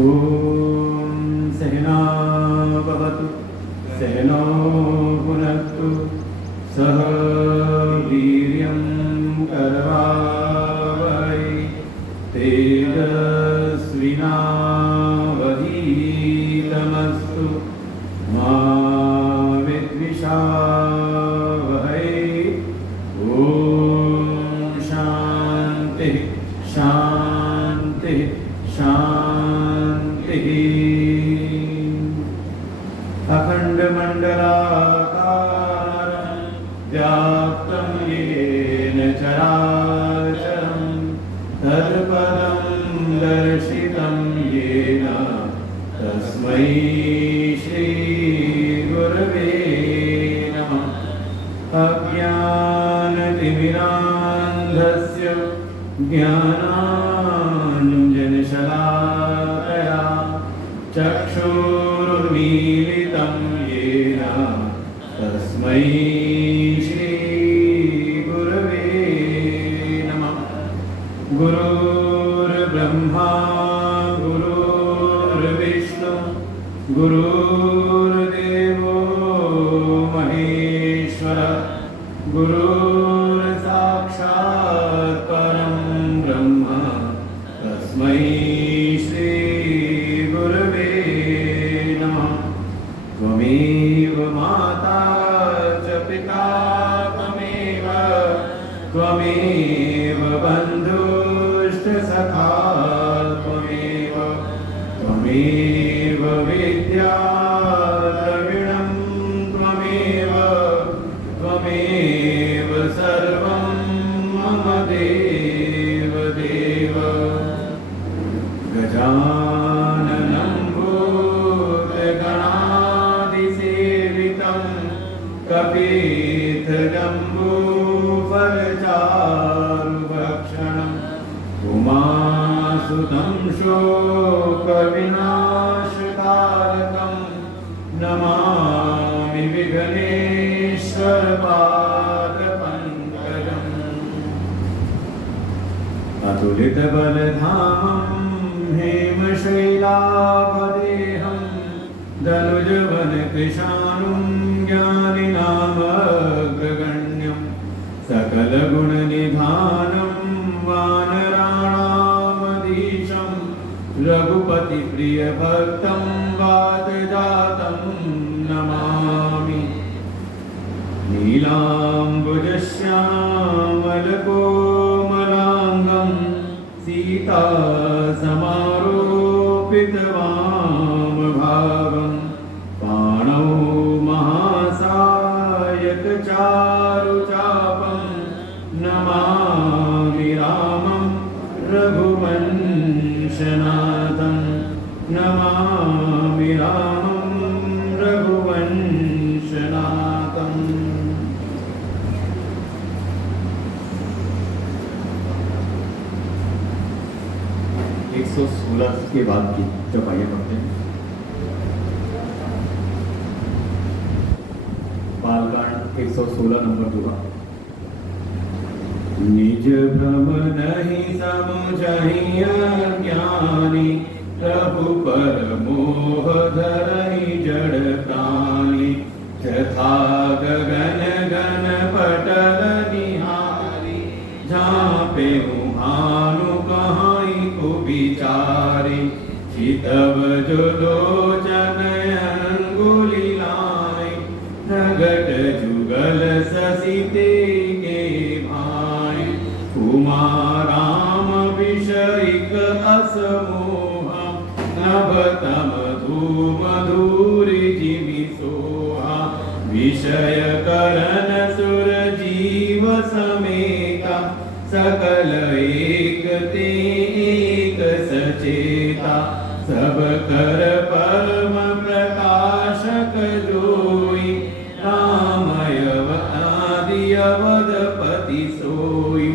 ॐ सहना भवतु सहनौ भुनक्तु सह वीर्यं करवावहै तेजस्विनावधीतमस्तु मा विद्विषावहै। ॐ शान्तिः शान्तिः शान्तिः। अखण्डमण्डलाकारं व्याप्तं येन चराचरं तत्पदं दर्शितं येन तस्मै श्रीगुरवे नमः। अज्ञानतिमिरान्धस्य ज्ञानाञ्जनशलाकया चक्षुरुन्मीलितं येन तस्मै श्रीगुरवे नमः। गुरुर्ब्रह्मा गुरुर्विष्णु गुरुर्देवो महेश्वर गुरुर्साक्षात् परं ब्रह्म तस्मै श्रीगुरवे नमः। त्वमेव माता च पिता त्वमेव बन्धुश्च सखा त्वमेव विद्या द्रविणं त्वमेव सर्वं मम देव देव। गजाननं भूतगणादिसेवितं कपित्थजम्बूफलचारुभक्षणम् उमासुतं शोकविनाशकारकं नमामि विघ्नेश्वरपादपङ्कजम्। अतुलितबलधामं हेमशैलाभदेहं दनुजवनकृशानुं ज्ञानिनामग्रगण्यं सकलगुणनिधानं वानराणामधीशं रघुपतिप्रियभक्तं वातजातं नमामि। नीलाम्बुजश्यामलकोमलाङ्गं सीतासमारोपितवामभागं पाणौ महासायकचारुचापं नमामि रामं रघुवंशनाथं नमामि रामं रघुवंशनाथम्। 116 के बाद की चौपाइयाँ पढ़ते हैं। बालकांड 116 नंबर 2। निज भ्रम नहीं समुझहि अज्ञानी प्रभु पर मोह धरहि जड़ प्राणी। यथा गगन गन पटल निहारी झाँपे मुहानु कहाई को विचारी। चितव जो लोचन अंगुली लाई प्रगट जुगल ससिते के भाई। उमाराम विषयिक असमोह नभतम धूमधूरि जिमि सोहा। विषय करण सुर जीव समेता सकल एक ते एक सचेता। सब कर परम प्रकाशक जोई रामयवतादि अवधपति सोई।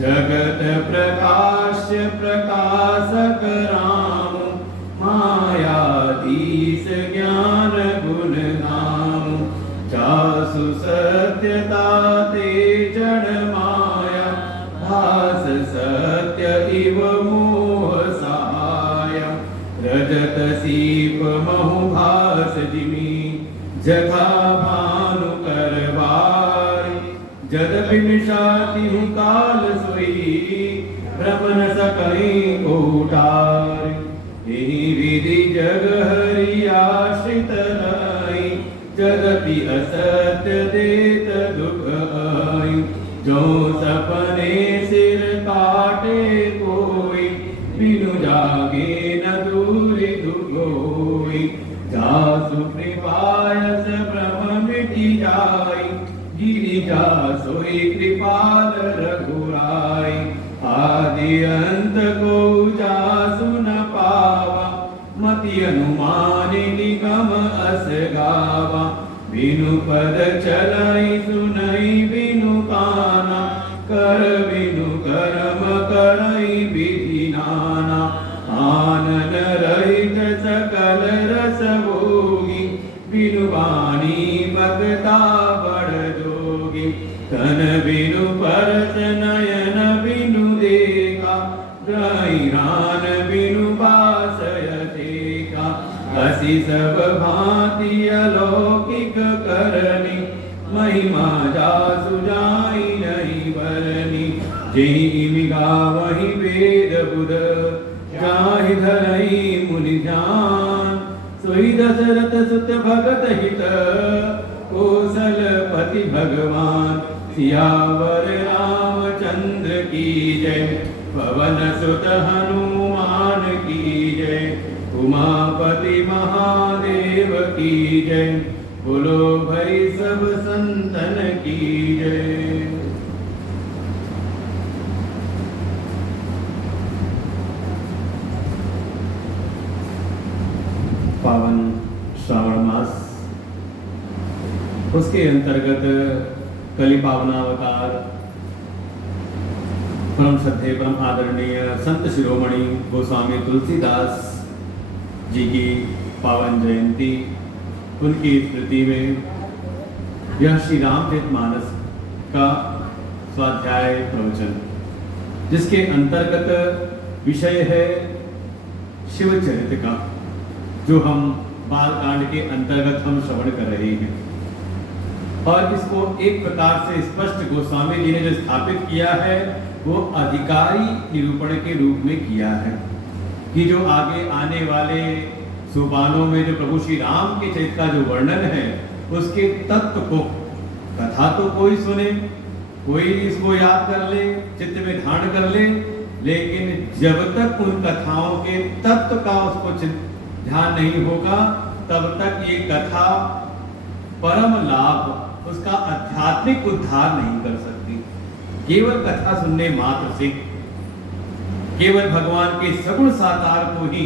जगत प्रकाश्य प्रकाशक राम मायाधीश ज्ञान गुण धाम। जासु सत्यता ते जड़ माया भास सत्य इव मोह सहाय। रजत सीप महु भास जिमी जथा भानु करवार जदपि निशाति हूँ काल सोई भ्रमण सकई कोटार यही विधि जग हरि आश्रित लाई जदपि असत्य देत दुख आई जो सपने सिर काटे कोई बिनु जागे न दूरी दुख होई जासु कृपायस ब्रह्म मिटि जाई गिरिजा सोई कृपाल रघुराई आदि अंत को जासु न पावा मति अनुमान निगम अस गावा बिनु पद चलाई सुनई बिनु काना कर बिनु कर्म करई विधि नाना आनन रहित सकल रस भोगी बिनु वाणी भगता बड़ जोगी तन बिनु परस नयन बिनु देखा ग्रहिरान बिनु बासय देखा हसी सब भांति अलौकिक करनी महिमा जासु जाई नहीं बरनी जेहि मिगा वही वेद बुध जाहि धरई मुनि जान सोई दशरथ सुत भगत हित कौशल पति भगवान सियावर रामचंद्र की जय पवन सुत हनुमान की जय उमापति महादेव की जय बोलो भाई सब संतन की जय। पावन श्रावण मास उसके अंतर्गत कलि पावनावतार परम श्रद्धेय परम आदरणीय संत शिरोमणि गोस्वामी तुलसीदास जी की पावन जयंती उनकी स्मृति में यह श्री रामचरितमानस का स्वाध्याय प्रवचन जिसके अंतर्गत विषय है शिव चरित्र का जो हम बालकांड के अंतर्गत हम श्रवण कर रहे हैं और इसको एक प्रकार से स्पष्ट गोस्वामी जी ने जो स्थापित किया है वो अधिकारी निरूपण के रूप में किया है कि जो आगे आने वाले सोपानों में जो प्रभु श्री राम के चरित्र का जो वर्णन है उसके तत्व को कथा तो कोई सुने कोई इसको याद कर ले चित्त में धारण कर ले लेकिन जब तक उन कथाओं के तत्व का उसको ध्यान नहीं होगा तब तक ये कथा परम लाभ उसका आध्यात्मिक उद्धार नहीं कर सकती। केवल कथा सुनने मात्र से केवल भगवान के सगुण साकार को ही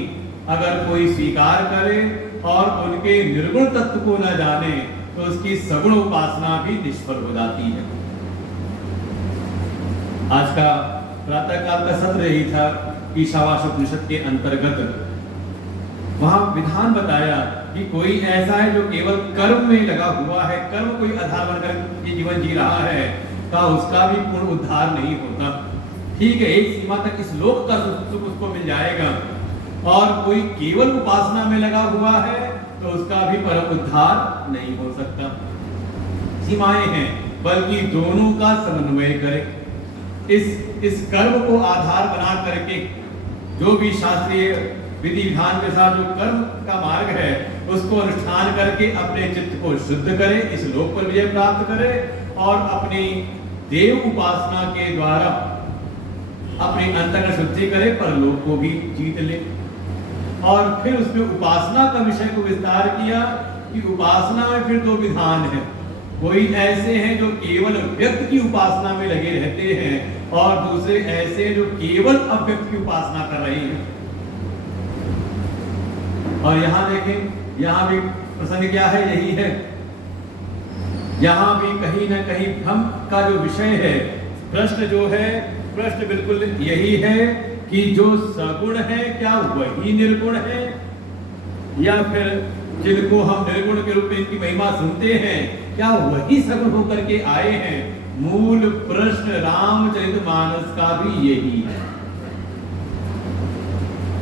अगर कोई स्वीकार करे और उनके निर्गुण तत्व को न जाने तो उसकी सगुण उपासना भी निष्फल हो जाती है। आज का प्रातः काल का सत्र यही था ईशावास्य उपनिषद के अंतर्गत वहां विधान बताया कि कोई ऐसा है जो केवल कर्म में लगा हुआ है, कर्म कोई आधार बनकर ये जीवन जी रहा है का उसका भी पूर्ण उद्धार नहीं होता। ठीक है, एक सीमा तक इस लोक का सुख उसको मिल जाएगा और कोई केवल उपासना में लगा हुआ है तो उसका भी परम उद्धार नहीं हो सकता। सीमाएं हैं, बल्कि दोनों का समन्वय करें। इस कर्म को आधार बना करके जो भी शास्त्रीय विधि विधान के साथ जो कर्म का मार्ग है उसको अनुष्ठान करके अपने चित्त को शुद्ध करे, इस लोक पर विजय प्राप्त करे और अपनी देव उपासना के द्वारा अपनी अंतर्गत शुद्धि करे, परलोक को भी जीत ले। और फिर उसमें उपासना का विषय को विस्तार किया कि उपासना में फिर दो विधान है। कोई ऐसे हैं जो केवल व्यक्त की उपासना में लगे रहते हैं और दूसरे ऐसे जो केवल अव्यक्त की उपासना कर रहे हैं। और यहाँ देखें, यहाँ भी प्रसंग क्या है, यही है। यहाँ भी कहीं ना कहीं भ्रम का जो विषय है, प्रश्न जो है, प्रश्न बिल्कुल यही है कि जो सगुण है क्या वही निर्गुण है, या फिर जिनको हम निर्गुण के रूप में इनकी महिमा सुनते हैं क्या वही सगुण होकर के आए हैं। मूल प्रश्न रामचरितमानस का भी यही है।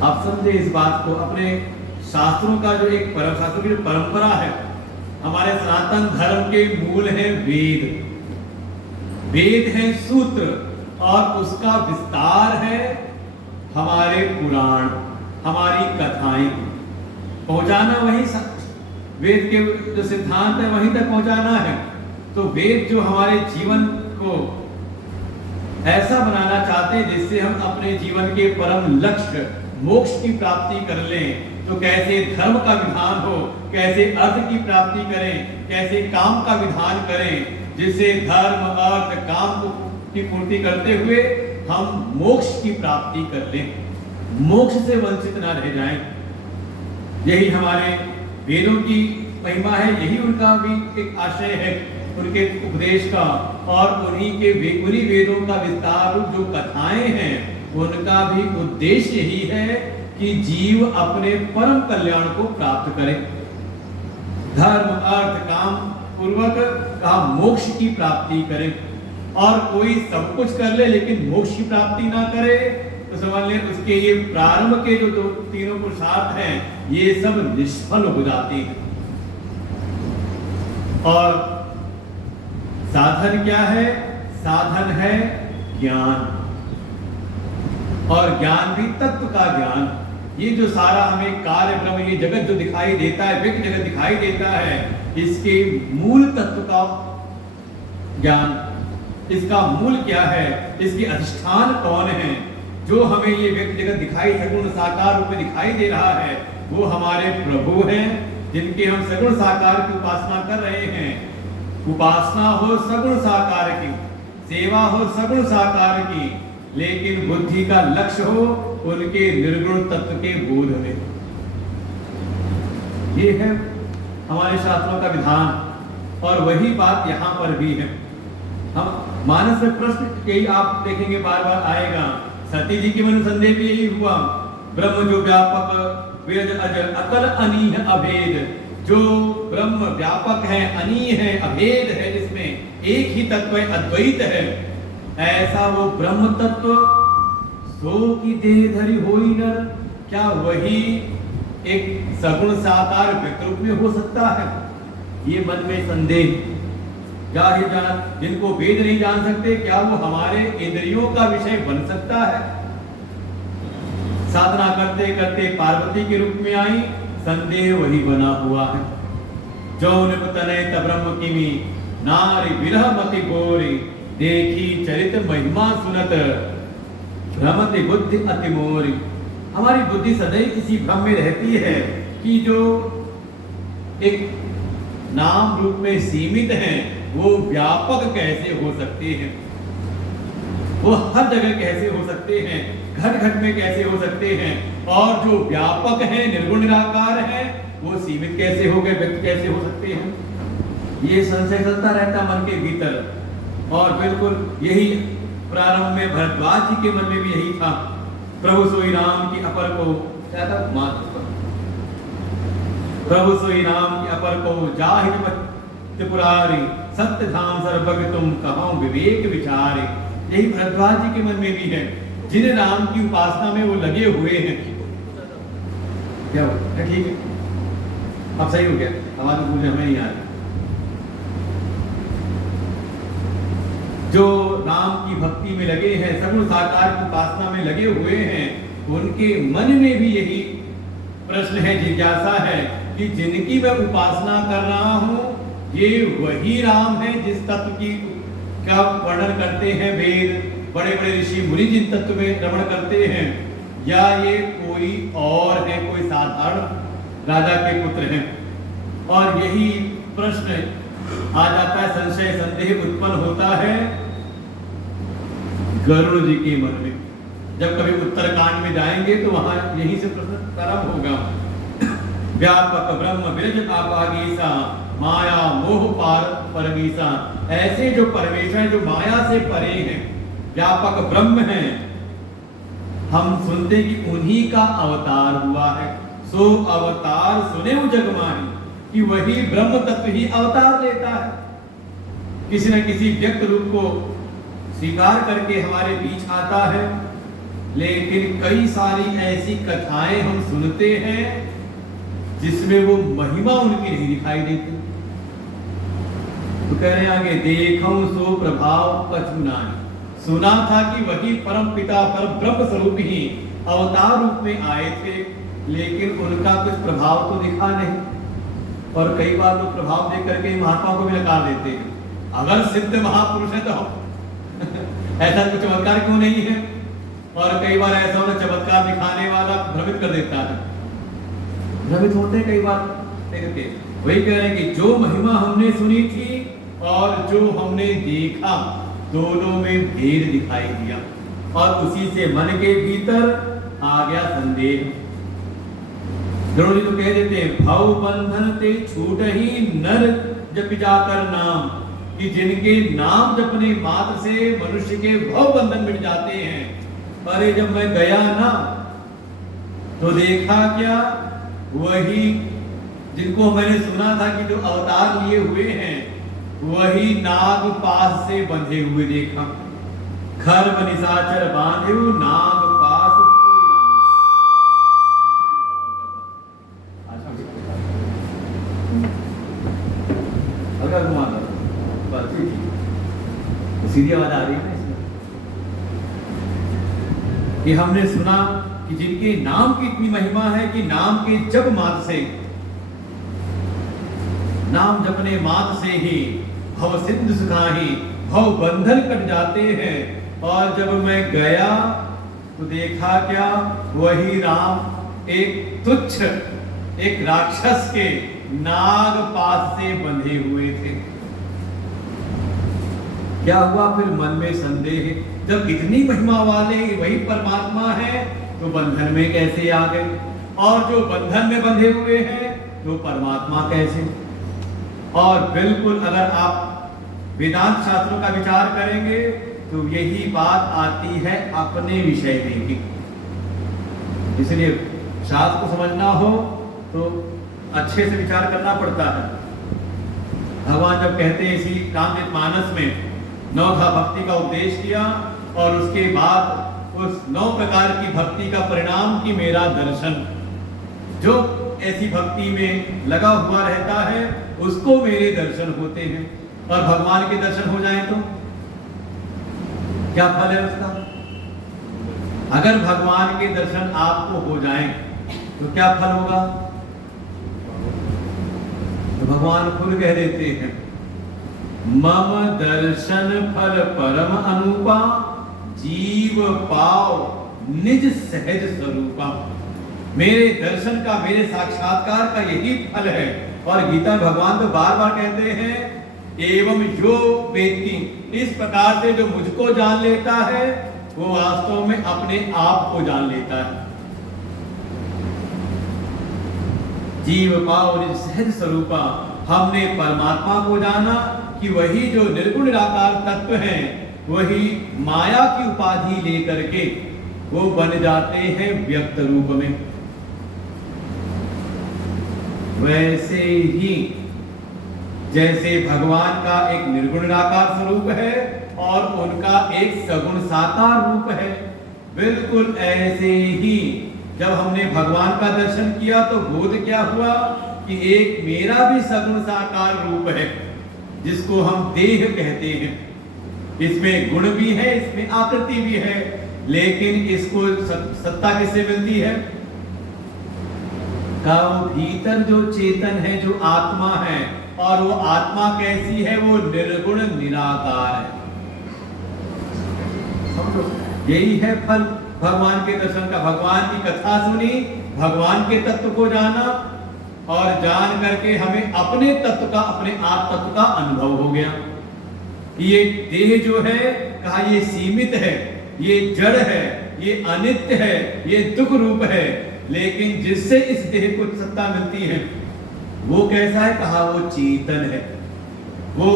आप समझे इस बात को। अपने शास्त्रों का जो एक शास्त्रों की जो परंपरा है, हमारे सनातन धर्म के मूल है वेद। वेद है सूत्र और उसका विस्तार है हमारे पुराण, हमारी कथाएं। पहुंचाना वही वेद के जो सिद्धांत है वहीं तक पहुंचाना है। तो वेद जो हमारे जीवन को ऐसा बनाना चाहते हैं जिससे हम अपने जीवन के परम लक्ष्य मोक्ष की प्राप्ति कर लें। तो कैसे धर्म का विधान हो, कैसे अर्थ की प्राप्ति करें, कैसे काम का विधान करें, जिससे धर्म अर्थ काम की पूर्ति करते हुए हम मोक्ष की प्राप्ति कर लें, मोक्ष से वंचित ना रह जाएं। यही हमारे वेदों की महिमा है, यही उनका भी एक आशय है, उनके उपदेश का। और उन्हीं वेदों का विस्तार रूप जो कथाएं हैं उनका भी उद्देश्य यही है कि जीव अपने परम कल्याण को प्राप्त करे। धर्म अर्थ काम पूर्वक कहा मोक्ष की प्राप्ति करे। और कोई सब कुछ कर ले लेकिन मोक्ष की प्राप्ति ना करे तो समझ ले उसके ये प्रारंभ के जो तीनों पुरुषार्थ हैं ये सब निष्फल हो जाते हैं। और साधन क्या है? साधन है ज्ञान, और ज्ञान भी तत्व का ज्ञान। ये जो सारा हमें कार्य ब्रह्म, ये जगत जो दिखाई देता है, व्यक्त जगत दिखाई देता है, इसके मूल तत्व का ज्ञान। इसका मूल क्या है, इसके अधिष्ठान कौन है। जो हमें ये व्यक्त जगत दिखाई सगुण साकार रूप में दिखाई दे रहा है वो हमारे प्रभु हैं, जिनके हम सगुण साकार की उपासना कर रहे हैं। उपासना हो सगुण साकार की, सेवा हो सगुण साकार की, लेकिन बुद्धि का लक्ष्य हो उनके निर्गुण तत्व के बोध में। ये है हमारे शास्त्रों का विधान। और वही बात यहाँ पर भी है। हम मानस में प्रश्न यही आप देखेंगे बार बार आएगा। सती जी के मन संदेह भी यही हुआ, ब्रह्म जो व्यापक वेद अजर अकल अनीह अभेद। जो ब्रह्म व्यापक है, अनीह है, अभेद है, इसमें एक ही तत्व है, अद्वैत है, ऐसा वो ब्रह्म तत्व सो की देह धरी होई नर, क्या वही एक सगुण साकार व्यक्त रूप में हो सकता है? ये मन में संदेह। क्या ही जान, जिनको वेद नहीं जान सकते, क्या वो हमारे इंद्रियों का विषय बन सकता है? साधना करते करते पार्वती के रूप में आई, संदेह वही बना हुआ है। जौन तनय ब्रह्म किमी नारी विरह मति गोरी, देखी चरित महिमा सुनत भ्रमति बुद्धि अति मोरी। हमारी बुद्धि सदैव इसी भ्रम में रहती है कि जो एक नाम रूप में सीमित हैं वो व्यापक कैसे हो सकते हैं, वो हर जगह कैसे हो सकते हैं, घट घट में कैसे हो सकते हैं, और जो व्यापक है, निर्गुण निराकार है, वो सीमित कैसे हो गए, व्यक्त कैसे हो सकते हैं। ये संशय चलता रहता मन के भीतर। और बिल्कुल यही प्रारंभ में भरद्वाज जी के मन में भी यही था। प्रभु सोई राम की अपर को क्या था, प्रभु सोई राम की अपर को जाहि त्रिपुरारी, सत्य धाम सर्वज्ञ तुम कहो विवेक विचारे। यही भरद्वाज जी के मन में भी है, जिन राम की उपासना में वो लगे हुए हैं। क्या हुआ? ठीक है, अब सही हो गया, आवाज मुझे हमें नहीं आ रही। जो राम की भक्ति में लगे हैं, सगुण साकार की उपासना में लगे हुए हैं, उनके मन में भी यही प्रश्न है, जिज्ञासा है कि जिनकी मैं उपासना कर रहा हूं ये वही राम है जिस तत्व की का वर्णन करते हैं वेद, बड़े बड़े ऋषि मुनि जिन तत्व में रमण करते हैं, या ये कोई और है, कोई साधारण राजा के पुत्र हैं। और यही प्रश्न आ जाता है, संशय संदेह उत्पन्न होता है गरुड़ जी के मन में। जब कभी उत्तरकांड में जाएंगे तो वहां यही से प्रश्न प्रारंभ होगा। व्यापक ब्रह्म विरज आपागीसा, माया मोह पार परमीसा। ऐसे जो परमेश्वर हैं, जो माया से परे हैं, व्यापक ब्रह्म हैं, हम सुनते कि उन्हीं का अवतार हुआ है। सो अवतार सुने जग माही, कि वही ब्रह्म तत्व ही अवतार लेता है, किसी न किसी व्यक्त रूप को स्वीकार करके हमारे बीच आता है। लेकिन कई सारी ऐसी कथाएं हम सुनते हैं जिसमें वो महिमा उनकी नहीं दिखाई देती। तो कह रहे हैं आगे, देखो सो प्रभाव कछु नाहि, सुना था कि वही परम पिता पर ब्रह्म स्वरूप ही अवतार रूप में आए थे, लेकिन उनका कुछ प्रभाव तो दिखा नहीं। और कई बार लोग प्रभाव देख करके महात्मा को भी नकार देते हैं, अगर सिद्ध महापुरुष है तो ऐसा कुछ चमत्कार क्यों नहीं है। और कई बार ऐसा होता चमत्कार दिखाने वाला भ्रमित कर देता है, भ्रमित होते हैं कई बार देखते। वही कह रहे हैं कि जो महिमा हमने सुनी थी और जो हमने देखा, दोनों में भेद दिखाई दिया, और उसी से मन के भीतर आ गया संदेह। द्रोण जी तो कह देते हैं, भव बंधन ते छूट ही नर जप जाकर नाम, कि जिनके नाम जपने मात्र से मनुष्य के भव बंधन मिट जाते हैं। अरे जब मैं गया ना तो देखा क्या, वही जिनको मैंने सुना था कि जो अवतार लिए हुए हैं, वही नाग पास से बंधे हुए देखा। खर निशाचर बांधे नाग पास कोई अगर सीधी आवाज आ रही है ना इसमें, कि हमने सुना कि जिनके नाम की इतनी महिमा है कि नाम के जप मात्र से, नाम जपने मात्र से ही भव सिंधु सुखाही, भव बंधन कट जाते हैं। और जब मैं गया तो देखा क्या, वही राम एक तुच्छ, एक राक्षस के नाग पास से बंधे हुए थे। क्या हुआ फिर मन में संदेह, जब इतनी महिमा वाले वही परमात्मा है तो बंधन में कैसे आ गए, और जो बंधन में बंधे हुए हैं तो परमात्मा कैसे। और बिल्कुल अगर आप वेदांत शास्त्रों का विचार करेंगे तो यही बात आती है अपने विषय में भी। इसलिए शास्त्र को समझना हो तो अच्छे से विचार करना पड़ता है। भगवान जब कहते हैं इसी रामचरितमानस में 9 भक्ति का उपदेश किया, और उसके बाद उस 9 प्रकार की भक्ति का परिणाम कि मेरा दर्शन, जो ऐसी भक्ति में लगा हुआ रहता है उसको मेरे दर्शन होते हैं। और भगवान के दर्शन हो जाएं तो क्या फल है उसका। अगर भगवान के दर्शन आपको हो जाएं तो क्या फल होगा, तो भगवान खुद कह देते हैं, मम दर्शन फल परम अनुपा, जीव पाव निज सहज स्वरूपा। मेरे दर्शन का, मेरे साक्षात्कार का यही फल है। और गीता में भगवान तो बार बार कहते हैं, एवं जो वेत्ति, इस प्रकार से जो मुझको जान लेता है वो वास्तव में अपने आप को जान लेता है। जीव पाव निज सहज स्वरूपा, हमने परमात्मा को जाना कि वही जो निर्गुण निराकार तत्व हैं, वही माया की उपाधि लेकर के वो बन जाते हैं व्यक्त रूप में। वैसे ही जैसे भगवान का एक निर्गुण निराकार स्वरूप है और उनका एक सगुण साकार रूप है, बिल्कुल ऐसे ही जब हमने भगवान का दर्शन किया तो बोध क्या हुआ कि एक मेरा भी सगुण साकार रूप है, जिसको हम देह कहते हैं। इसमें गुण भी है, इसमें आकृति भी है, लेकिन इसको सत्ता किससे मिलती है, का वो भीतर जो चेतन है, जो आत्मा है, और वो आत्मा कैसी है, वो निर्गुण निराकार है। यही है फल भगवान के दर्शन का। भगवान की कथा सुनी, भगवान के तत्व को जाना, और जान करके हमें अपने तत्व का, अपने आप तत्व का अनुभव हो गया। ये देह जो है, कहा ये सीमित है, ये जड़ है, ये अनित्य है, ये दुख रूप है, लेकिन जिससे इस देह को सत्ता मिलती है वो कैसा है, कहा वो चेतन है, वो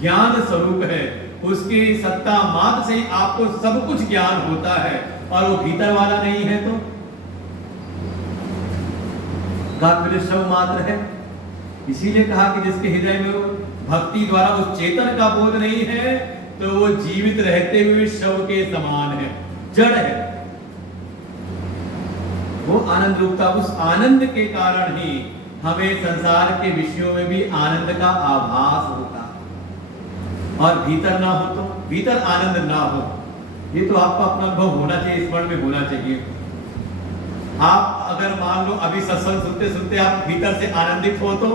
ज्ञान स्वरूप है, उसकी सत्ता मात्र से ही आपको सब कुछ ज्ञान होता है, और वो भीतर वाला नहीं है तो शव मात्र है। इसीलिए कहा कि जिसके हृदय में वो भक्ति द्वारा उस चेतन का बोध नहीं है, तो वो जीवित रहते हुए शव के समान है, जड़ है, वो आनंद रूप था। उस आनंद के कारण ही हमें संसार के विषयों में भी आनंद का आभास होता, और भीतर ना हो तो, भीतर आनंद ना हो, ये तो आपका अपना अनुभव होना चाहिए, स्मरण में होना चाहिए। आप अगर मान लो अभी सत्संग सुनते सुनते आप भीतर से आनंदित हो तो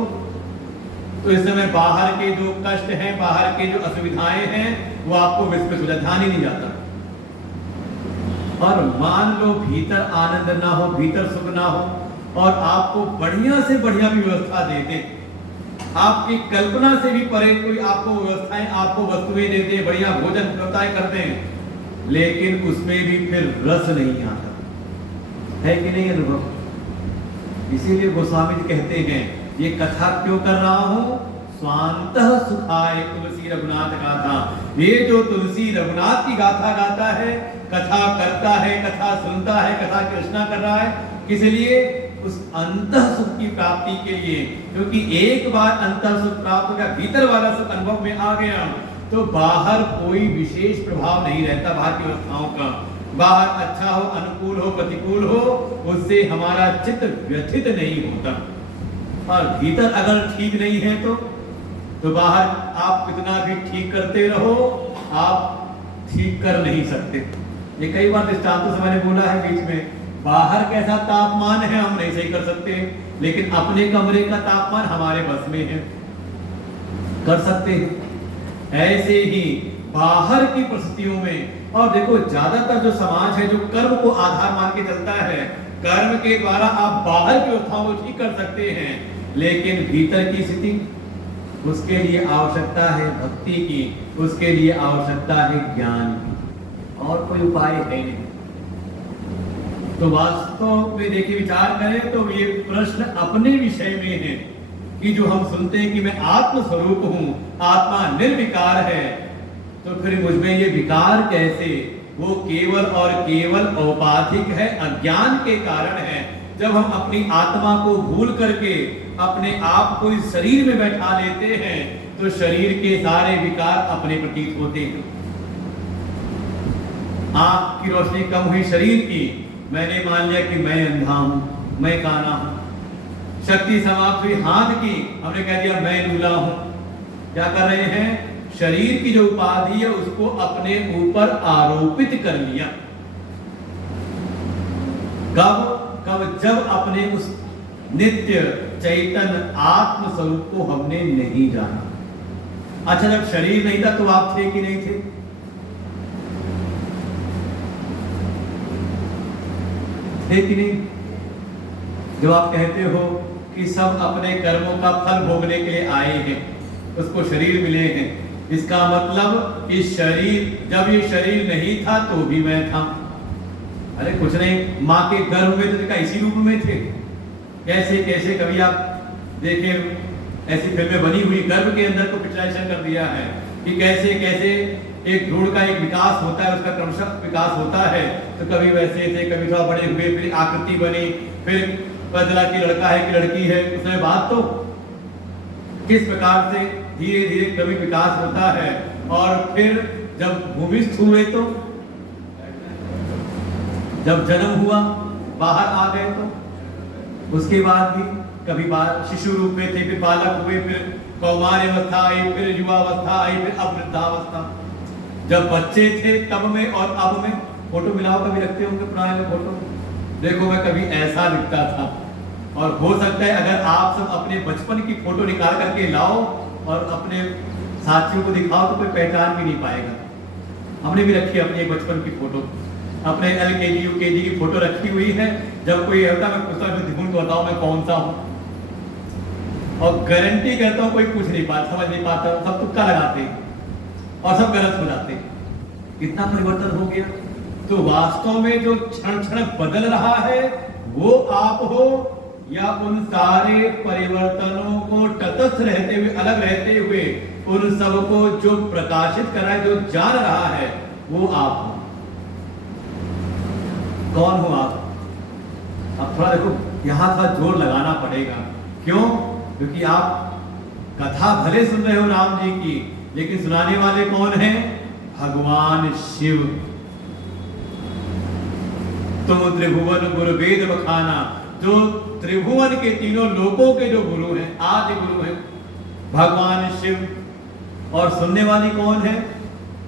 इस समय बाहर के जो कष्ट हैं, बाहर के जो असुविधाएं हैं, वो आपको विस्मृत हो जाता, ध्यान ही नहीं जाता। और मान लो भीतर आनंद ना हो, भीतर सुख ना हो, और आपको बढ़िया से बढ़िया भी व्यवस्था दे दे, आपकी कल्पना से भी परे कोई आपको व्यवस्थाएं, आपको वस्तुएं देते हैं, बढ़िया भोजन व्यवस्थाएं करते हैं, लेकिन उसमें भी फिर रस नहीं आता, है कि नहीं अनुभव? इसीलिए गोस्वामी जी कहते हैं ये कथा क्यों कर रहा हूं, स्वांतः सुखाय तुलसी रघुनाथ गाथा। ये जो तुलसी रघुनाथ की गाथा गाता है, कथा करता है, कथा सुनता है, कथा की रचना कर रहा है, किस लिए? उस अंतः सुख की प्राप्ति के लिए। क्योंकि एक बार अंतः सुख प्राप्त हो गया, भीतर वाला सुख अनुभव में आ गया, तो बाहर कोई विशेष प्रभाव नहीं रहता बाहर की व्यवस्थाओं का। बाहर अच्छा हो, अनुकूल हो, प्रतिकूल हो, उससे हमारा चित्त व्यथित नहीं होता। और भीतर अगर ठीक नहीं है तो बाहर आप कितना भी ठीक करते रहो, आप ठीक कर नहीं सकते। ये कई बार दृष्टांतों से मैंने बोला है बीच में, बाहर कैसा तापमान है हम नहीं सही कर सकते, लेकिन अपने कमरे का तापमान हमारे बस में है, कर सकते हैं। ऐसे ही बाहर की परिस्थितियों में, और देखो ज्यादातर जो समाज है जो कर्म को आधार मान के चलता है, कर्म के द्वारा आप बाहर की व्यवस्थाओं को ठीक कर सकते हैं, लेकिन भीतर की स्थिति, उसके लिए आवश्यकता है भक्ति की, उसके लिए आवश्यकता है ज्ञान की, और कोई उपाय है नहीं। तो वास्तव में देखिए, विचार करें तो ये प्रश्न अपने विषय में है कि जो हम सुनते हैं कि मैं आत्म स्वरूप हूं, आत्मा निर्विकार है, तो फिर मुझमें ये विकार कैसे? वो केवल और केवल औपाधिक है, अज्ञान के कारण है। जब हम अपनी आत्मा को भूल करके अपने आप को इस शरीर में बैठा लेते हैं, तो शरीर के सारे विकार अपने प्रतीत होते हैं। आंख की रोशनी कम हुई शरीर की, मैंने मान लिया कि मैं अंधा हूं, मैं काना हूं। शक्ति समाप्त हुई हाथ की, हमने कह दिया मैं लूला हूं। क्या कर रहे हैं? शरीर की जो उपाधि है उसको अपने ऊपर आरोपित कर लिया। कब? जब अपने उस नित्य चैतन्य आत्म स्वरूप को हमने नहीं जाना। अच्छा, जब शरीर नहीं था तो आप थे कि नहीं थे? थे कि नहीं? जो आप कहते हो कि सब अपने कर्मों का फल भोगने के लिए आए हैं, उसको शरीर मिले हैं, इसका मतलब इस शरीर, जब ये शरीर नहीं था तो भी मैं था। अरे कुछ नहीं, माँ के गर्भ में तो देखा इसी रूप में थे। कैसे कैसे, कभी आप देखे ऐसी फिल्में बनी हुई, गर्भ के अंदर को पिक्चराइजेशन कर दिया है कि कैसे कैसे एक भ्रूण का एक विकास होता है, उसका क्रमशः विकास होता है। तो कभी वैसे थे, कभी थोड़ा बड़े हुए, फिर आकृति बनी, फिर पता चला कि लड़का है कि लड़की है। उसमें बात तो किस प्रकार से धीरे धीरे क्रमिक विकास होता है, और फिर जब भूमिस्थ हुए, तो जब जन्म हुआ, बाहर आ गए, तो उसके बाद भी कभी शिशु रूप में थे, फिर बालक हुए, फिर कौमार अवस्था आई, फिर युवावस्था आई, फिर अब वृद्धावस्था। जब बच्चे थे तब में और अब में फोटो मिलाओ, कभी रखते होंगे पुराने फोटो, देखो मैं कभी ऐसा दिखता था। और हो सकता है अगर आप सब अपने बचपन की फोटो निकाल करके लाओ और अपने साथियों को दिखाओ तो कोई पहचान भी नहीं पाएगा। हमने भी रखी अपनी एक बचपन की फोटो, अपने LKG UKG की फोटो रखी हुई है। जब कोई होता मैं पूछता हूँ बताओ मैं कौन सा हूँ, और गारंटी करता हूँ कोई पूछ नहीं पाता, समझ नहीं पाता, सब तुक्का लगाते हैं और सब गलत हो जाते हैं। कितना परिवर्तन हो गया। तो वास्तव में जो क्षण क्षण बदल रहा है वो आप हो, या उन सारे परिवर्तनों को तटस्थ रहते हुए, अलग रहते हुए उन सबको जो प्रकाशित कर रहा है, जो जान रहा है, वो आप हो। कौन हो आप? अब थोड़ा देखो, यहां थोड़ा जोर लगाना पड़ेगा। क्यों? क्योंकि आप कथा भले सुन रहे हो राम जी की, लेकिन सुनाने वाले कौन हैं? भगवान शिव। तुम त्रिभुवन गुरु वेद बखाना, जो त्रिभुवन के तीनों लोकों के जो गुरु हैं, आदि गुरु हैं भगवान शिव। और सुनने वाली कौन है?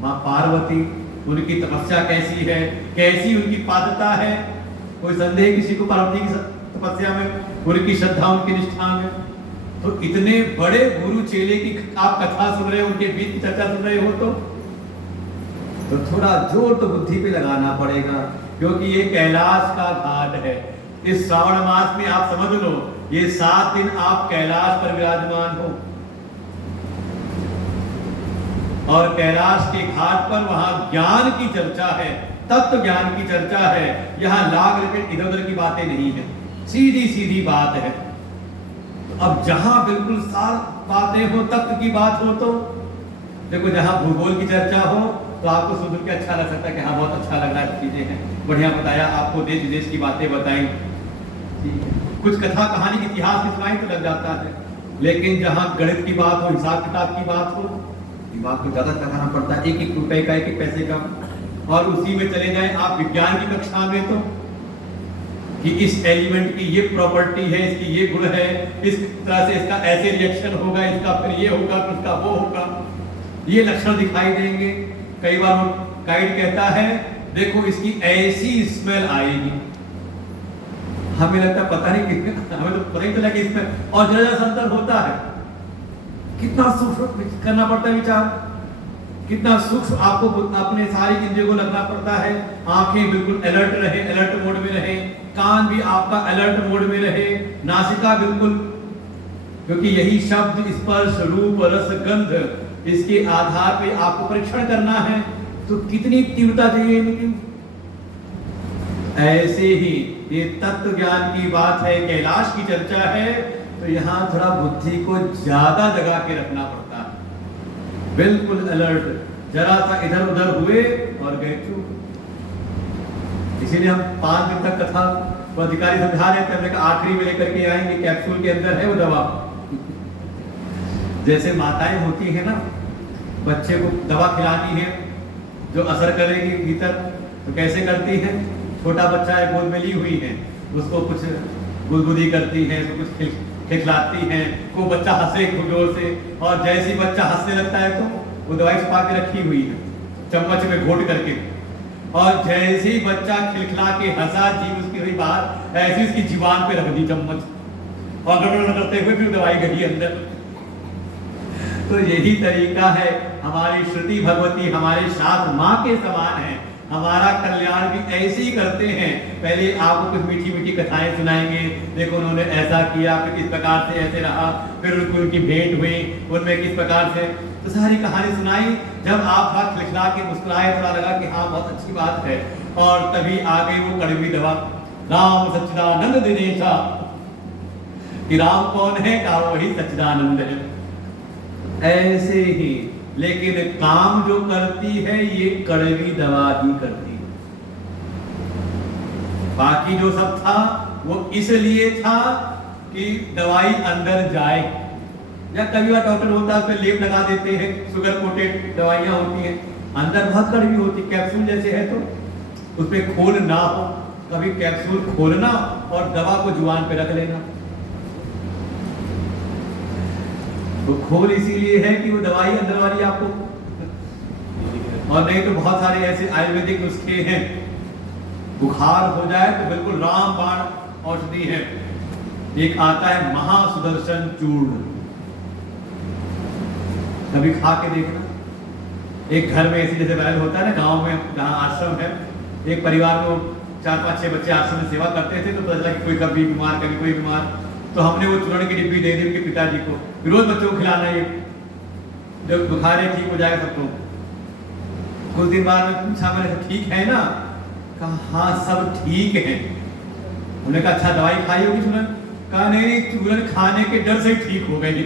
माँ पार्वती। उनकी तपस्या कैसी है, कैसी उनकी पात्रता है? कोई संदेह किसी को पार्वती की तपस्या में, उनकी श्रद्धा, उनकी निष्ठा में? तो इतने बड़े गुरु चेले की आप कथा सुन रहे हो, उनके बीच की चर्चा सुन रहे हो, तो थोड़ा जोर तो बुद्धि पे लगाना पड़ेगा, क्योंकि ये कैलाश का घाट है। इस श्रावण मास में आप समझ लो, ये 7 दिन आप कैलाश पर विराजमान हो, और कैलाश के घाट पर वहां ज्ञान की चर्चा है, तत्व ज्ञान की चर्चा है। यहाँ लाग लपेट इधर उधर की बातें नहीं है, सीधी सीधी बात है। अब जहां बिल्कुल सार बातें हो, तत्व की बात हो, तो देखो जहां भूगोल की चर्चा हो तो आपको सुन के अच्छा लग सकता है कि हाँ बहुत अच्छा लग रहा है, चीजें हैं, बढ़िया बताया, आपको देश विदेश की बातें बताई, कुछ कथा कहानी इतिहास की सुनाई तो लग जाता है। लेकिन जहां गणित की बात हो, हिसाब किताब की बात हो, दिमाग को ज्यादा लगाना पड़ता है, एक एक रुपए का, एक एक पैसे का। और उसी में चले जाए आप विज्ञान की कक्षा में, तो कि इस एलिमेंट की ये प्रॉपर्टी है, इसकी ये गुण है, इस तरह से इसका ऐसे रिएक्शन होगा, इसका फिर ये होगा, फिर उसका वो होगा, ये लक्षण दिखाई देंगे। कई बार गाइड कहता है देखो इसकी ऐसी स्मेल आएगी, हमें लगता पता नहीं, हमें तो पता ही चला कि इसमें, और जरा जरा अंतर होता है, कितना सूक्ष्म करना पड़ता है विचार, कितना सूक्ष्म आपको अपने सारी इंद्रियों को लगना पड़ता है। आंखें बिल्कुल अलर्ट रहे, अलर्ट मोड में रहे, कान भी आपका अलर्ट मोड में रहे, नासिका बिल्कुल, क्योंकि यही शब्द, स्पर्श, रूप, रस, गंध, इसके आधार पे आपको परीक्षण करना है। तो कितनी तीव्रता चाहिए इनकी। ऐसे ही ये तत्व ज्ञान की बात है, कैलाश की चर्चा है, तो यहाँ थोड़ा बुद्धि को ज्यादा जगा के रखना पड़ता है, बिल्कुल अलर्ट, जरा सा इधर उधर हुए और गए चूक। इसीलिए हम 5 दिन तक कथा वो अधिकारी समझा रहे थे, हमने कहा आखिरी में लेकर के आएंगे, कैप्सूल के अंदर है वो दवा। जैसे माताएं होती है ना, बच्चे को दवा खिलानी है जो असर करेगी भीतर, तो कैसे करती है? छोटा बच्चा है, गोद में ली हुई है, उसको कुछ गुदगुदी करती है, उसको कुछ खिलाती है, को बच्चा हंसे खूब जोर से, और जैसे ही बच्चा हंसने लगता है तो वो दवाई छुपा के रखी हुई है चम्मच में घोट करके, और जैसे ही बच्चा खिलखिला के हंसा, जीभ उसकी हुई बाहर, ऐसी उसकी जीवान पे रख दी चम्मच, और गड़बड़ करते हुए फिर दवाई गई अंदर। तो यही तरीका है, हमारी श्रुति भगवती, हमारे शास्त्र माँ के समान है, हमारा कल्याण भी ऐसे ही करते हैं। पहले आपको कुछ मीठी मीठी कथाएं सुनाएंगे, देखो उन्होंने ऐसा किया, फिर किस प्रकार से ऐसे रहा, फिर उनकी भेंट हुई, उनमें किस प्रकार से, तो सारी कहानी सुनाई। जब आप हाथ खिलखिला के मुस्कुराए, थोड़ा लगा कि हाँ बहुत अच्छी बात है, और तभी आ गई वो कड़वी दवा, राम सच्चिदानंद दिनेशा, कि राम कौन है? कहा वही सच्चिदानंद है। ऐसे ही, लेकिन काम जो करती है ये कड़वी दवा ही करती है। बाकी जो सब था वो इसलिए था कि दवाई अंदर जाए, या कभी बार डॉक्टर होता है उसमें लेप लगा देते हैं, शुगर कोटेड दवाइयां होती हैं, अंदर बहुत कड़वी होती, कैप्सूल जैसे है, तो उसमें खोल ना हो, कभी कैप्सूल खोलना और दवा को जुबान पे रख लेना। तो खोल इसीलिए है कि वो दवाई अंदर वाली आपको, और नहीं तो बहुत सारे ऐसे आयुर्वेदिक नुस्खे हैं, बुखार हो जाए तो बिल्कुल रामबाण औषधि है। एक आता है महासुदर्शन चूर्ण, कभी खा के देखना। एक घर में ऐसी जैसे बैल होता है ना, गांव में जहाँ आश्रम है, एक परिवार में 4-5-6 बच्चे आश्रम में सेवा करते थे, तो पता चला कि कोई कभी बीमार, कभी कोई बीमार, तो हमने वो चूर्ण की डिब्बी दे दी उनके पिताजी को, रोज बच्चों को खिलाना, ये जब बुखार है ठीक हो जाएगा सबको। कुछ दिन बाद में पूछा मैंने, ठीक है ना? कहा हाँ सब ठीक है। उन्होंने कहा अच्छा दवाई खाई होगी चूर्ण? कहा नहीं, चूर्ण खाने के डर से ठीक हो गई।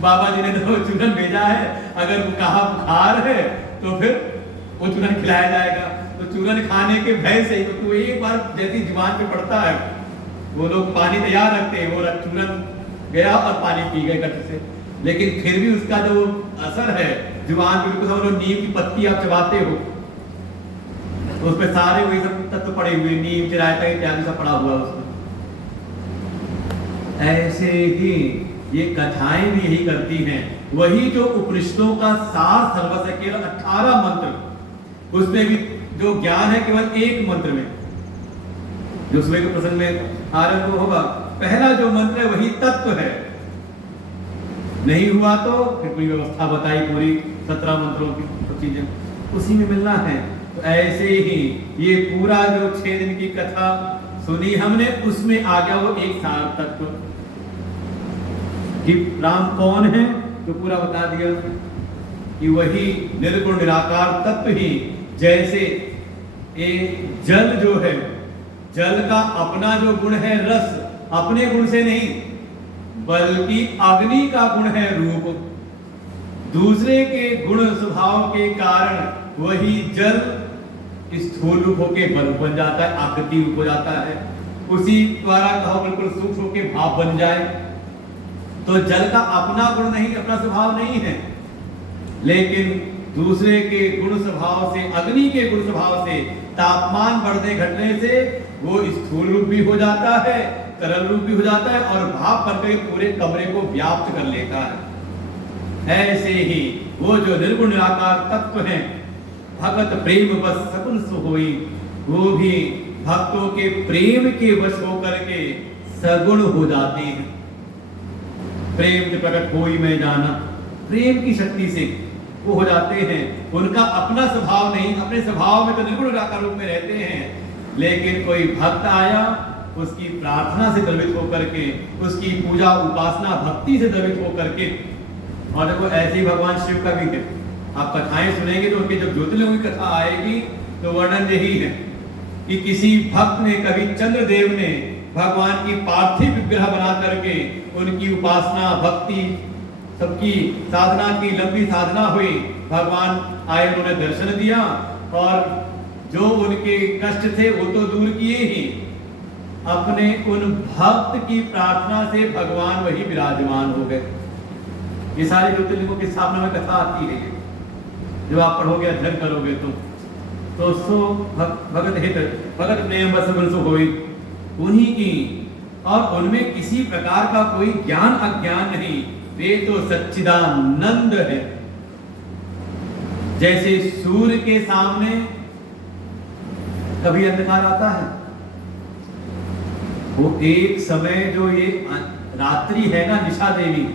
बाबा जी ने तो चूर्ण भेजा है, अगर वो कहा बुखार है तो फिर वो चूर्ण खिलाया जाएगा। तो चूर्ण खाने के भय से, तो एक बार जैसी जुबान पे पड़ता है, वो लोग पानी तैयार रखते हैं, वो चूर्ण गया और पानी पी गए गट से, लेकिन फिर भी उसका जो असर है जुबान पे, बिल्कुल समझ लो नीम की पत्ती आप चबाते हो उसमें सारे वही सब तत्व पड़े हुए, नीम चिरायता इत्यादि सब पड़ा हुआ उसमें। ऐसे ही ये कथाएं भी यही करती हैं। वही जो उपनिषदों का सार सर्वस्व केवल 18 मंत्र, उसमें भी जो ज्ञान है केवल एक मंत्र में, जो सुबह के प्रसंग में आरंभ होगा, पहला जो मंत्र है वही तत्व है। नहीं हुआ तो फिर पूरी व्यवस्था बताई, पूरी 17 मंत्रों की सब चीजें उसी में मिलना है। तो ऐसे ही ये पूरा जो 6 दिन की कथा सुनी हमने, उसमें आ गया वो एक सार तत्व कि राम कौन है, तो पूरा बता दिया कि वही निर्गुण निराकार तत्व ही, जैसे एक जल जो है, जल का अपना जो गुण है रस, अपने गुण से नहीं बल्कि अग्नि का गुण है रूप, दूसरे के गुण स्वभाव के कारण वही जल स्थूल रूप होकर बर्फ बन जाता है, आकृति रूप हो जाता है, उसी द्वारा कहो बिल्कुल सूक्ष्म होकर भाप बन जाए। तो जल का अपना गुण नहीं, अपना स्वभाव नहीं है, लेकिन दूसरे के गुण स्वभाव से, अग्नि के गुण स्वभाव से, तापमान बढ़ने घटने से वो स्थूल रूप भी हो जाता है, तरल रूप भी हो जाता है और भाप बनकर पूरे कमरे को व्याप्त कर लेता है। ऐसे ही वो जो निर्गुण निराकार तत्व है, भगत प्रेम बस सकुन सोई, वो भी भक्तों के प्रेम के वश होकर के सगुण हो जाते हैं। प्रेम प्रकट होई में जाना, प्रेम की शक्ति से वो हो जाते हैं। उनका अपना स्वभाव नहीं, अपने स्वभाव में तो निर्गुण निराकार रूप में रहते हैं, लेकिन कोई भक्त आया, उसकी प्रार्थना से द्रवित होकर के, उसकी पूजा उपासना भक्ति से द्रवित होकर के, और देखो ऐसे ही भगवान शिव का भी है। आप कथाएं सुनेंगे तो उनके जब ज्योतिर्लिंग की कथा आएगी तो वर्णन यही है कि किसी भक्त ने, कभी चंद्रदेव ने भगवान की पार्थिव विग्रह बना करके उनकी उपासना भक्ति सबकी साधना की लंबी साधना हुई, भगवान आए, उन्होंने दर्शन दिया और जो उनके कष्ट थे वो तो दूर किए ही, अपने उन भक्त की प्रार्थना से भगवान वही विराजमान हो गए। ये सारे ज्योतिर्लिंगों की स्थापना में कथा आती है, जब आप पढ़ोगे अध्ययन करोगे तो सो भगत हित भगत प्रेम बस सो होई, उन्हीं की, और उनमें किसी प्रकार का कोई ज्ञान अज्ञान नहीं, वे तो सच्चिदानंद है। जैसे सूर्य के सामने कभी अंधकार आता है, वो एक समय जो ये रात्रि है ना, निशा देवी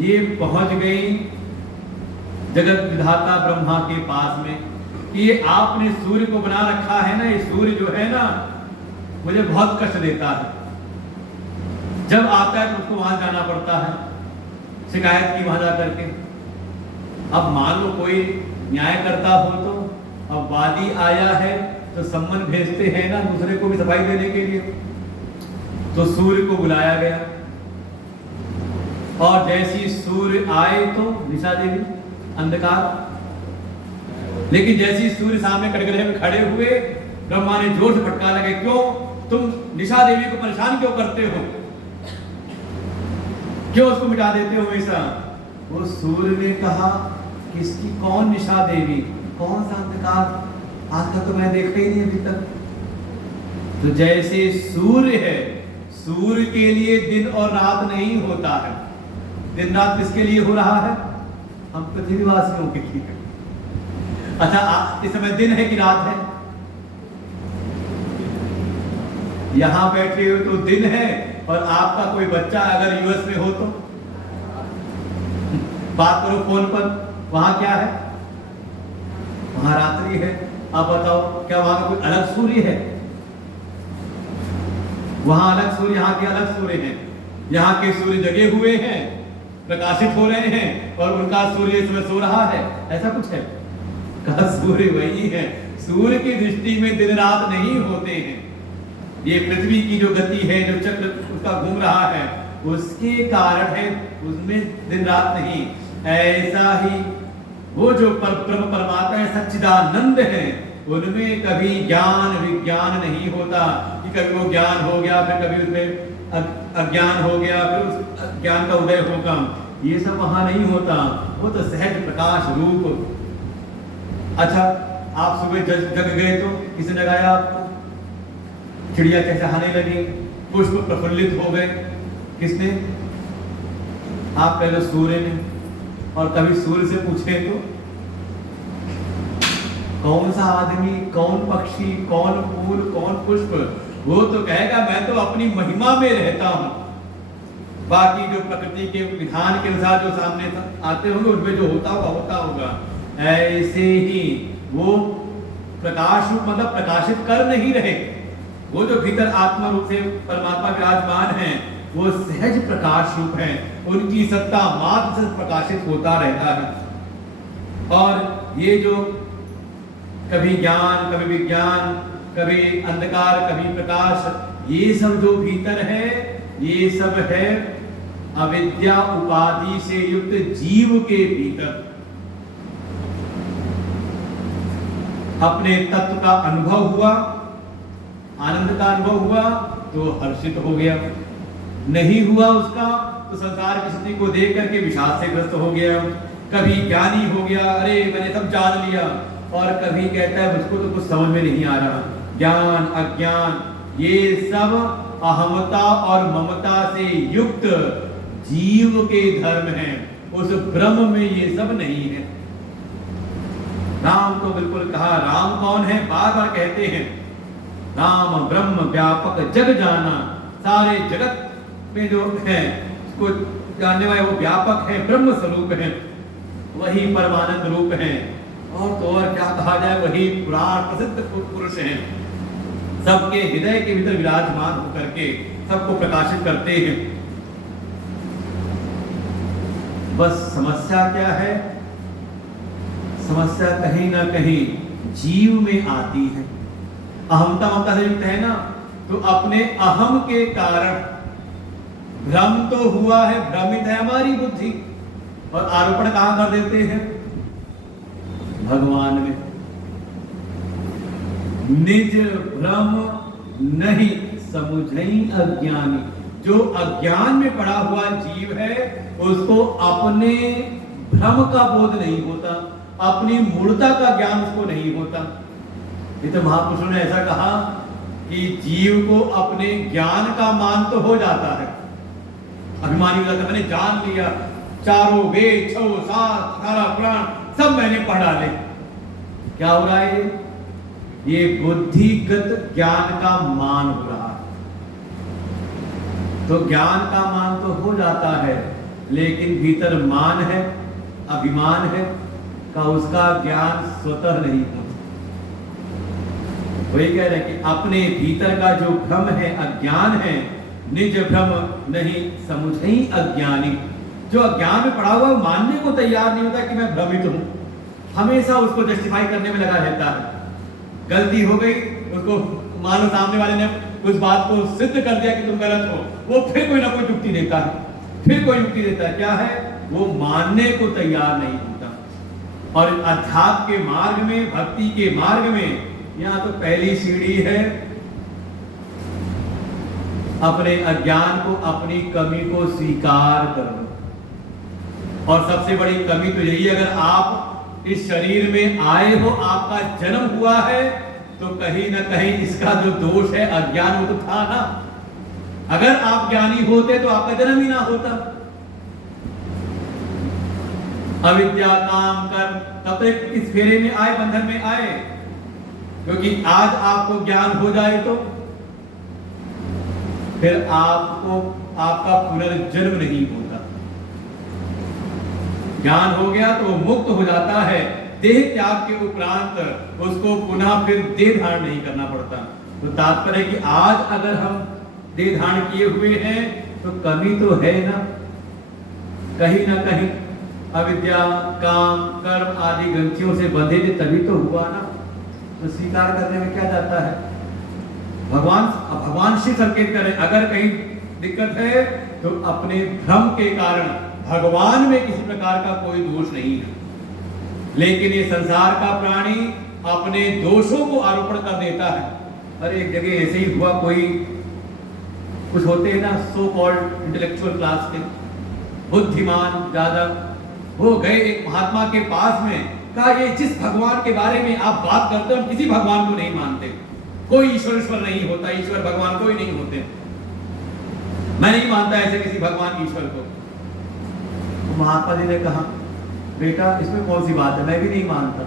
ये पहुंच गई जगत विधाता ब्रह्मा के पास में कि ये आपने सूर्य को बना रखा है ना, ये सूर्य जो है ना मुझे बहुत कष्ट देता है, जब आता है तो उसको वहां जाना पड़ता है, शिकायत की वहां जा करके। अब मान लो कोई न्याय करता हो तो, अब वादी आया है तो सम्मन भेजते हैं ना दूसरे को भी सफाई देने के लिए, तो सूर्य को बुलाया गया और जैसी सूर्य आए तो निशा देवी अंधकार, लेकिन जैसी सूर्य सामने कटघरे में खड़े हुए, ब्रह्मा ने जोर से फटकार लगे, क्यों तुम निशा देवी को परेशान क्यों करते हो, क्यों उसको मिटा देते हो हमेशा। वो सूर्य ने कहा किसकी, कौन निशा देवी, कौन सा अंधकार, आज तक तो मैं देखा ही नहीं अभी तक। तो जैसे सूर्य है, सूर्य के लिए दिन और रात नहीं होता है, दिन रात किसके लिए हो रहा है, हम पृथ्वीवासियों के लिए। अच्छा इस समय दिन है कि रात है, यहां बैठे हो तो दिन है, और आपका कोई बच्चा अगर यूएस में हो तो बात करो फोन पर, वहां क्या है, वहां रात्रि है। आप बताओ क्या वहां का कोई अलग सूर्य है, वहां अलग सूर्य, यहाँ के अलग सूर्य हैं, यहाँ के सूर्य जगे हुए हैं, प्रकाशित हो रहे हैं, और उनका सूर्य इसमें सो रहा है, ऐसा कुछ है, कहा सूर्य वही है। सूर्य की दृष्टि में दिन रात नहीं होते हैं, ये पृथ्वी की जो गति है, जो चक्र उसका घूम रहा है, उसके कारण है, उसमें दिन रात नहीं। ऐसा ही वो जो ब्रह्म परमात्मा है, सच्चिदानंद है, उनमें कभी ज्ञान विज्ञान नहीं होता कि कभी वो ज्ञान हो गया फिर कभी उसमें अज्ञान हो गया फिर उस ज्ञान का उदय होगा, ये सब वहां नहीं होता, वो तो सहज प्रकाश रूप। अच्छा आप सुबह जग गए तो किसने जगाया आपको? चिड़िया चहचहाने लगी, पुष्प प्रफुल्लित हो गए, किसने? आप कह लो सूर्य ने। और कभी सूर्य से पूछे तो कौन सा आदमी, कौन पक्षी, कौन फूल, कौन पुष्प, वो तो कहेगा मैं तो अपनी महिमा में रहता हूं। बाकी जो प्रकृति के विधान के अनुसार जो सामने आते होंगे उनमें जो होता होगा। ऐसे ही वो प्रकाश रूप मतलब प्रकाशित कर नहीं रहे। वो जो भीतर आत्मा रूप से परमात्मा विराजमान है वो सहज प्रकाश रूप है, उनकी सत्ता मात्र से प्रकाशित होता रहता है। और ये जो कभी ज्ञान, कभी विज्ञान, कभी अंधकार, कभी प्रकाश, ये सब जो भीतर है ये सब है अविद्या उपाधि से युक्त जीव के भीतर। अपने तत्व का अनुभव हुआ, आनंद का अनुभव हुआ तो हर्षित हो गया, नहीं हुआ उसका तो संसार की स्थिति को देख करके विषाद से ग्रस्त हो गया। कभी ज्ञानी हो गया, अरे मैंने सब जान लिया, और कभी कहता है मुझको तो कुछ समझ में नहीं आ रहा। ज्ञान अज्ञान ये सब अहमता और ममता से युक्त जीव के धर्म हैं, उस ब्रह्म में ये सब नहीं है। राम तो बिल्कुल कहा, राम कौन है? बार बार कहते हैं राम ब्रह्म व्यापक जग जाना, सारे जगत में जो है उसको जानने वाले वो व्यापक है, ब्रह्म स्वरूप है, वही परमानंद रूप है। और तो और क्या कहा जाए, वही पुराण प्रसिद्ध पुरुष हैं, सबके हृदय के भीतर विराजमान होकर के सबको प्रकाशित करते हैं। बस समस्या क्या है? समस्या कहीं ना कहीं जीव में आती है। अहमता ममता से युक्त है ना, तो अपने अहम के कारण भ्रम तो हुआ है, भ्रमित है हमारी बुद्धि, और आरोपण कहां कर देते हैं? भगवान में। निज भ्रम नहीं समुझई अज्ञानी, जो अज्ञान में पड़ा हुआ जीव है उसको अपने भ्रम का बोध नहीं होता, अपनी मूर्ता का ज्ञान उसको नहीं होता। ये तो महापुरुषों ने ऐसा कहा कि जीव को अपने ज्ञान का मान तो हो जाता है, अभिमानी वाला मैंने जान लिया, चारों वेद, छो सात, 18 पुराण सब मैंने पढ़ डाले। क्या हो रहा है? ये बुद्धिगत ज्ञान का मान हो रहा है। तो ज्ञान का मान तो हो जाता है, लेकिन भीतर मान है, अभिमान है का उसका ज्ञान स्वतः नहीं होता। वही कह रहे कि अपने भीतर का जो भ्रम है, अज्ञान है, निज भ्रम नहीं समुझई अज्ञानी, जो अज्ञान में पड़ा हुआ मानने को तैयार नहीं होता कि मैं भ्रमित हूं, हमेशा उसको जस्टिफाई करने में लगा रहता है। गलती हो गई, उसको मानो सामने वाले ने उस बात को सिद्ध कर दिया कि तुम गलत हो, वो फिर कोई ना कोई युक्ति देता है, फिर कोई युक्ति देता है। क्या है? वो मानने को तैयार नहीं होता। और अध्यात्म के मार्ग में, भक्ति के मार्ग में, यहाँ तो पहली सीढ़ी है अपने अज्ञान को, अपनी कमी को स्वीकार करो। और सबसे बड़ी कमी तो यही, अगर आप इस शरीर में आए हो, आपका जन्म हुआ है, तो कहीं ना कहीं इसका जो दोष है अज्ञान, वो तो था ना। अगर आप ज्ञानी होते तो आपका जन्म ही ना होता। अविद्या काम कर तब तक इस फेरे में आए, बंधन में आए, क्योंकि आज आपको ज्ञान हो जाए तो फिर आपको आपका पुनर्जन्म नहीं होता। ज्ञान हो गया तो मुक्त हो जाता है, देह त्याग के उपरांत उसको पुनः फिर देह धारण नहीं करना पड़ता। तो तात्पर्य है कि आज अगर हम देह धारण किए हुए हैं तो कमी तो है ना, कहीं ना कहीं अविद्या, काम, कर्म आदि ग्रंथियों से बंधे थे, तभी तो हुआ ना। तो स्वीकार करने में क्या जाता है? भगवान श्री संकेत करें, अगर कहीं दिक्कत है तो अपने भ्रम के कारण भगवान में किसी प्रकार का कोई दोष नहीं है, लेकिन ये संसार का प्राणी अपने दोषों को आरोपण कर देता है। अरे एक जगह ऐसे ही हुआ, कोई कुछ होते हैं ना सो कॉल्ड इंटेलेक्चुअल क्लास के, बुद्धिमान ज्यादा, वो गए एक महात्मा के पास में कहा ये जिस भगवान के बारे में आप बात करते हो हम किसी भगवान को नहीं मानते, कोई ईश्वर नहीं होता, ईश्वर भगवान कोई नहीं होते, मैं नहीं मानता ऐसे किसी भगवान ईश्वर को। तो महात्मा जी ने कहा बेटा इसमें कौन सी बात है, मैं भी नहीं मानता।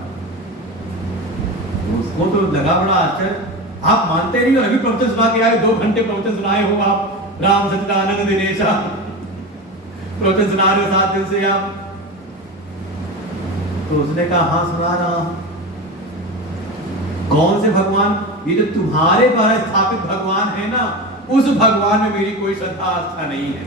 उसको तो लगा बड़ा आश्चर्य, आप मानते नहीं हो, अभी प्रवचन सुना के आए, 2 घंटे प्रवचन सुनाए हो आप, राम सच्चिदानंद दिनेशा प्रवचन सुना रहे हो 7 दिन से आप। तो उसने कहा हाँ सुना रहा हूं। कौन से भगवान, ये जो तुम्हारे द्वारा स्थापित भगवान है ना, उस भगवान में मेरी कोई श्रद्धा आस्था नहीं है।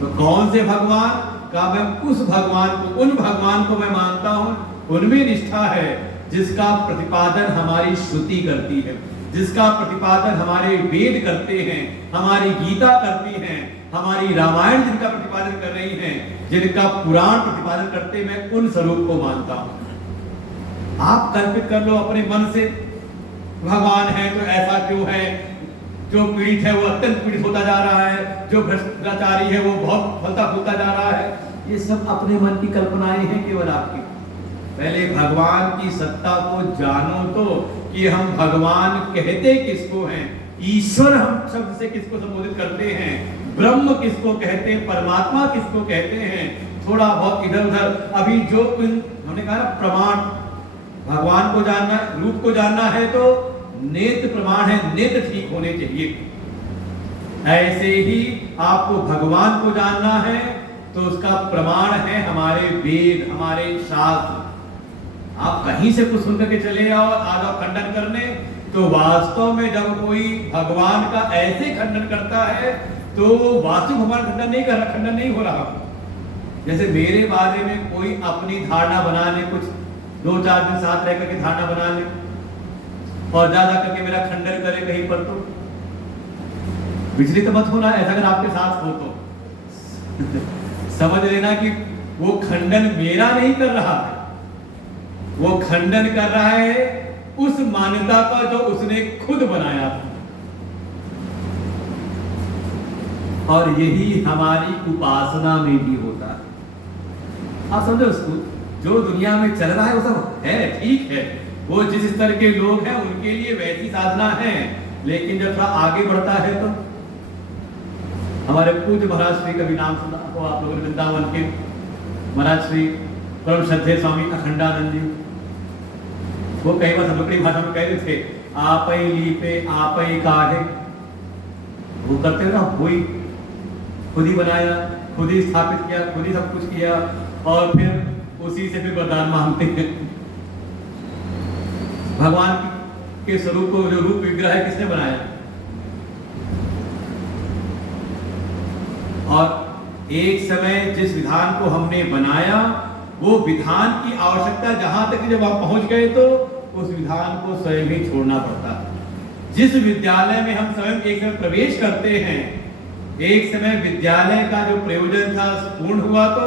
तो कौन से भगवान का, मैं उस भगवान को, उन भगवान को मैं मानता हूं, उनमें निष्ठा है जिसका प्रतिपादन हमारी श्रुति करती है, जिसका प्रतिपादन हमारे वेद करते हैं, हमारी गीता करती हैं, हमारी रामायण जिनका प्रतिपादन कर रही हैं, जिनका पुराण प्रतिपादन करते, मैं उन स्वरूप को मानता हूं। आप कल्पित कर लो अपने मन से, भगवान है तो ऐसा क्यों है, जो पीड़ित है वो अत्यंत पीड़ित होता जा रहा है, जो भ्रष्टाचारी है वो बहुत फलता फूलता जा रहा है। ये सब अपने मन की कल्पनाएं हैं केवल आपकी। पहले भगवान की सत्ता को जानो तो, कि हम भगवान कहते किसको हैं, ईश्वर हम शब्द से किसको संबोधित करते हैं, ब्रह्म किसको कहते हैं, परमात्मा किसको कहते हैं। थोड़ा बहुत इधर उधर अभी जो हमने कहा ना, प्रमाण, भगवान को जानना, रूप को जानना है तो नेत्र प्रमाण है, नेत्र ठीक होने चाहिए। ऐसे ही आपको भगवान को जानना है तो उसका प्रमाण है हमारे वेद, हमारे शास्त्र। आप कहीं से कुछ सुन करके चले जाओ, आ जाओ खंडन करने, तो वास्तव में जब कोई भगवान का ऐसे खंडन करता है तो वास्तविक भगवान खंडन नहीं कर रहा, खंडन नहीं हो रहा। जैसे मेरे बारे में कोई अपनी धारणा बना ले, कुछ 2-4 दिन साथ रह करके धारणा बना ले और ज्यादा करके मेरा खंडन करे कहीं पर, तो विचलित मत होना। ऐसा अगर आपके साथ हो तो समझ लेना कि वो खंडन मेरा नहीं कर रहा है, वो खंडन कर रहा है उस मान्यता का जो उसने खुद बनाया था। और यही हमारी उपासना में भी होता है। आप समझो उसको, जो दुनिया में चल रहा है वो सब है, ठीक है, वो जिस स्तर के लोग हैं उनके लिए वैसी साधना है, लेकिन जब थोड़ा आगे बढ़ता है तो हमारे पूज्य महाराज श्री का भी नाम सुना हो आप लोगों ने, वृंदावन के महाराज श्री परम श्रद्धेय स्वामी अखंडानंद जी, वो कई बार संस्कृत भाषा में कहते थे, आप ही लीपे आप ही काहे, वो करते ना, वही खुद ही बनाया, खुद ही स्थापित किया, खुद ही सब कुछ किया, और फिर उसी से फिर वरदान मांगते हैं। भगवान के स्वरूप को, जो रूप विग्रह है, किसने बनाया? और एक समय जिस विधान को हमने बनाया, वो विधान की आवश्यकता जहां तक जब आप पहुंच गए तो उस विधान को स्वयं ही छोड़ना पड़ता है। जिस विद्यालय में हम स्वयं एक समय प्रवेश करते हैं, एक समय विद्यालय का जो प्रयोजन था पूर्ण हुआ तो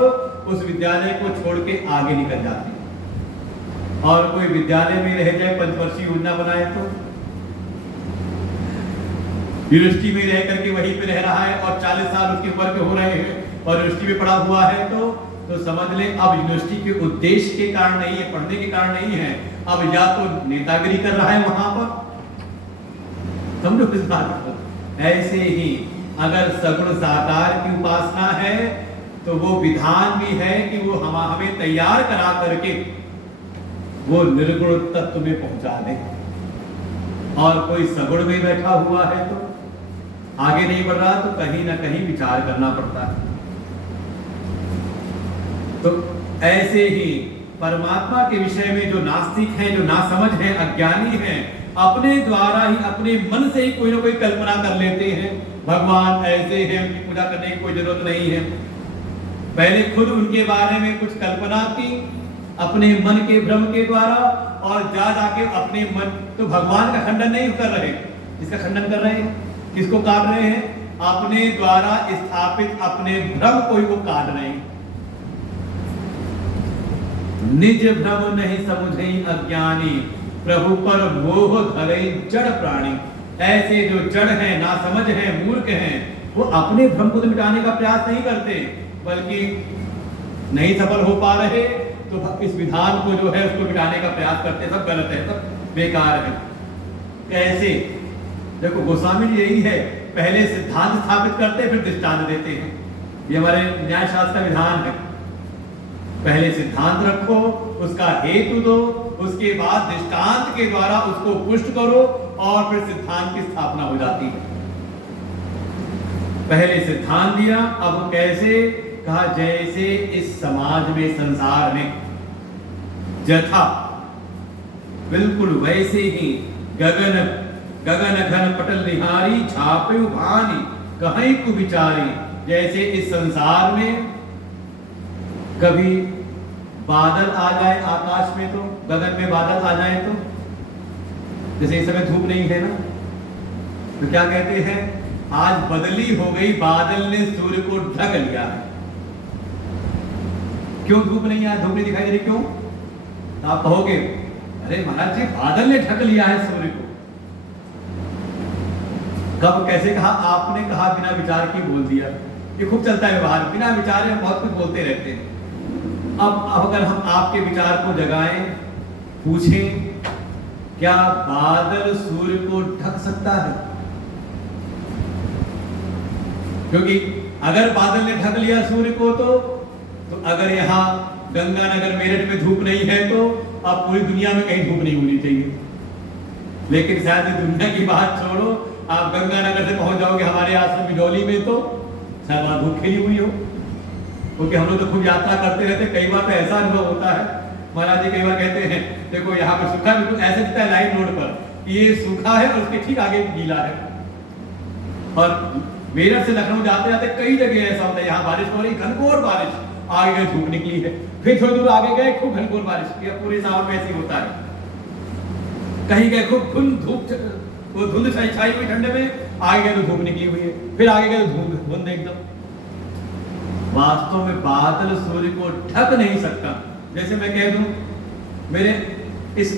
उस विद्यालय को छोड़ के आगे निकल जाते हैं। और कोई विद्यालय में रह जाए, पंचवर्षीय योजना बनाए तो यूनिवर्सिटी में रह करके वहीं पे रह रहा है और 40 साल उसकी उम्र के हो रहे हैं और यूनिवर्सिटी में पढ़ा हुआ है तो समझ ले अब यूनिवर्सिटी के उद्देश्य के कारण नहीं है, पढ़ने के कारण नहीं है, अब या तो नेतागिरी कर रहा है वहां पर। समझो इस बात को। ऐसे ही अगर सगुण साकार की उपासना है तो वो विधान भी है कि वो हमें तैयार करा करके वो निर्गुण तत्व में पहुंचा दे। और कोई सगुण में बैठा हुआ है तो आगे नहीं बढ़ रहा, तो कहीं ना कहीं विचार करना पड़ता है। तो ऐसे ही परमात्मा के विषय में जो नास्तिक हैं, जो नासमझ हैं, अज्ञानी हैं, अपने द्वारा ही, अपने मन से ही कोई ना कोई कल्पना कर लेते हैं, भगवान ऐसे हैं, उनकी पूजा करने की कोई जरूरत नहीं है। पहले खुद उनके बारे में कुछ कल्पना की अपने मन के भ्रम के द्वारा, और जा जाके अपने मन, तो भगवान का खंडन नहीं कर रहे, इसका खंडन कर रहे हैं। किसको काट रहे हैं? अपने द्वारा स्थापित अपने भ्रम को ही वो काट रहे हैं। निज भ्रम नहीं समझे अज्ञानी, प्रभु पर मोह धरे जड़ प्राणी। ऐसे जो जड़ हैं, नासमझ हैं, मूर्ख हैं, वो अपने भ्रम को तो मिटाने का प्रयास नहीं करते, बल्कि नहीं सफल हो पा रहे तो इस विधान को जो है उसको मिटाने का प्रयास करते हैं, सब गलत है, सब बेकार है। कैसे? देखो गोस्वामी जी यही है, पहले सिद्धांत स्थापित करते फिर दृष्टांत देते हैं। ये हमारे न्याय शास्त्र का विधान है, पहले सिद्धांत रखो, उसका हेतु दो, उसके बाद दृष्टांत के द्वारा उसको पुष्ट करो और फिर सिद्धांत की स्थापना हो जाती है। पहले सिद्धांत दिया, अब कैसे? कहा जैसे इस समाज में, संसार में जथा बिल्कुल वैसे ही गगन घन पटल निहारी छापे भानी कहीं को विचारी। जैसे इस संसार में कभी बादल आ जाए आकाश में, तो गगन में बादल आ जाए, तो जैसे इस समय धूप नहीं है ना, तो क्या कहते हैं, आज बदली हो गई, बादल ने सूर्य को ढक लिया है। क्यों धूप नहीं है, धूप नहीं दिखाई दे रही, क्यों? तो आप कहोगे अरे महाराज जी बादल ने ढक लिया है सूर्य को। कब कैसे कहा? आपने कहा बिना विचार की बोल दिया। ये खूब चलता है व्यवहार, बिना विचार हम बहुत कुछ बोलते रहते हैं। अब अगर हम आपके विचार को जगाएं, पूछें क्या बादल सूर्य को ढक सकता है? क्योंकि अगर बादल ने ढक लिया सूर्य को, तो अगर यहाँ गंगानगर मेरठ में धूप नहीं है तो अब पूरी दुनिया में कहीं धूप नहीं होनी चाहिए। लेकिन शायद दुनिया की बात छोड़ो, आप गंगानगर से पहुंच जाओगे हमारे आश्रम बिजौली में तो शायद वहां धूप खिली हुई हो, क्योंकि हम लोग तो खूब यात्रा करते रहते। कई बार तो ऐसा अनुभव होता है, महाराज जी कई बार कहते हैं देखो यहाँ पे सूखा, बिल्कुल ऐसे दिखता है लाइन रोड पर, ये सूखा है और उसके ठीक आगे गीला है। और मेरठ से लखनऊ जाते जाते कई जगह ऐसा होता है, यहाँ बारिश हो रही, घनघोर बारिश, आगे गए धूप निकली है, फिर थोड़ी दूर आगे गए खूब घनघोर बारिश, पूरे सावन में ऐसे होता है। कहीं गए खूब धूप, वो धुंध छाई हुई ठंडे में, आगे गए तो धूप निकली हुई है, फिर आगे गए तो धुंध एकदम। वास्तव में बादल सूर्य को ढक नहीं सकता। जैसे मैं कह दूं मेरे इस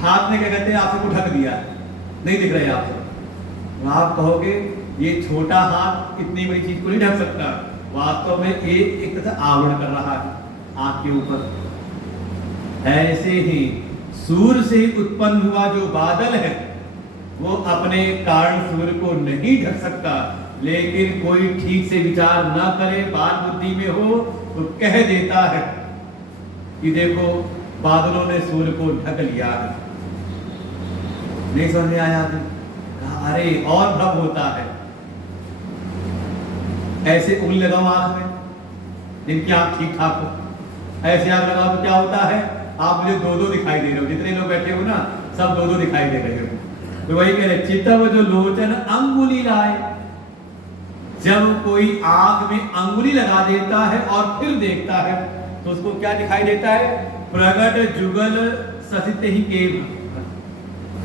हाथ ने क्या कहते हैं आपसे को ढक दिया, नहीं दिख रहा है आपसे, आप कहोगे ये छोटा हाथ इतनी बड़ी चीज को नहीं ढक सकता। वास्तव में एक तरह से आवरण कर रहा है आपके ऊपर। ऐसे ही सूर्य से ही उत्पन्न हुआ जो बादल है वो अपने कारण सूर्य को नहीं ढक सकता, लेकिन कोई ठीक से विचार ना करे, बाल बुद्धि में हो तो कह देता है कि देखो बादलों ने सूर्य को ढक लिया है। नहीं समझ में आया? कहा अरे और भ्रम होता है। ऐसे उंगली लगाओ आंख में, जिनकी आंख ठीक ठाक हो, ऐसे आंख लगाओ तो क्या होता है, आप मुझे दो दो दिखाई दे रहे हो, जितने लोग बैठे हो ना सब दो दो दिखाई दे रहे हो। तो वही कह रहे चित्तव जो लोचन अंगुली लाए, जब कोई आंख में अंगुली लगा देता है और फिर देखता है तो उसको क्या दिखाई देता है, प्रगट जुगल ससित ही के,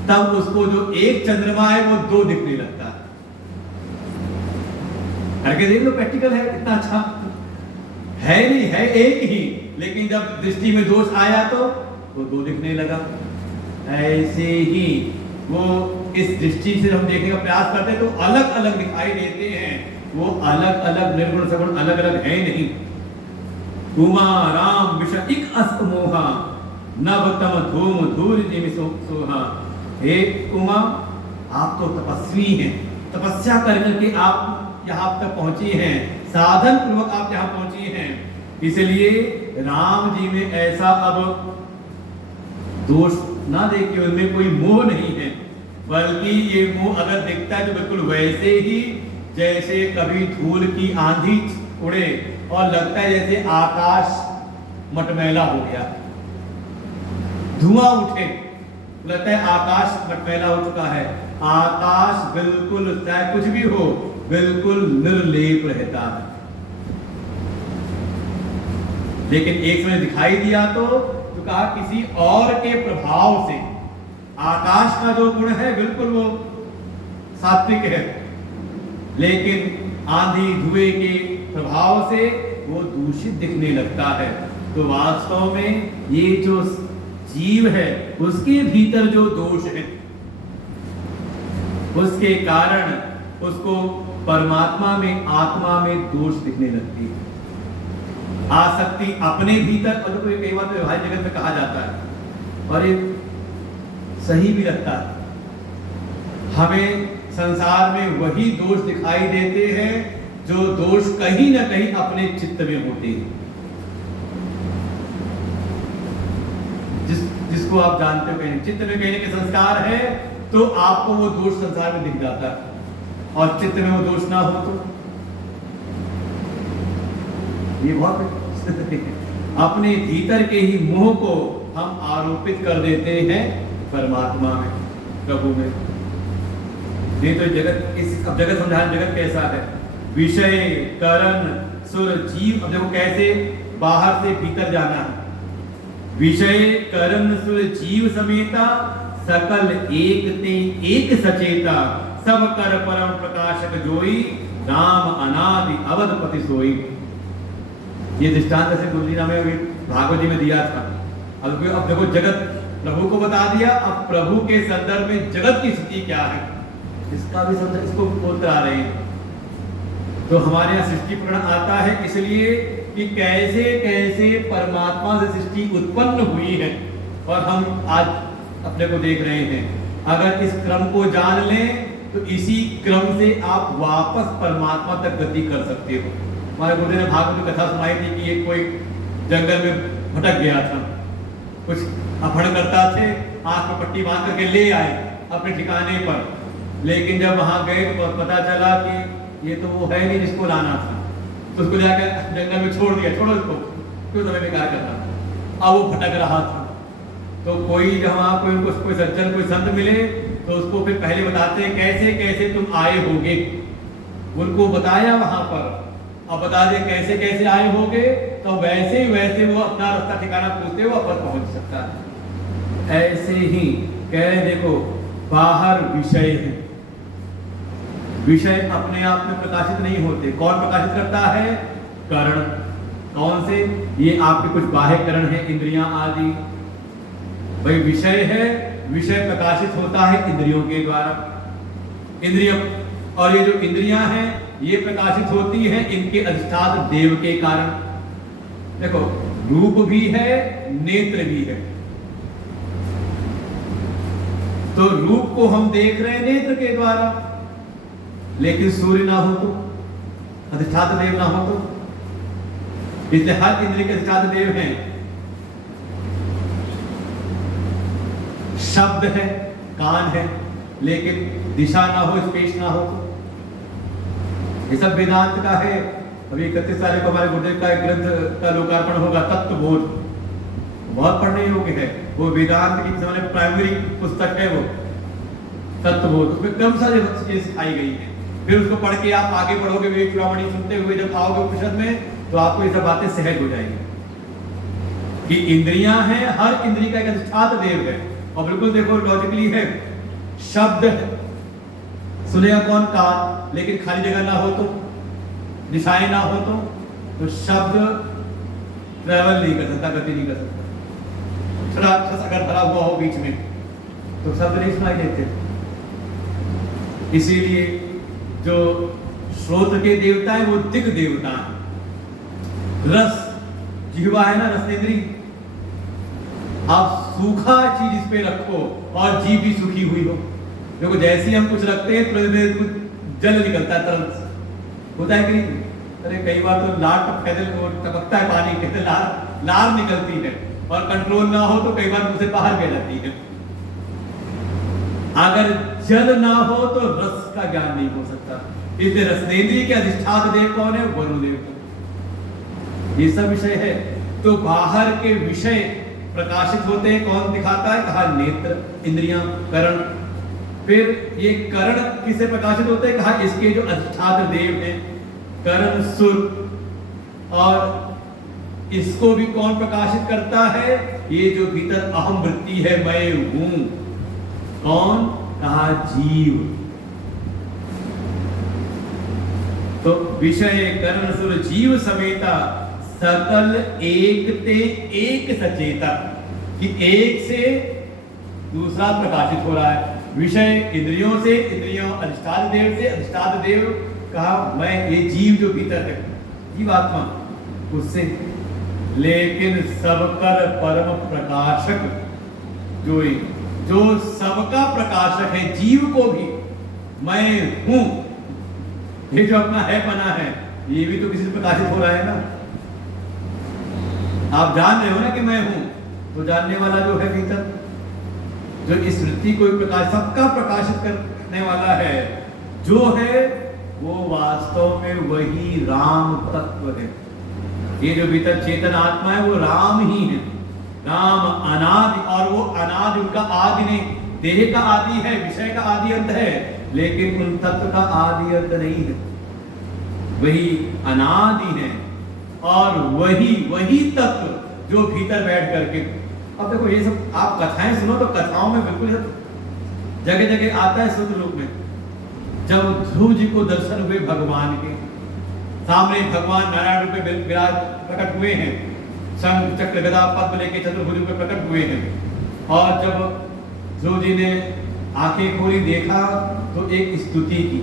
तब उसको जो एक चंद्रमा है वो दो दिखने लगता है। करके देख लो, प्रैक्टिकल है, इतना अच्छा है नहीं है एक ही, लेकिन जब दृष्टि में दोष आया तो वो दो दिखने लगा। ऐसे ही वो इस दृष्टि से हम देखने का प्रयास करते हैं तो अलग अलग दिखाई देते हैं, वो अलग अलग निर्गुण सगुण अलग अलग है नहीं। उमा राम विषइक अस्त मोहा नवतम धूम धूर जिमि सोहा। हे उमा, आप तो तपस्वी हैं, तपस्या कर करके आप यहाँ तक पहुंची हैं, साधन पूर्वक आप यहाँ पहुंची हैं, इसलिए राम जी में ऐसा अब दोष ना देखिए, उनमें कोई मोह नहीं है, बल्कि ये मोह अगर दिखता है तो बिल्कुल वैसे ही जैसे कभी धूल की आंधी उड़े और लगता है जैसे आकाश मटमैला हो गया, धुआं उठे, लगता है आकाश मटमैला हो चुका है। आकाश बिल्कुल चाहे कुछ भी हो बिल्कुल निर्लेप रहता है, लेकिन एक समय दिखाई दिया तो कहा किसी और के प्रभाव से। आकाश का जो गुण है बिल्कुल वो सात्विक है, लेकिन आंधी धुएं के प्रभाव से वो दूषित दिखने लगता है। तो वास्तव में ये जो जीव है उसके भीतर जो दोष है उसके कारण उसको परमात्मा में, आत्मा में दोष दिखने लगती है। आसक्ति अपने भीतर, और तो कई बार तो व्यवहारिक जगत में कहा जाता है और ये सही भी लगता है, हमें संसार में वही दोष दिखाई देते हैं जो दोष कहीं ना कहीं अपने चित्त में होते हैं, जिसको आप जानते हो, कहीं चित्त में कहने के संस्कार है तो आपको वो दोष संसार में दिख जाता है, और चित्त में वो दोष ना हो तो ये बहुत अपने भीतर के ही मोह को हम आरोपित कर देते हैं परमात्मा में, प्रभु में। नहीं तो जगत, इस अब जगत समझाना, जगत कैसा है, विषय करण सुर जीव। अब देखो कैसे बाहर से भीतर जाना है, विषय करण सुर जीव समेता सकल एक ते एक सचेता, सब कर परम प्रकाशक जोई, राम अनादि अवधपति सोई। ये दृष्टांत से तुलसीराम में भागवत जी में दिया था। अब देखो जगत प्रभु को बता दिया, अब प्रभु के संदर्भ में जगत की स्थिति क्या है इसका भी संदर्भ, इसको बोलते आ रहे हैं। तो हमारे यहाँ सृष्टि प्रकरण आता है इसलिए कि कैसे कैसे परमात्मा से सृष्टि उत्पन्न हुई है और हम आज अपने को देख रहे हैं। अगर इस क्रम को जान लें तो इसी क्रम से आप वापस परमात्मा तक गति कर सकते हो। हमारे गुरुदेव ने भागवत में कथा सुनाई थी कि एक कोई जंगल में भटक गया था, कुछ अपहरण करता थे, आंख में पट्टी बांध करके ले आए अपने ठिकाने पर, लेकिन जब वहां गए तो पता चला कि ये तो वो है नहीं जिसको लाना था, तो उसको जाकर जंगल में छोड़ दिया, छोड़ो इसको, क्यों समय बेकार करना। अब वो भटक रहा था, तो कोई जब वहां कोई सज्जन कोई संत मिले तो उसको फिर पहले बताते हैं कैसे कैसे तुम आए होगे, उनको बताया वहां पर, अब बता दे कैसे कैसे आए होगे, तो वैसे वैसे वो अपना रास्ता ठिकाना पूछते हुए पर पहुंच सकता है। ऐसे ही कह देखो बाहर विषय है, विषय अपने आप में प्रकाशित नहीं होते। कौन प्रकाशित करता है? करण। कौन से? ये आपके कुछ बाह्य करण है, इंद्रियां आदि। भाई विषय है, विषय प्रकाशित होता है इंद्रियों के द्वारा, इंद्रियों, और ये जो इंद्रियां हैं ये प्रकाशित होती हैं इनके अधिष्ठान देव के कारण। देखो रूप भी है, नेत्र भी है, तो रूप को हम देख रहे हैं नेत्र के द्वारा, लेकिन सूर्य ना हो तो, अधिष्ठान देव ना हो तो, इसलिए हर इंद्रिय के अधिष्ठान देव हैं। शब्द है, कान है, लेकिन दिशा ना हो, स्पेस ना हो तो, ये सब वेदांत का है। अभी 31 तारीख को हमारे गुरुदेव का एक ग्रंथ का लोकार्पण होगा, तत्वबोध, बहुत पढ़ने योग्य है। वो वेदांत की समझ प्राइमरी पुस्तक है वो तत्वबोध, उसमें क्रमशः चीजें सिखाई गई है। फिर उसको पढ़ के आप आगे बढ़ोगे, विवेक चूड़ामणि सुनते हुए जब आओगे उपनिषद में, तो आपको ये सब बातें सहज हो जाएंगी कि इंद्रियां हैं, हर इंद्रिय का एक अधिष्ठान देव है। और बिल्कुल देखो लॉजिकली है, शब्द है, सुनेगा कौन? कान, लेकिन खाली जगह ना हो तो, दिशाएं ना हो तो शब्द ट्रेवल नहीं कर सकता, गति नहीं कर सकता। थोड़ा अगर भरा हुआ हो बीच में तो शब्द नहीं सुनाई देते। इसीलिए जो श्रोत्र के देवता है वो दिग देवता है। रस जिह्वा है ना, रसनेंद्री, आप सूखा चीज इस पे रखो और जीभ भी सूखी हुई हो। देखो जैसे हम कुछ रखते हैं तो जल निकलता है, तरल होता है कि नहीं? अरे कई बार तो लार टपकता है पानी, कहते लार निकलती है, और कंट्रोल ना हो तो कई बार मुंह से बाहर बह जाती है। अगर जल ना हो तो रस का ज्ञान नहीं हो सकता। इसलिए रसनेंद्रिय के अधिष्ठान देव कौन है? वरुण देव। ये सब विषय है। तो बाहर के विषय प्रकाशित होते हैं, कौन दिखाता है? कहा नेत्र, इंद्रियां, करण। फिर ये करण किसे प्रकाशित होते हैं? कहा इसके जो अधिष्ठान देव हैं, करण सुर, और इसको भी कौन प्रकाशित करता है? ये जो भीतर अहम वृत्ति है, मैं हूं, कौन? कहा जीव। तो विषय करण सुर जीव समेता सकल एक ते एक सचेता, कि एक से दूसरा प्रकाशित हो रहा है। विषय इंद्रियों से, इंद्रियों अधिष्ठान देव से, अधिष्ठान देव कहा मैं, ये जीव जो भीतर है, जीवात्मा, उससे लेकिन सबकर परम प्रकाशक जो सबका प्रकाशक है, जीव को भी मैं हूं, ये जो अपना है बना है, ये भी तो किसी से प्रकाशित हो रहा है ना। आप जान रहे हो ना कि मैं हूं, तो जानने वाला जो है भीतर, जो इस वृत्ति को प्रकाश सबका प्रकाशित करने वाला है, जो है वो वास्तव में वही राम तत्व है। ये जो भीतर चेतन आत्मा है वो राम ही है। राम अनादि, और वो अनादि उनका आदि नहीं, देह का आदि है, विषय का आदि अंत है, लेकिन उन तत्व का आदि अंत नहीं है, वही अनादि है। और वही तत्व जो भीतर बैठ करके, अब देखो ये सब आप कथाएं सुनो तो कथाओं में बिल्कुल जगह जगह आता है शुद्ध रूप में। जब ध्रुव जी को दर्शन हुए भगवान के सामने, भगवान नारायण रूप में विराज प्रकट हुए हैं, शंख चक्र गदा पद्म लेके चतुर्भुज पे प्रकट हुए हैं। और जब ध्रुव जी ने आंखें खोली, देखा तो एक स्तुति की,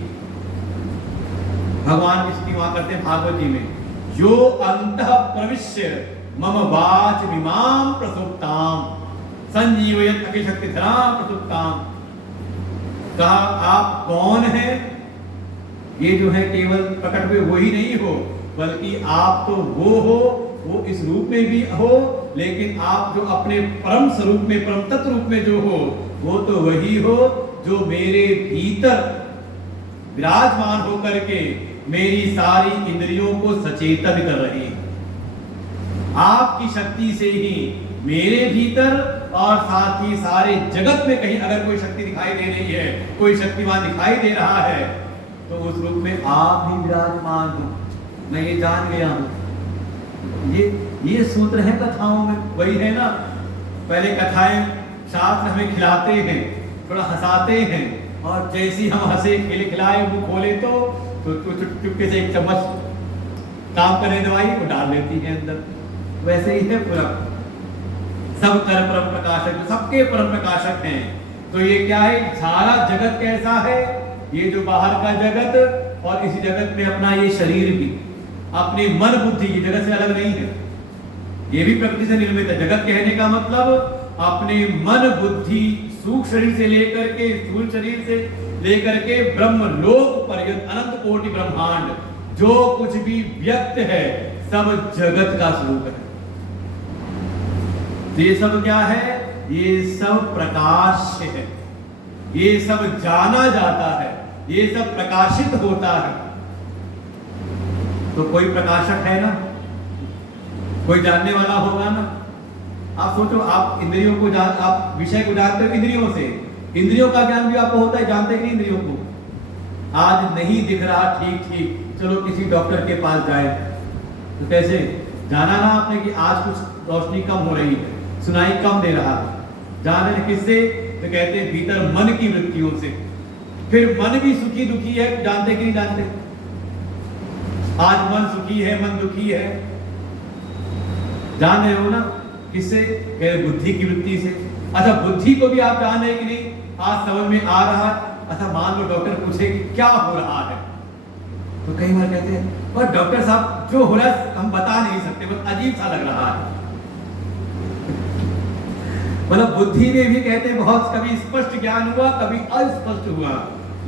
भगवान की स्तुति वहां करते हैं भागवत जी में, यो अंतः प्रविश्य मम वाच विमाम प्रसुप्ताम संजीवयत अखिल शक्ति धरा प्रसुप्ताम। कहा आप कौन हैं? ये जो है केवल प्रकट हुए वही नहीं हो, बल्कि आप तो वो हो, वो इस रूप में भी हो, लेकिन आप जो अपने परम स्वरूप में, परम तत्व रूप में जो हो, वो तो वही हो जो मेरे भीतर विराजमान होकर के मेरी सारी इंद्रियों को सचेतन कर रही है। आपकी शक्ति से ही मेरे भीतर और साथ ही सारे जगत में कहीं अगर कोई शक्ति दिखाई दे रही है, कोई शक्तिमान दिखाई दे रहा है, तो उस रूप में आप ही विराजमान हो, मैं ये जान गया हूं। ये सूत्र है कथाओं में, वही है ना। पहले कथाएं शास्त्र हमें खिलाते हैं, थोड़ा हंसाते हैं, और जैसी हम हंसे खेले खिलाए मुंह खोले तो चुपके से एक चम्मच काम करने दवाई वो डाल देती है अंदर। वैसे ही है पूरा, सब कर परम प्रकाशक, सबके परम प्रकाशक हैं। तो ये क्या है, सारा जगत कैसा है, ये जो बाहर का जगत और इसी जगत में अपना ये शरीर भी, अपनी मन बुद्धि ये जगत से अलग नहीं है, ये भी प्रकृति से निर्मित है। जगत कहने का मतलब अपने मन बुद्धि सूक्ष्म शरीर से लेकर के स्थूल शरीर से लेकर के ब्रह्म लोक पर्यंत अनंत कोटि ब्रह्मांड जो कुछ भी व्यक्त है सब जगत का स्वरूप है। तो ये सब क्या है, ये सब प्रकाश है, ये सब जाना जाता है, ये सब प्रकाशित होता है। तो कोई प्रकाशक है ना, कोई जानने वाला होगा ना। आप सोचो, आप इंद्रियों को आप विषय को जानते हो इंद्रियों से, इंद्रियों का ज्ञान भी आपको होता है, जानते कि इंद्रियों को। आज नहीं दिख रहा, ठीक, चलो किसी डॉक्टर के पास जाए, तो कैसे जाना ना आपने कि आज कुछ रोशनी कम हो रही है, सुनाई कम दे रहा है, जान रहे किससे, तो कहते हैं भीतर मन की वृत्तियों से। फिर मन भी सुखी दुखी है, जानते कि नहीं जानते? आज मन सुखी है, मन दुखी है, जान रहे हो ना किससे? बुद्धि की वृत्ति से। अच्छा, बुद्धि को भी आप जान रहे कि नहीं? आज समझ में आ रहा है। अच्छा, मान लो डॉक्टर पूछे कि क्या हो रहा है, तो कई बार कहते हैं और डॉक्टर साहब जो हो रहा है हम बता नहीं सकते, बस अजीब सा लग रहा है। मतलब बुद्धि में भी कहते हैं बहुत, कभी स्पष्ट ज्ञान हुआ, कभी अस्पष्ट हुआ,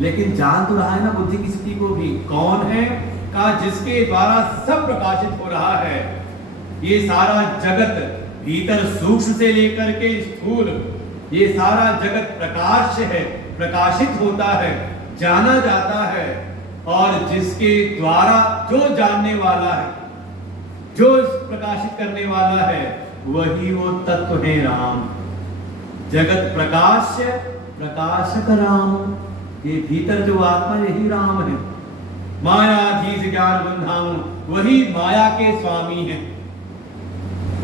लेकिन जान तो रहा है ना बुद्धि की स्थिति को भी। कौन है का जिसके द्वारा सब प्रकाशित हो रहा है। ये सारा जगत भीतर सूक्ष्म से लेकर के स्थूल, ये सारा जगत प्रकाश है, प्रकाशित होता है, जाना जाता है, और जिसके द्वारा जो जानने वाला है, जो प्रकाशित करने वाला है, वही वो तत्व है राम। जगत प्रकाश्य प्रकाशक राम, ये भीतर जो आत्मा यही राम है। मायाधीश ज्ञान बंधाऊ, वही माया के स्वामी है,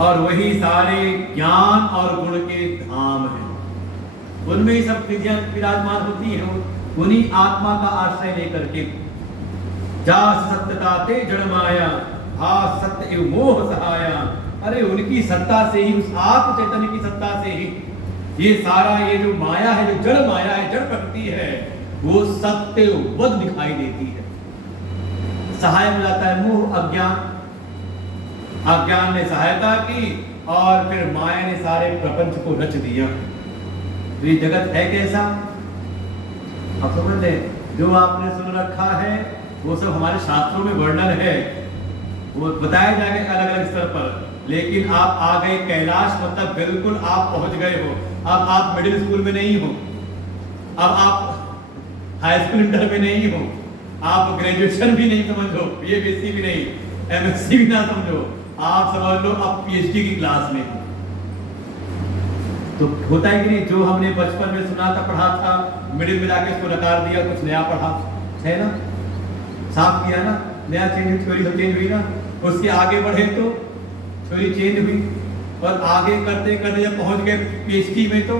और वही सारे ज्ञान और गुण के धाम है। उनमें ही सब विद्या विराजमान होती है, उन्हीं आत्मा का आश्रय लेकर के। जा सत्यता ते जड़ माया, हा सत्य एवं मोह सहाया। अरे उनकी सत्ता से ही, उस आत्म चैतन्य की सत्ता से ही ये सारा, ये जो माया है, जो जड़ माया है, जड़ प्रकृति है, वो सत्य वद दिखाई देती है। सहाय मिलाता है मोह अज्ञान। अज्ञान ने सहायता की और फिर माया ने सारे प्रपंच को रच दिया। तो ये जगत है कैसा आप समझ लें। जो आपने सुन रखा है वो सब हमारे शास्त्रों में वर्णन है, वो बताया जाएगा अलग अलग स्तर पर। लेकिन आप आ गए कैलाश, मतलब बिल्कुल आप पहुंच गए हो। अब आप मिडिल स्कूल में नहीं हो, अब आप हाई स्कूल इंटर में नहीं हो, आप ग्रेजुएशन भी नहीं समझो, बीएससी भी नहीं, एमएससी भी ना समझो, आप समझ लो अब पीएचडी की क्लास में हो। तो होता है कि नहीं, जो हमने बचपन में सुना था, पढ़ा था, मिडिल में जाके उसको नकार दिया, कुछ नया पढ़ा है ना, साफ किया ना, नया चेंज, थ्योरी सब चेंज हुई ना, उसके आगे बढ़े तो थ्योरी चेंज हुई, और आगे करते करते जब पहुंच गए पीएचडी में तो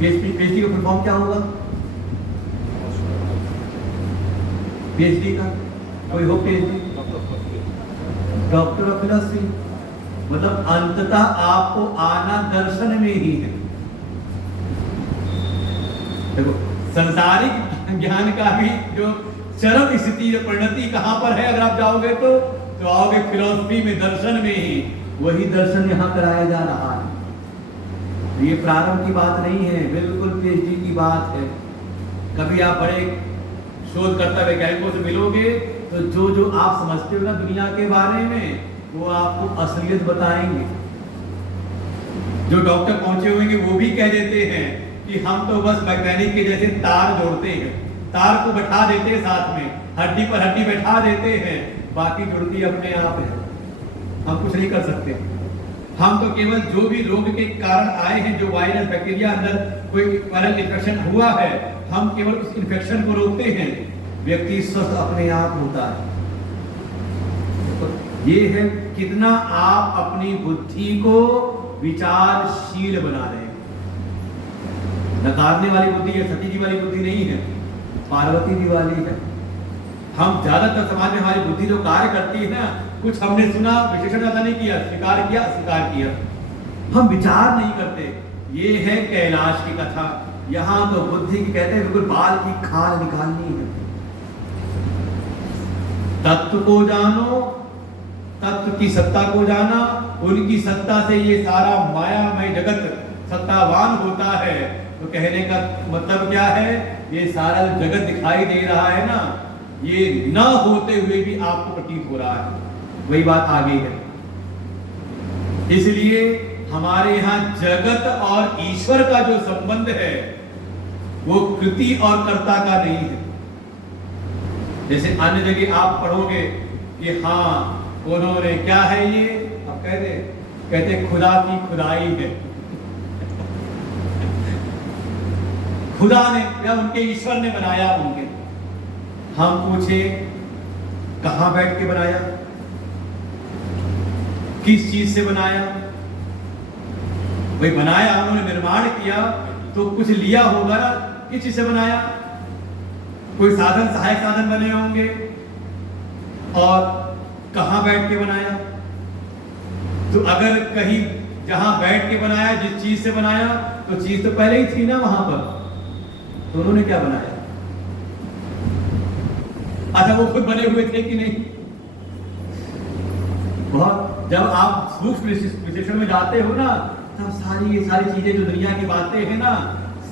पीएचडी का फुल फॉर्म क्या होगा? पीएचडी का कोई हो? पीएचडी डॉक्टर ऑफ फिलॉसफी, मतलब अंततः आपको आना दर्शन में ही है। देखो संसारिक ज्ञान का भी जो चरम स्थिति परिणति कहां पर है, अगर आप जाओगे तो आओगे फिलॉसफी में, दर्शन में ही। वही दर्शन यहाँ कराया जा रहा है। ये प्रारंभ की बात नहीं है, बिल्कुल पीएचडी की बात है। कभी आप बड़े शोधकर्ता वैज्ञानिकों से मिलोगे तो जो आप समझते हो ना दुनिया के बारे में, वो आपको असलियत बताएंगे। जो डॉक्टर पहुंचे होंगे वो भी कह देते हैं कि हम तो बस वैज्ञानिक के जैसे तार जोड़ते हैं, तार को बैठा देते हैं साथ में, हड्डी पर हड्डी बैठा देते हैं, बाकी जुड़ती अपने आप है, हम कुछ नहीं कर सकते। हम तो केवल जो भी रोग के कारण आए हैं, जो वायरस बैक्टीरिया अंदर कोई वायरल इन्फेक्शन हुआ है, हम केवल उस इन्फेक्शन को रोकते हैं, व्यक्ति स्वस्थ अपने आप होता है। ये है कितना आप अपनी बुद्धि को विचारशील बना रहे हैं। नकारने वाली बुद्धि है, सती जी वाली बुद्धि नहीं है, पार्वती जी वाली है। हम ज्यादातर समाज में हमारी बुद्धि जो कार्य करती है ना, कुछ हमने सुना, विशेषण ज्यादा नहीं किया, स्वीकार किया, अस्वीकार किया, हम विचार नहीं करते। ये है कैलाश की कथा। यहाँ तो बुद्धि की कहते हैं बिल्कुल बाल की खाल निकालनी है। तत्व को जानो, तत्व की सत्ता को जाना, उनकी सत्ता से ये सारा मायामय जगत सत्तावान होता है। तो कहने का मतलब क्या है, ये सारा जगत दिखाई दे रहा है ना, ये न होते हुए भी आपको प्रतीत हो रहा है। वही बात आगे है। इसलिए हमारे यहाँ जगत और ईश्वर का जो संबंध है वो कृति और कर्ता का नहीं है। जैसे अन्य जगह आप पढ़ोगे कि हाँ उन्होंने क्या है, ये अब कहते खुदा की खुदाई है, खुदा ने या उनके ईश्वर ने बनाया उनके। हम पूछे कहां बैठ के बनाया, किस चीज से बनाया? भाई बनाया, उन्होंने निर्माण किया तो कुछ लिया होगा ना, किस चीज से बनाया? कोई साधन, सहायक साधन बने होंगे। और कहां बैठ के बनाया? तो अगर कहीं जहां बैठ के बनाया, जिस चीज से बनाया, तो चीज तो पहले ही थी ना वहां पर, तो उन्होंने क्या बनाया? अच्छा वो खुद बने हुए थे कि नहीं? बहुत जब आप सूक्ष्म विश्लेषण में जाते हो ना, तब सारी चीजें जो दुनिया की बातें हैं ना,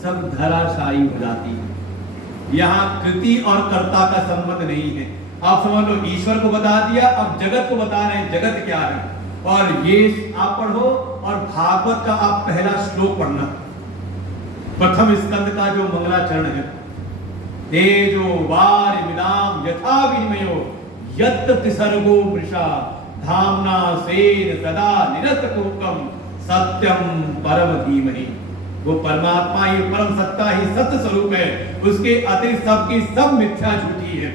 सब धराशायी हो जाती है। यहाँ कृति और कर्ता का संबंध नहीं है। आप समझ लो ईश्वर को बता दिया, अब जगत को बता रहे हैं जगत क्या है। और ये आप पढ़ो, और भागवत का आप पहला श्लोक पढ़ना, प्रथम स्कंद का जो मंगलाचरण है, तेजो वार मिलाम यथा विनिमयो यत् तिसर्गो वृषा धामना सेन सदा निरस्तकुकम सत्यम परम धीमहि। वो परमात्मा, ये परम सत्ता ही सत्य स्वरूप है, उसके अतिरिक्त सबकी सब मिथ्या झूठी है।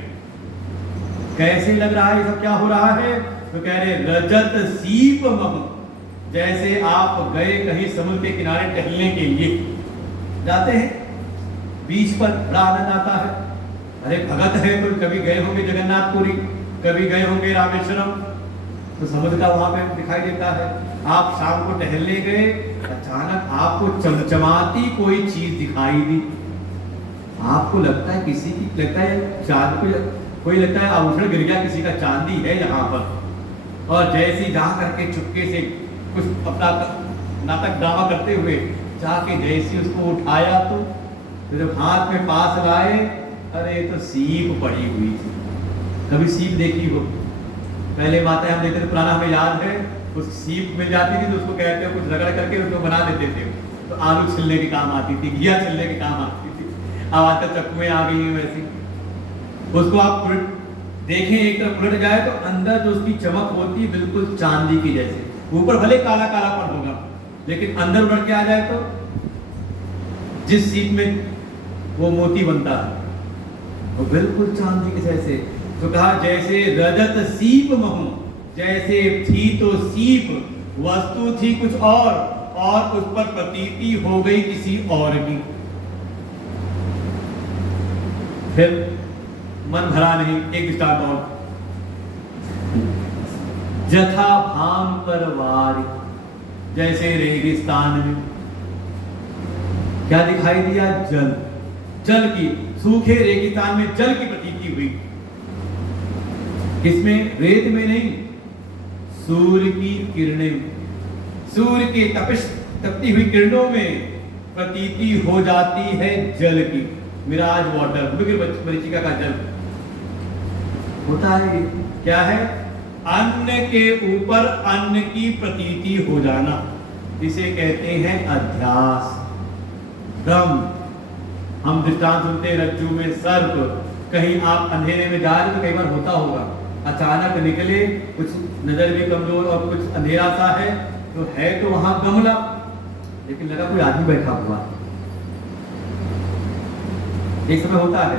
कैसे लग रहा है ये सब क्या हो रहा है? तो कह रहे रजत सीप मह, जैसे आप गए कहीं समुद्र के किनारे टहलने के लिए जाते हैं, बीच पर बड़ा आनंद आता है। अरे भगत है तो कभी गए होंगे जगन्नाथपुरी, कभी गए होंगे रामेश्वरम, तो समुद्र का वहां पे दिखाई देता है। आप शाम को टहलने गए, अचानक आपको चमचमाती कोई चीज दिखाई दी, आपको लगता है किसी की, लगता है चांद पे कोई लगता है आभूषण गिर गया किसी का, चांदी है यहाँ पर, और जैसे जा करके चुपके से कुछ अपना नाटक ड्रामा करते हुए जाके जैसे उसको उठाया तो जब हाथ में पास लाए, अरे तो सीप पड़ी हुई थी। कभी सीप देखी हो? पहले माता हम देखते थे, पुराना हमें याद है, उस सीप मिल जाती थी तो उसको कहते हैं कुछ रगड़ करके उसको बना देते थे, तो आलू छिलने के काम आती थी, घिया छिलने के काम आती थी। अब आजकल चक्कुएं आ गई हैं वैसी। उसको आप देखें, एक तरफ उलट जाए तो अंदर जो उसकी चमक होती है बिल्कुल चांदी की जैसे, ऊपर भले काला कालापन होगा लेकिन अंदर उलट के आ जाए तो जिस सीप में वो मोती बनता है वो बिल्कुल चांदी के जैसे। तो कहा जैसे रजत सीप महू, जैसे थी तो सीप, वस्तु थी कुछ और उस पर प्रतीति हो गई किसी और की। फिर मन भरा नहीं, एक दृष्टांत और। जथा भाम पर वार, जैसे रेगिस्तान में क्या दिखाई दिया? जल की, सूखे रेगिस्तान में जल की प्रतीति हुई। किसमें? रेत में नहीं, सूर्य की किरणें, सूर्य के तपती हुई किरणों में प्रतीति हो जाती है जल की। मिराज वाटर, मरीचिका का जल होता है। क्या है? अन्न के ऊपर अन्न की प्रतीति हो जाना, इसे कहते हैं अध्यास। ब्रह्म, हम दृष्टांत सुनते हैं रज्जू में सर्प, कहीं आप अंधेरे में जा रहे तो कई बार होता होगा, अचानक निकले, कुछ नजर भी कमजोर और कुछ अंधेरा सा है तो वहां गमला, लेकिन लगा कोई आदमी बैठा हुआ। एक समय होता है,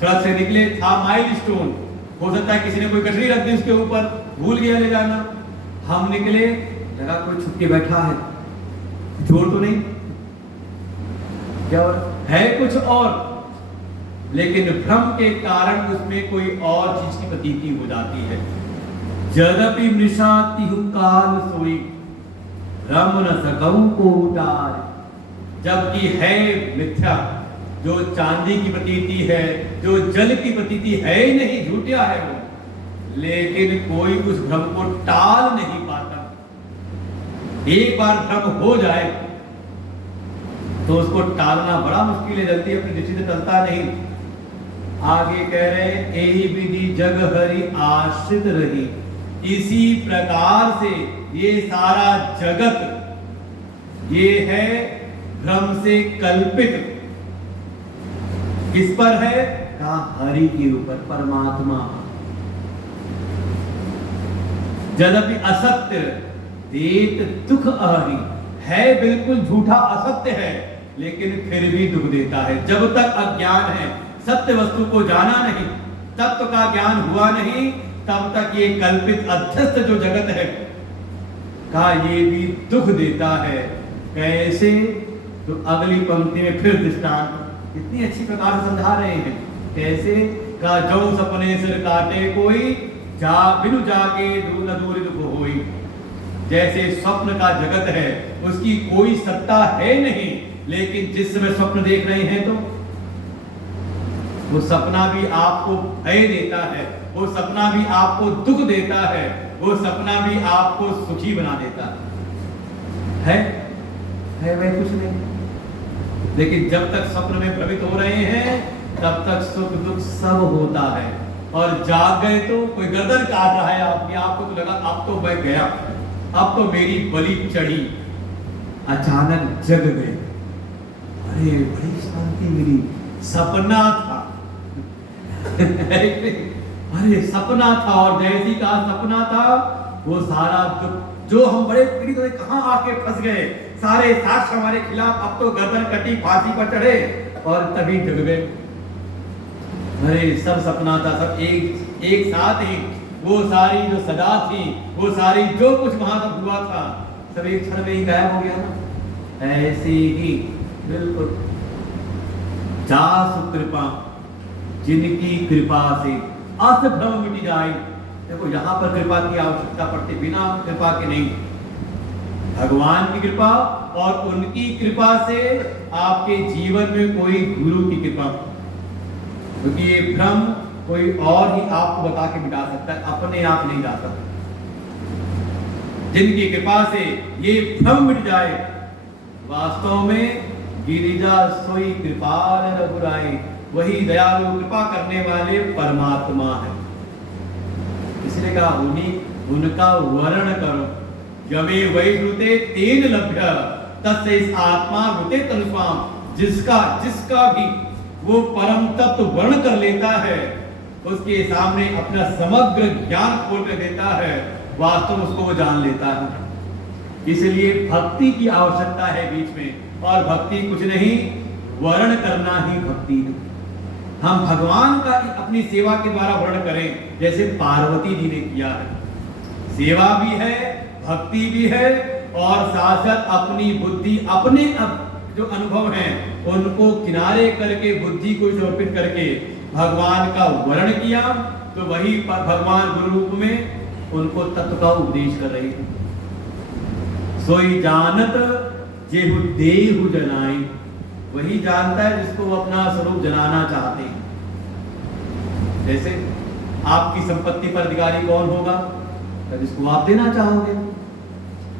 सड़क से निकले, था माइलस्टोन, हो सकता है किसी ने कोई गठरी रख दी उसके ऊपर, भूल गया ले जाना। हम निकले, लगा कोई छुप के बैठा है, जोर तो नहीं, क्या है कुछ और, लेकिन भ्रम के कारण उसमें कोई और चीज की प्रतीति हो जाती है। यद्यपि मृषा तिहु काल सोई, रम न सकऊं को उतार, जबकि है मिथ्या, जो चांदी की प्रतीति है, जो जल की प्रतीति है ही नहीं, झूठिया है वो, लेकिन कोई उस भ्रम को टाल नहीं पाता। एक बार भ्रम हो जाए तो उसको टालना बड़ा मुश्किल है, जल्दी अपनी दृष्टि से टलता नहीं। आगे कह रहे हैं, यही विधि जग हरि आश्रित रही। इसी प्रकार से ये सारा जगत ये है भ्रम से कल्पित। किस पर है? कहा हरि के ऊपर, परमात्मा। यद्यपि असत्य देत दुख अहरि, है बिल्कुल झूठा, असत्य है, लेकिन फिर भी दुख देता है। जब तक अज्ञान है, सत्य वस्तु को जाना नहीं, तत्व का ज्ञान हुआ नहीं, तब तक ये कल्पित अध्यस्त जो जगत है का ये भी दुख देता है। कैसे? तो अगली पंक्ति में फिर दृष्टांत इतनी अच्छी प्रकार से समझा रहे हैं। कैसे? का जो सपने सिर काटे कोई, जा बिनु जाके दूर न दूर दुख होई। जैसे स्वप्न का जगत है, उसकी कोई सत्ता है नहीं, लेकिन जिस समय स्वप्न देख रहे हैं तो वो सपना भी आपको भय देता है, वो सपना भी आपको दुख देता है, वो सपना भी आपको सुखी बना देता है वह कुछ नहीं। लेकिन जब तक स्वप्न में भ्रमित हो रहे हैं तब तक सुख दुख सब होता है, और जाग गए तो कोई गर्दन काट रहा है आपकी, आपको तो लगा अब तो मैं गया, अब तो मेरी बलि चढ़ी, अचानक जग गए, अरे बड़ी शांति मिली, सपना था। अरे सपना था, और जैसी का सपना था वो सारा जो हम बड़े पीड़ित हुए, कहां आके फंस गए, सारे साक्ष्य हमारे खिलाफ, अब तो गर्दन कटी, फांसी पर चढ़े, और तभी जग गए। अरे सब सपना था, सब एक साथ ही, वो सारी जो सजा थी, वो सारी जो कुछ वहां तक हुआ था, सब एक क्षण में ही गायब हो गया ना। ऐसे ही बिल्कुल जा सुकृपा, जिनकी कृपा से अस भ्रम मिट जाए। देखो यहाँ पर कृपा की आवश्यकता पड़ती, बिना कृपा के नहीं, भगवान की कृपा और उनकी कृपा से आपके जीवन में कोई गुरु की कृपा, क्योंकि ये भ्रम कोई और ही आपको बता के मिटा सकता है, अपने आप नहीं जा सकता। जिनकी कृपा से ये भ्रम मिट जाए, वास्तव में गिरिजा सोई कृपाल रघुराई, वही दयालु कृपा करने वाले परमात्मा है। इसलिए कहा उनका वर्ण करो, यमे वैरुते तेन लभ्य तस्य इस आत्मा रुते तनुस्वाम। जिसका भी वो परम तत्व वर्ण कर लेता है, उसके सामने अपना समग्र ज्ञान खोल कर देता है, वास्तव में उसको वो जान लेता है। इसलिए भक्ति की आवश्यकता है बीच में, और भक्ति कुछ नहीं, वर्ण करना ही भक्ति है। हम भगवान का अपनी सेवा के द्वारा वर्ण करें, जैसे पार्वती जी ने किया है। सेवा भी है, भक्ति भी है, और साथ साथ अपनी बुद्धि, अपने जो अनुभव हैं उनको किनारे करके, बुद्धि को समर्पित करके भगवान का वर्ण किया। तो वही भगवान गुरु रूप में उनको तत्व का उपदेश कर रही है। सोई जानत जेहु देहु जनाई, वही जानता है जिसको वो अपना स्वरूप जनाना चाहते हैं। जैसे आपकी संपत्ति पर अधिकारी कौन होगा? जिसको आप देना चाहोगे।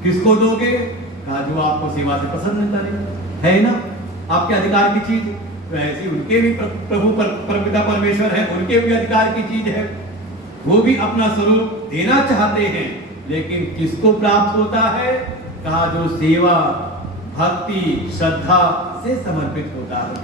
किसको दोगे? कहा जो आपको सेवा से पसंद करे, है ना आपके अधिकार की चीज। वैसे उनके भी प्रभु परमपिता परमेश्वर है, उनके भी अधिकार की चीज है। वो भी अपना स्वरूप देना चाहते हैं, लेकिन किसको प्राप्त होता है? कहा जो सेवा, भक्ति, श्रद्धा से समर्पित होता है,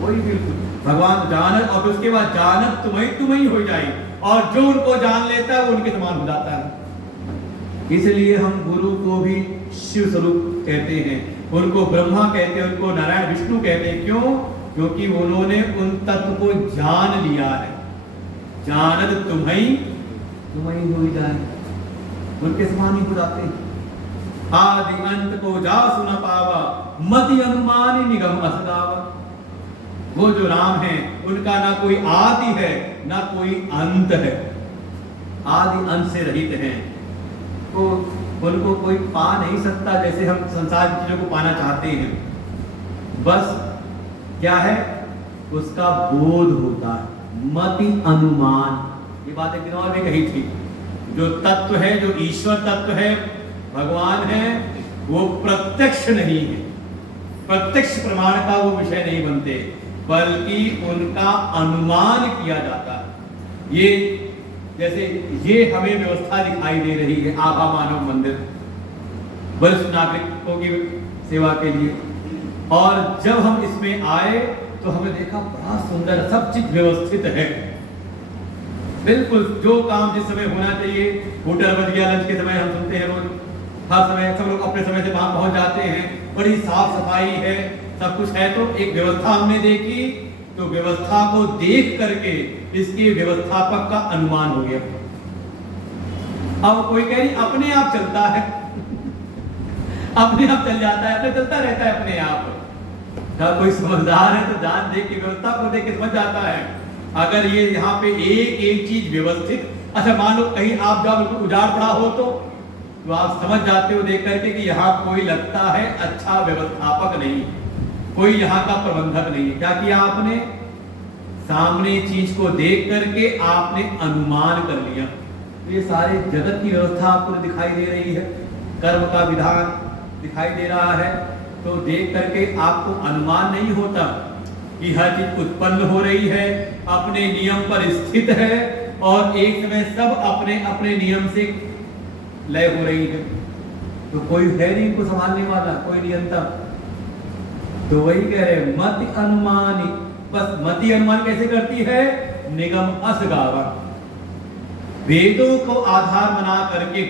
वही बिल्कुल भगवान जानत। और उसके बाद जानत तुम्हें हो जाए, और जो उनको जान लेता है वो उनके समान हो जाता है। इसलिए हम गुरु को भी शिव स्वरूप कहते हैं, उनको ब्रह्मा कहते हैं, उनको नारायण विष्णु कहते हैं। क्यों? क्योंकि उन्होंने उन तत्व को जान लिया है। जानत तुम्हें हो जाए, उनके समान ही हो जाते हैं। आदि अंत को जा सुना पावा, मति अनुमान निगम असगावा। वो जो राम है, उनका ना कोई आदि है ना कोई अंत है, आदि अंत से रहित हैं। तो उनको कोई पा नहीं सकता, जैसे हम संसार की चीजों को पाना चाहते हैं। बस क्या है? उसका बोध होता है, मति अनुमान। ये बात एक दिन और भी कही थी। जो तत्व है, जो ईश्वर तत्व है, भगवान है, वो प्रत्यक्ष नहीं है। प्रत्यक्ष प्रमाण का वो विषय नहीं बनते, बल्कि उनका अनुमान किया जाता है। ये जैसे ये हमें व्यवस्था दिखाई दे रही है, आभा मानव मंदिर वरिष्ठ नागरिकों की सेवा के लिए। और जब हम इसमें आए तो हमने देखा बड़ा सुंदर, सब चीज व्यवस्थित है, बिल्कुल जो काम जिस समय होना चाहिए। होटल बज गया, लंच के समय हम सुनते हैं रोज, हर समय सब लोग अपने समय से वहां पहुंच जाते हैं, बड़ी साफ सफाई है, सब कुछ है। तो एक व्यवस्था हमने देखी, तो व्यवस्था को देख करके इसके व्यवस्थापक का अनुमान हो गया। अब कोई कह रही अपने आप चलता है, अपने आप चल जाता है, अपने चलता रहता है अपने आप। जब कोई समझदार है तो जान देख के, व्यवस्था को देख के समझ जाता है। अगर ये यहाँ पे एक एक चीज व्यवस्थित, अच्छा मान लो कहीं आप जब उजाड़ पड़ा हो तो आप समझ जाते हो देख करके कि यहाँ कोई लगता है अच्छा व्यवस्थापक नहीं, कोई यहाँ का प्रबंधक नहीं है। क्या किया आपने? सामने चीज को देख करके आपने अनुमान कर लिया। तो ये सारे जगत की व्यवस्था आपको दिखाई दे रही है, कर्म का विधान दिखाई दे रहा है। तो देख करके आपको अनुमान नहीं होता कि हर चीज उत्पन्न हो रही है, अपने नियम पर स्थित है, और एक समय सब अपने अपने नियम से लय हो रही है। तो कोई है नहीं इनको संभालने वाला, कोई नियंता। तो वही कह रहे मति अनुमानी। बस मति अनुमान कैसे करती है? निगम असगावा। वेदों को आधार बना करके,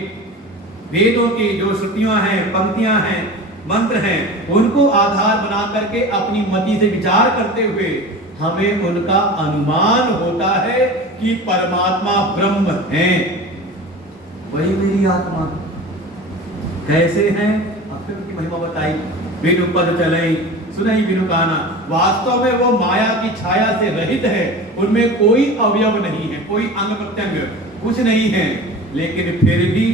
वेदों की जो श्रुतियां हैं, पंक्तियां हैं, मंत्र हैं, उनको आधार बना करके अपनी मति से विचार करते हुए हमें उनका अनुमान होता है कि परमात्मा ब्रह्म है, वही मेरी आत्मा। कैसे हैं? अब उनकी महिमा बताई। बिनु पद चलई सुनई बिनु काना। वास्तव में वो माया की छाया से रहित है, उनमें कोई अवयव नहीं है, कोई अंग प्रत्यंग कुछ नहीं है, लेकिन फिर भी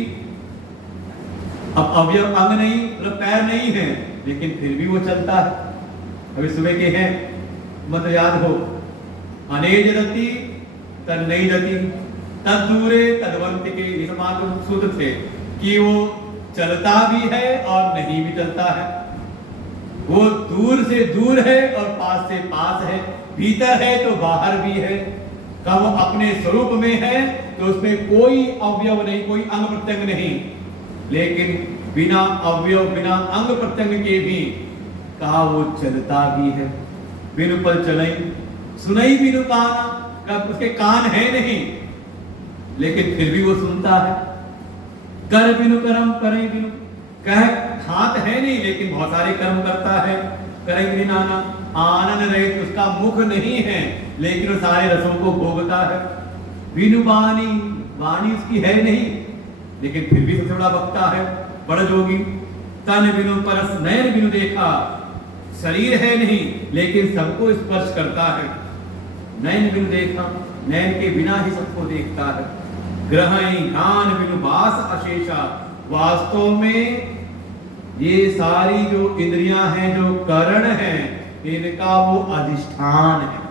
अब अवयव अंग नहीं, मतलब पैर नहीं है, लेकिन फिर भी वो चलता है। अभी सुबह के हैं, मत याद हो, अनेज रति तद नहीं जति तद दूरे तदवंत के इस मात्र सूत्र थे कि वो चलता भी है और नहीं भी चलता है, वो दूर से दूर है और पास से पास है, भीतर है तो बाहर भी है। कब वो अपने स्वरूप में है तो उसमें कोई अवयव नहीं, कोई अंग प्रत्यंग नहीं, लेकिन बिना अवयव बिना अंग प्रत्यंग के भी कहा वो चलता भी है। बिनु पल चलई सुनई बिनु कान, कब उसके कान है नहीं लेकिन फिर भी वो सुनता है। कर बिनु कर्म करई बिनु, कह हाथ है नहीं लेकिन बहुत सारे कर्म करता है। करई बिनु नाना, आनंद रहित उसका मुख नहीं है लेकिन वो सारे रसों को भोगता है। बिनु वाणी, वाणी उसकी है नहीं लेकिन फिर भी सबसे बड़ा वक्ता है, बड़ा जोगी। तन बिनु परस, नयन बिनु देखा, शरीर है नहीं लेकिन सबको स्पर्श करता है। नयन बिनु देखा, नयन के बिना ही सबको देखता है। ग्रहई ज्ञान बिनु वास अशेषा, वास्तव में ये सारी जो इंद्रियां हैं, जो करण हैं, इनका वो अधिष्ठान है,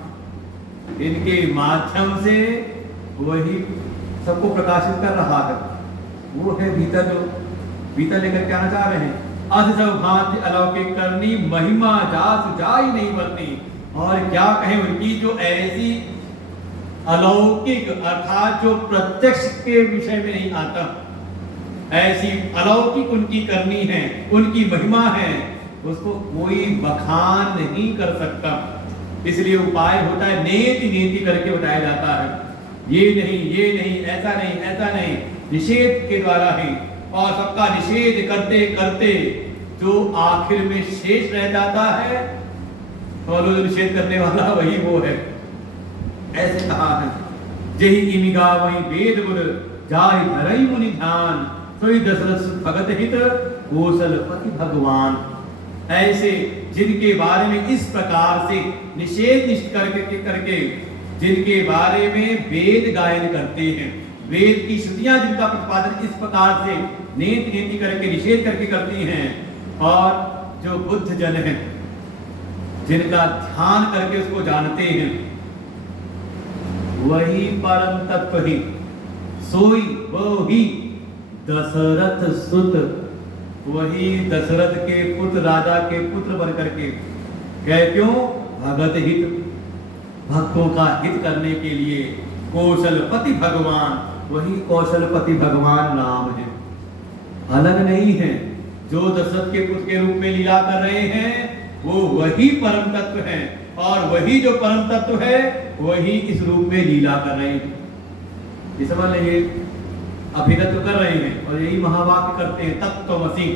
इनके माध्यम से वही सबको प्रकाशित कर रहा है। वो है भीतर, जो भीतर लेकर के आना चाह रहे हैं। अस सब भांति अलौकिक करनी, महिमा जास जाई नहीं बरनी। और क्या कहें उनकी जो ऐसी अलौकिक अर्थात जो प्रत्यक्ष के विषय में नहीं आता, ऐसी अलौकिक उनकी करनी है, उनकी महिमा है, उसको कोई बखान नहीं कर सकता। इसलिए उपाय होता है नेति नेति करके बताया जाता है, ये नहीं, ऐसा नहीं, ऐसा नहीं, निषेध के द्वारा ही। और सबका निषेध करते करते जो आखिर में शेष रह जाता है और जो निषेध करने वाला वही वो है। ऐसे कहा है, जही इमिगा वही वेद गुर जाहि धरई मुनि ध्यान, सोई दशरथ भगत हित कौशलपति भगवान। ऐसे जिनके बारे में इस प्रकार से निषेध करके जिनके बारे में वेद गायन करते हैं, वेद की श्रुतियां जिनका प्रतिपादन इस प्रकार से नेति नेति करके निषेध करके करती हैं, और जो बुद्ध जन हैं जिनका ध्यान करके उसको जानते हैं, वही परम तत्व ही, सोई वो ही दशरथ सुत, वही दशरथ के पुत्र, राजा के पुत्र बन करके कह क्यों भगत हित, भक्तों का हित करने के लिए कौशलपति भगवान, वही कौशलपति भगवान नाम है, अलग नहीं है। जो दशरथ के पुत्र के रूप में लीला कर रहे हैं वो वही परम तत्व है, और वही जो परम तत्व है वही इस रूप में लीला कर रहे हैं। ये समझ लीजिए, अभिनत्व कर रहे हैं और यही महावाक्य करते हैं तत्त्वमसि।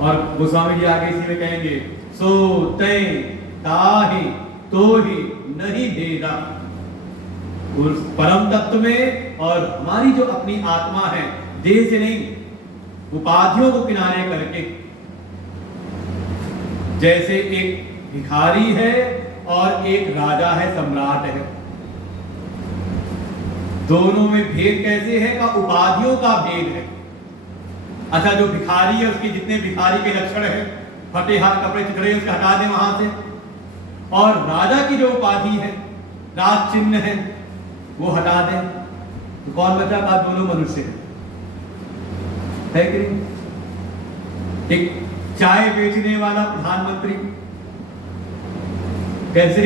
और गोस्वामी जी आगे इसी में कहेंगे, सो तय ताहि तो ही नहीं भेदा। उस परम तत्व में और हमारी जो अपनी आत्मा है, देह से नहीं, उपाधियों को किनारे करके, जैसे एक भिखारी है और एक राजा है, सम्राट है, दोनों में भेद कैसे है? का उपाधियों का भेद है। अच्छा, जो भिखारी है उसके जितने भिखारी के लक्षण है, फटे हाथ कपड़े चिथड़े उसके हटा दें वहां से, और राजा की जो उपाधि है, राज चिन्ह है, वो हटा दें, तो कौन बचा? का दोनों मनुष्य है कि नहीं? एक चाय बेचने वाला प्रधानमंत्री कैसे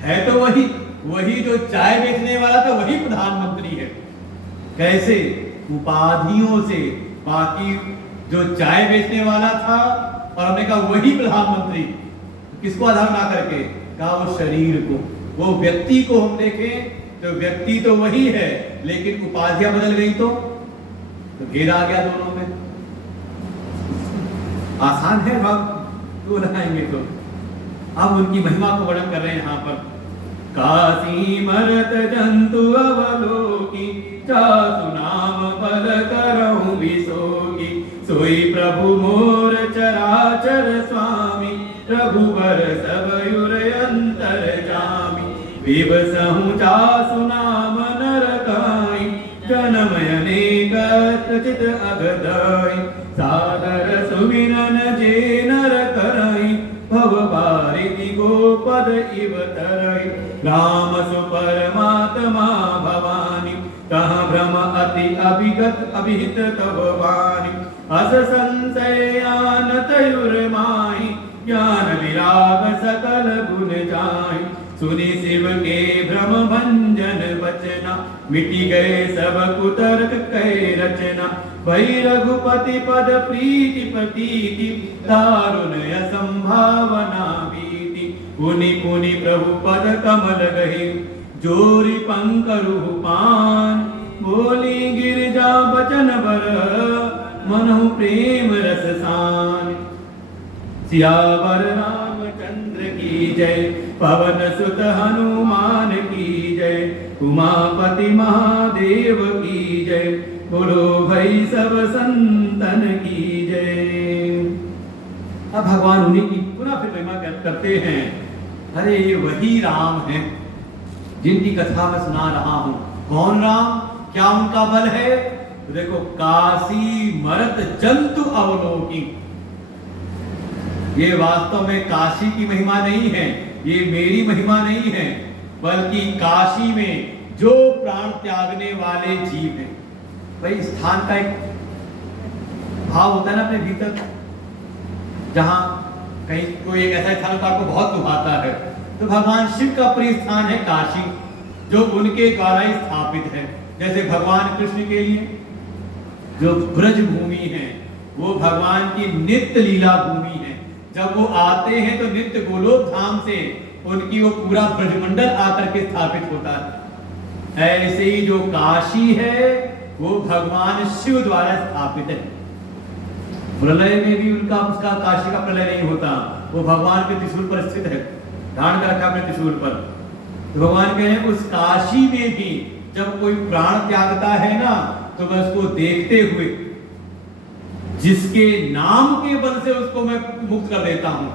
है तो वही जो चाय बेचने वाला था वही प्रधानमंत्री है। कैसे? उपाधियों से। बाकी जो चाय बेचने वाला था और हमने कहा वही प्रधानमंत्री, किसको आधार बना करके? कहा वो शरीर को, वो व्यक्ति को हम देखें तो व्यक्ति तो वही है, लेकिन उपाधियां बदल गई तो घेरा आ गया दोनों में। आसान है भाव तो लगाएंगे तो। अब उनकी महिमा को वर्णन कर रहे हैं यहाँ पर। काशी मरत जंतु अवलोकी, चातु नाम बल करहु विसोगी, सोई प्रभु मोर चराचर स्वामी, रघुबर सब युरयंतर जामी, विवसहु जासु नाम नरकाई, जनमयनेक चित अगदाई, सादर सुमिरन जे नर करई, भव बारिधि गोपद इव तरई, राम सु परमात्मा भवानी, कहाँ भ्रम अति अभिगत अभिहित तब वाणी, अस संशय आनतयुर्माहि, ज्ञान विराग सकल गुण जाहि, सुनि शिव के भ्रम भंजन बचना, मिटी गए सब कुतर्क कहे रचना, भई रघुपति पद प्रीति प्रतीति, दारुण असंभावना भीति, पुनि पुनि प्रभु पद कमल गहि, जोरी पंकरु पान, बोली गिरिजा बचन बर, मनहु प्रेम रस सान, सियावर रामचंद्र की जय, पवन सुत हनुमान की जय, उमापति महादेव की जय, बोलो भाई सब संतन की जय। अब भगवान उन्हीं की पुनः फिर महिमा करते हैं। अरे ये वही राम हैं जिनकी कथा मैं सुना रहा हूं। कौन राम, क्या उनका बल है? तो देखो, काशी मरत जंतु अवलोकी, ये वास्तव में काशी की महिमा नहीं है, ये मेरी महिमा नहीं है, बल्कि काशी में जो प्राण त्यागने वाले जीव हैं। भाई स्थान का एक भाव होता है ना अपने भीतर, जहां कहीं कोई एक ऐसा स्थान आपको बहुत लुभाता है, तो भगवान शिव का प्रिय स्थान है काशी, जो उनके द्वारा ही स्थापित है। जैसे भगवान कृष्ण के लिए जो ब्रज भूमि है, वो भगवान की नित्य लीला भूमि है। जब वो आते हैं तो नित्य गोलोक धाम से उनकी वो पूरा ब्रजमंडल आकर के स्थापित होता है। ऐसे ही जो काशी है वो भगवान शिव द्वारा स्थापित है। प्रलय में भी उनका उसका काशी का प्रलय नहीं होता, वो भगवान के त्रिशूल पर स्थित है, धारण कर रखा अपने त्रिशूल पर। तो भगवान कह रहे हैं उस काशी में भी जब कोई प्राण त्यागता है ना, तो मैं उसको देखते हुए जिसके नाम के बल से उसको मैं मुक्त कर देता हूं,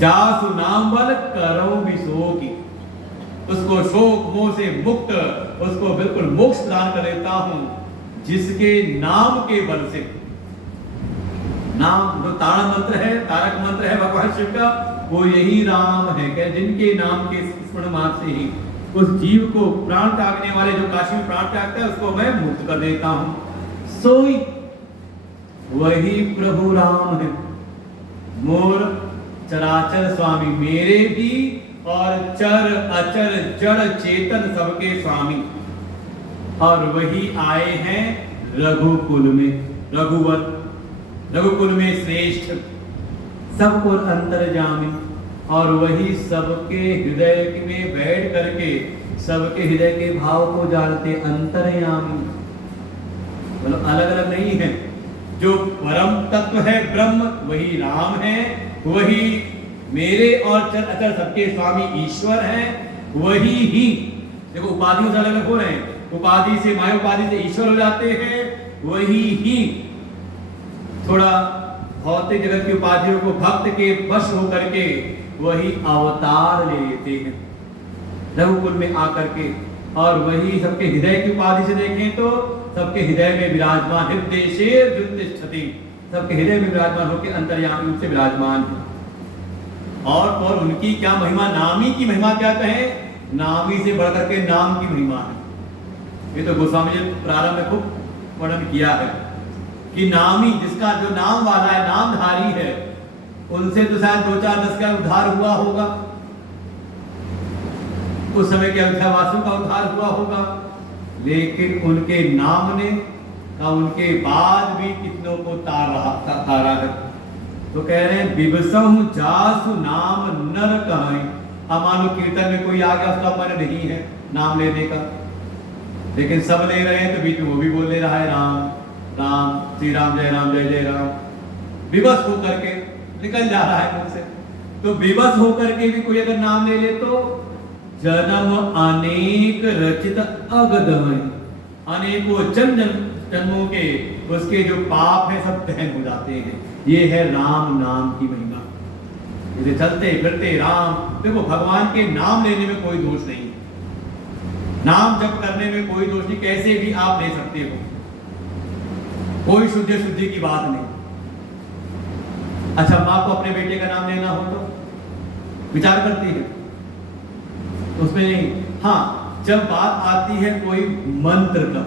जासु नाम बल करो विशोकी, उसको शोक मोह से मुक्त, उसको बिल्कुल मोक्ष प्रदान कर देता हूं, जिसके नाम के बल से। नाम जो तारक मंत्र है, तारक मंत्र है भगवान शिव का, वो यही राम है, क्या जिनके नाम के स्मरण मात्र से ही उस जीव को, प्राण त्यागने वाले जो काशी में प्राण त्यागता है, उसको मैं मुक्त कर देता हूं। सोई वही प्रभु राम है, मोर चराचर स्वामी, मेरे भी और चर अचर जड़ चेतन सबके स्वामी। और वही आए हैं रघुकुल में, रघुवर रघुकुल में श्रेष्ठ, सबको अंतर्यामी, और वही सबके हृदय में बैठ करके सबके हृदय के भाव को जानते, अंतर्यामी। मतलब अलग अलग नहीं है, जो परम तत्व है ब्रह्म वही राम है, वही मेरे और चर अचर सबके स्वामी ईश्वर हैं, वही ही। देखो उपाधियों से अलग अलग हो रहे हैं, उपाधि से माया उपाधि से ईश्वर हो जाते हैं, वही ही थोड़ा भौतिक जगत की उपाधियों को भक्त के वश होकर के वही अवतार ले लेते हैं रघुकुल में आकर के। और वही सबके हृदय की उपाधि से देखें तो सबके हृदय में विराजमान, हृदय शेर जुतिष्ठति, सबके हृदय में विराजमान होकर अंतर्यामी रूप से विराजमान है। और उनकी क्या महिमा, नामी की महिमा क्या कहें, नामी से बढ़कर के नाम की महिमा है। ये तो गोस्वामी जी प्रारंभ में खूब वर्णन किया है कि नामी, जिसका जो नाम वाला है, नामधारी है, उनसे तो शायद 2-4-10 का उद्धार हुआ होगा, उस समय के अयोध्यावासियों का उद्धार हुआ होगा, लेकिन उनके नाम ने का उनके बाद भी कितनों को तारा है। तो कह रहे हैं विवसहु जासु नाम नर कहाई। अब मान लो कीर्तन में कोई आ गया, उसका मन नहीं है नाम लेने का, लेकिन सब ले रहे हैं तो बीच में वो भी बोल ले रहा है राम राम, श्री राम जय जय राम, विवश होकर के निकल जा रहा है मुंह से। तो विवश होकर के भी कोई अगर नाम ले ले तो जन्म अनेक रचित अगदमय, अनेकों जन्मों के उसके जो पाप है सब दहन हो जाते हैं। ये है राम नाम की महिमा। इसे चलते फिरते राम, देखो भगवान के नाम लेने में कोई दोष नहीं, नाम जप करने में कोई दोष नहीं, कैसे भी आप ले सकते हो, कोई शुद्धि की बात नहीं। अच्छा, माँ को अपने बेटे का नाम लेना हो तो विचार करती है, उसमें नहीं। हाँ, जब बात आती है कोई मंत्र का,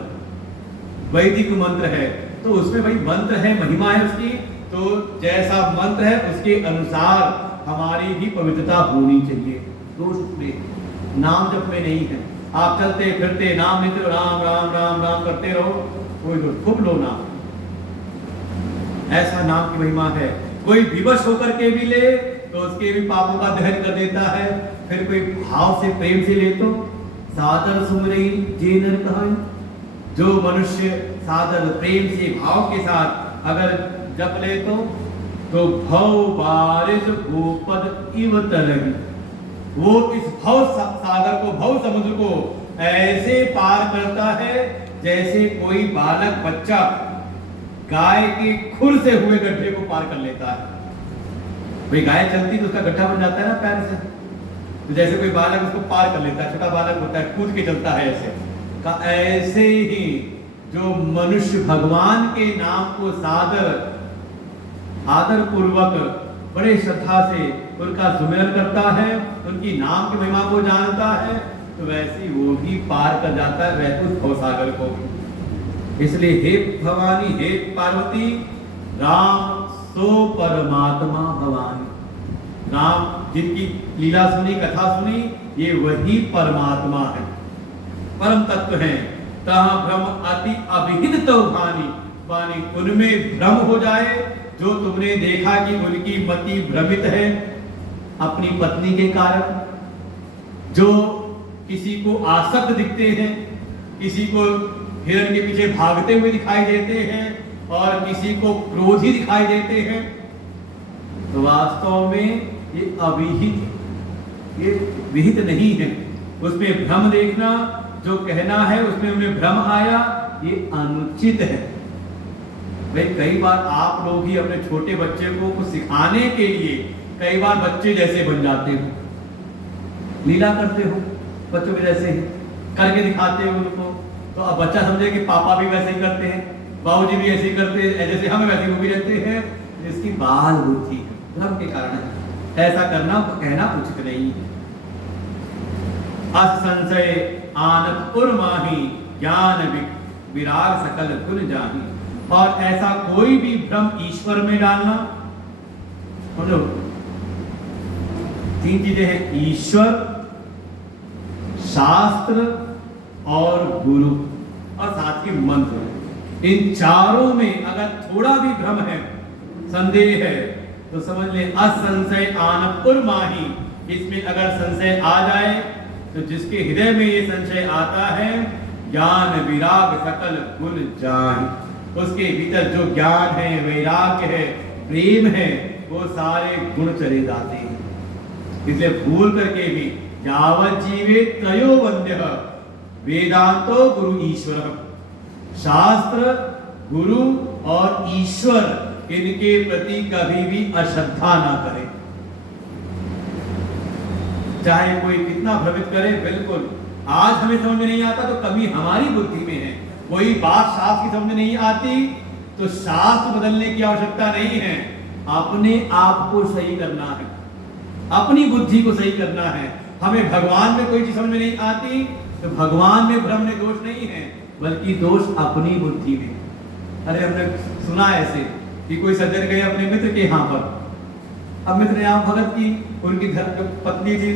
वैदिक मंत्र है, तो उसमें भाई मंत्र है, महिमा है उसकी, तो जैसा मंत्र है उसके अनुसार हमारी भी पवित्रता होनी चाहिए। दोष उसमें नाम जप में नहीं है। आप चलते फिरते नाम लेते रहो, राम राम राम राम करते रहो, कोई दोष, खूब लो नाम, ऐसा नाम की महिमा है। कोई विवश होकर के भी ले तो उसके भी पापों का दहन कर देता है। फिर कोई भाव से प्रेम से ले तो सादर सुमरई जे नर कहाई, जो मनुष्य सादर प्रेम से भाव के साथ अगर जप ले तो भव बारिश भूपद इव तरही, वो इस भव सागर को, भव समुद्र को ऐसे पार करता है जैसे कोई बालक बच्चा गाय के खुर से हुए गड्ढे को पार कर लेता है। भाई गाय चलती तो उसका गड्ढा बन जाता है ना पैर से, तो जैसे कोई बालक उसको पार कर लेता है, छोटा बालक होता है, कूद के चलता है ऐसे का, ऐसे ही जो मनुष्य भगवान के नाम को सादर आदर पूर्वक बड़े श्रद्धा से उनका सुमिरन करता है, उनकी नाम की महिमा को जानता है, तो वैसे वो भी पार कर जाता है वैकुंठ भवसागर को। इसलिए हे भवानी, हे पार्वती, राम सो परमात्मा भवानी, राम जिनकी लीला सुनी, कथा सुनी, ये वही परमात्मा है, परम तत्व है। तहाँ भ्रम अति अभिहित तो वाणी, उनमें भ्रम हो जाए, जो तुमने देखा कि उनकी मति भ्रमित है अपनी पत्नी के कारण, जो किसी को आसक्त दिखते हैं, किसी को हिरण के पीछे भागते हुए दिखाई देते हैं और किसी को क्रोधी दिखाई देते हैं, तो वास्तव में ये अविहित, ये विहित नहीं है। उसमें भ्रम देखना, जो कहना है उसमें उन्हें भ्रम आया, ये अनुचित है। भाई कई बार आप लोग ही अपने छोटे बच्चे को कुछ सिखाने के लिए कई बार बच्चे जैसे बन जाते हो, लीला करते हो बच्चों के जैसे ही करके दिखाते हो उनको, तो अब बच्चा समझे कि पापा भी वैसे ही करते हैं, बाबूजी भी ऐसे ही करते हैं, जैसे हम वैसे ही वो भी रहते हैं। इसकी बाल बुद्धि भ्रम के कारण है, ऐसा करना कहना उचित नहीं है। असंशय आनत उर्माही, ज्ञान विराग सकल गुण जाही। और ऐसा कोई भी भ्रम ईश्वर में डालना, समझो तीन चीजें हैं, ईश्वर, शास्त्र और गुरु और साथ ही मंत्र। इन चारों में अगर थोड़ा भी भ्रम है, संदेह है, तो समझ ले असंशय आनपुर माही। इसमें अगर संशय आ जाए तो जिसके हृदय में ये संशय आता है, ज्ञान विराग सकल गुण जाहि, उसके भीतर जो ज्ञान है, वैराग्य है, प्रेम है, वो सारे गुण चले जाते हैं। इसलिए भूल करके भी यावत जीवे त्रयो वंद्य वेदांतो गुरु ईश्वर, शास्त्र, गुरु और ईश्वर, इनके प्रति कभी भी अश्रद्धा ना करें। चाहे कोई कितना भ्रमित करे, बिल्कुल आज हमें समझ में नहीं आता तो कभी हमारी बुद्धि में है। कोई बात शास्त्र की समझ में नहीं आती तो शास्त्र बदलने की आवश्यकता नहीं है, अपने आप को सही करना है, अपनी बुद्धि को सही करना है। हमें भगवान में कोई चीज समझ में नहीं आती तो भगवान में भ्रम में दोष नहीं है, बल्कि दोष अपनी बुद्धि में। अरे हमने सुना ऐसे कि कोई सज्जन गए अपने मित्र के यहाँ पर, अब मित्र ने यहाँ भगत की, उनकी पत्नी थी,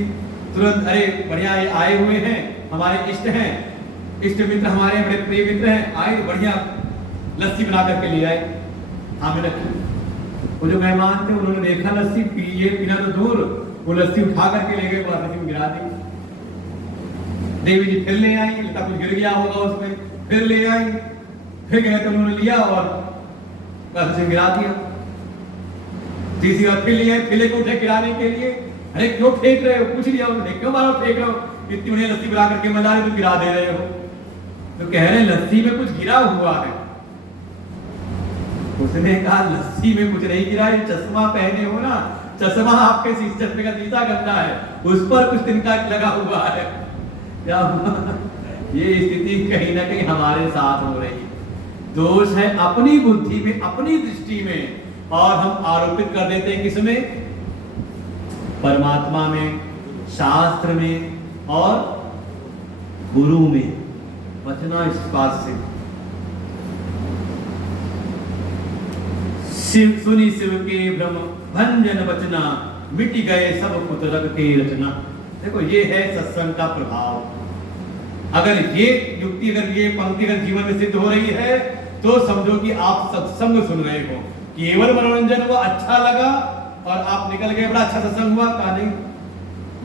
तुरंत अरे बढ़िया आए हुए हैं, हमारे इष्ट हैं, इष्ट मित्र हमारे बड़े प्रिय मित्र हैं, आए बढ़िया लस्सी बना करके ले आए, हमें रखी। वो जो मेहमान थे उन्होंने देखा लस्सी पिए, पीना तो दूर, वो लस्सी उठा करके ले गए, लस्सी में गिरा दी। देवी जी फिर ले आई, लगता कुछ गिर गया होगा उसमें, फिर ले आई, फिर गए तो उन्होंने लिया और लस्सी में गिरा दिया। तीसरी बार फिर ले आए, फिर लेके उठे गिराने के लिए, अरे क्यों फेंक रहे हो, पूछ लिया उन्होंने, क्यों बार फेंक रहे हो, इतनी बढ़िया लस्सी बना करके मजा रही तो गिरा दे रहे हो। तो कह रहे लस्सी में कुछ गिरा हुआ है। उसने कहा लस्सी में कुछ नहीं गिरा, ये चश्मा पहने हो ना, चश्मा आपके चश्मे का शीशा गंदा है, उस पर कुछ तिनका लगा हुआ है। क्या ये स्थिति कहीं ना कहीं हमारे साथ हो रही है। दोष है अपनी बुद्धि में, अपनी दृष्टि में, और हम आरोपित कर देते हैं किसमें? परमात्मा में, शास्त्र में, और गुरु में बचना स्पास से। शिव सुनी शिव के ब्रह्म भंजन बचना, मिट गए सब कुतरक के रचना। देखो ये है सत्संग का प्रभाव। अगर ये युक्ति, अगर ये पंक्ति अगर जीवन में सिद्ध हो रही है तो समझो कि आप सत्संग सुन रहे हो। केवल मनोरंजन हुआ, अच्छा लगा और आप निकल गए, बड़ा अच्छा सत्संग हुआ, कहा नहीं।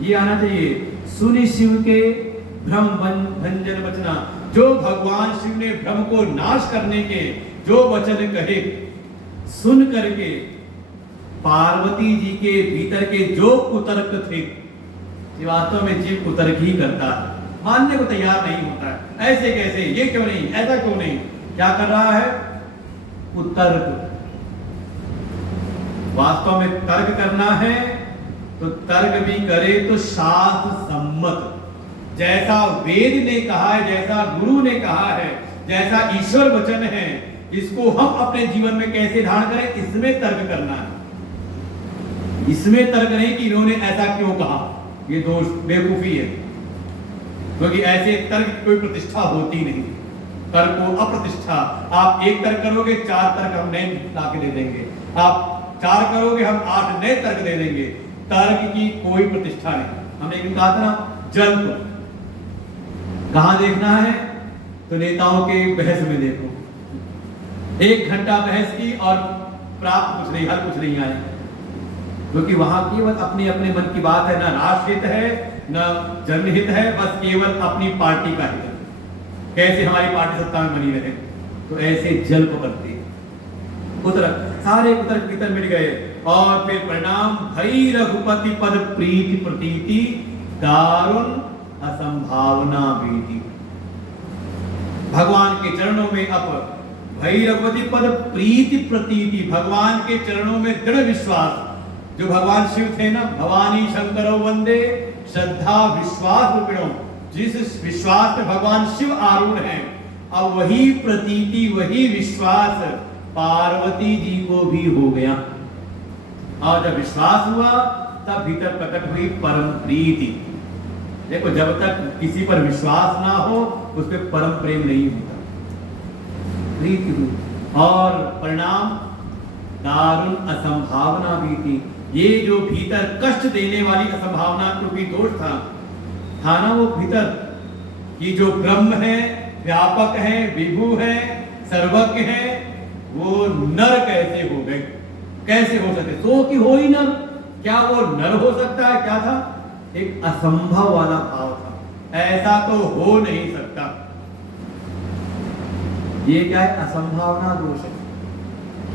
ये आना चाहिए सुनी शिव के भ्रम भंजन बचना। जो भगवान शिव ने भ्रम को नाश करने के जो वचन कहे, सुन करके पार्वती जी के भीतर के जो कुतर्क थे, वास्तव में जीव कुतर्क ही करता है, मानने को तैयार नहीं होता है। ऐसे कैसे, ये क्यों नहीं, ऐसा क्यों नहीं, क्या कर रहा है, कुतर्क। वास्तव में तर्क करना है तो तर्क भी करे तो शास्त्र सम्मत, जैसा वेद ने कहा है, जैसा गुरु ने कहा है, जैसा ईश्वर वचन है, इसको हम अपने जीवन में कैसे धारण करें, इसमें तर्क करना है। इसमें तर्क नहीं कि इन्होंने ऐसा क्यों कहा, ये दोष बेवकूफी है, क्योंकि ऐसे तर्क की कोई प्रतिष्ठा होती नहीं। तर्क को अप्रतिष्ठा, आप एक तर्क करोगे 4 तर्क हम नए ला के दे देंगे, आप 4 करोगे हम 8 नए तर्क दे देंगे। तर्क की कोई प्रतिष्ठा नहीं। हमने एक कहा था ना, जल को कहां देखना है तो नेताओं के बहस में देखो, 1 घंटा बहस की और प्राप्त कुछ नहीं, हल कुछ नहीं आए, क्योंकि वहां केवल अपने अपने मन की बात है, ना राष्ट्रहित है ना जनहित है, बस केवल अपनी पार्टी का हित है, कैसे हमारी पार्टी सत्ता में बनी रहे। तो ऐसे जल को करते कुतर्क, सारे कुतर्क भीतर मिट गए। और फिर परिणाम भई रघुपति पद प्रीति प्रतीति, दारुण असंभावना बीती। भगवान के चरणों में अब भई रघुपति पद प्रीति प्रतीति, भगवान के चरणों में दृढ़ विश्वास। जो भगवान शिव थे ना, भवानी शंकरो वंदे श्रद्धा विश्वास रूपिणो, जिस विश्वास में भगवान शिव आरूढ़ हैं, अब वही प्रतीति, वही विश्वास पार्वती जी को भी हो गया। और जब विश्वास हुआ तब भीतर प्रकट हुई परम प्रीति। देखो, जब तक किसी पर विश्वास ना हो उस पर परम प्रेम नहीं होता, प्रीति हुई। और परिणाम दारुण असंभावना भी थी। ये जो भीतर कष्ट देने वाली असंभावना रूपी दोष था ना, वो भीतर कि जो ब्रह्म है, व्यापक है, विभु है, सर्वज्ञ है, वो नर कैसे हो गए, कैसे हो सकते, तो कि हो ही नर, क्या वो नर हो सकता है, क्या था, एक असंभव वाला भाव था, ऐसा तो हो नहीं सकता। ये क्या है, असंभावना दोष है।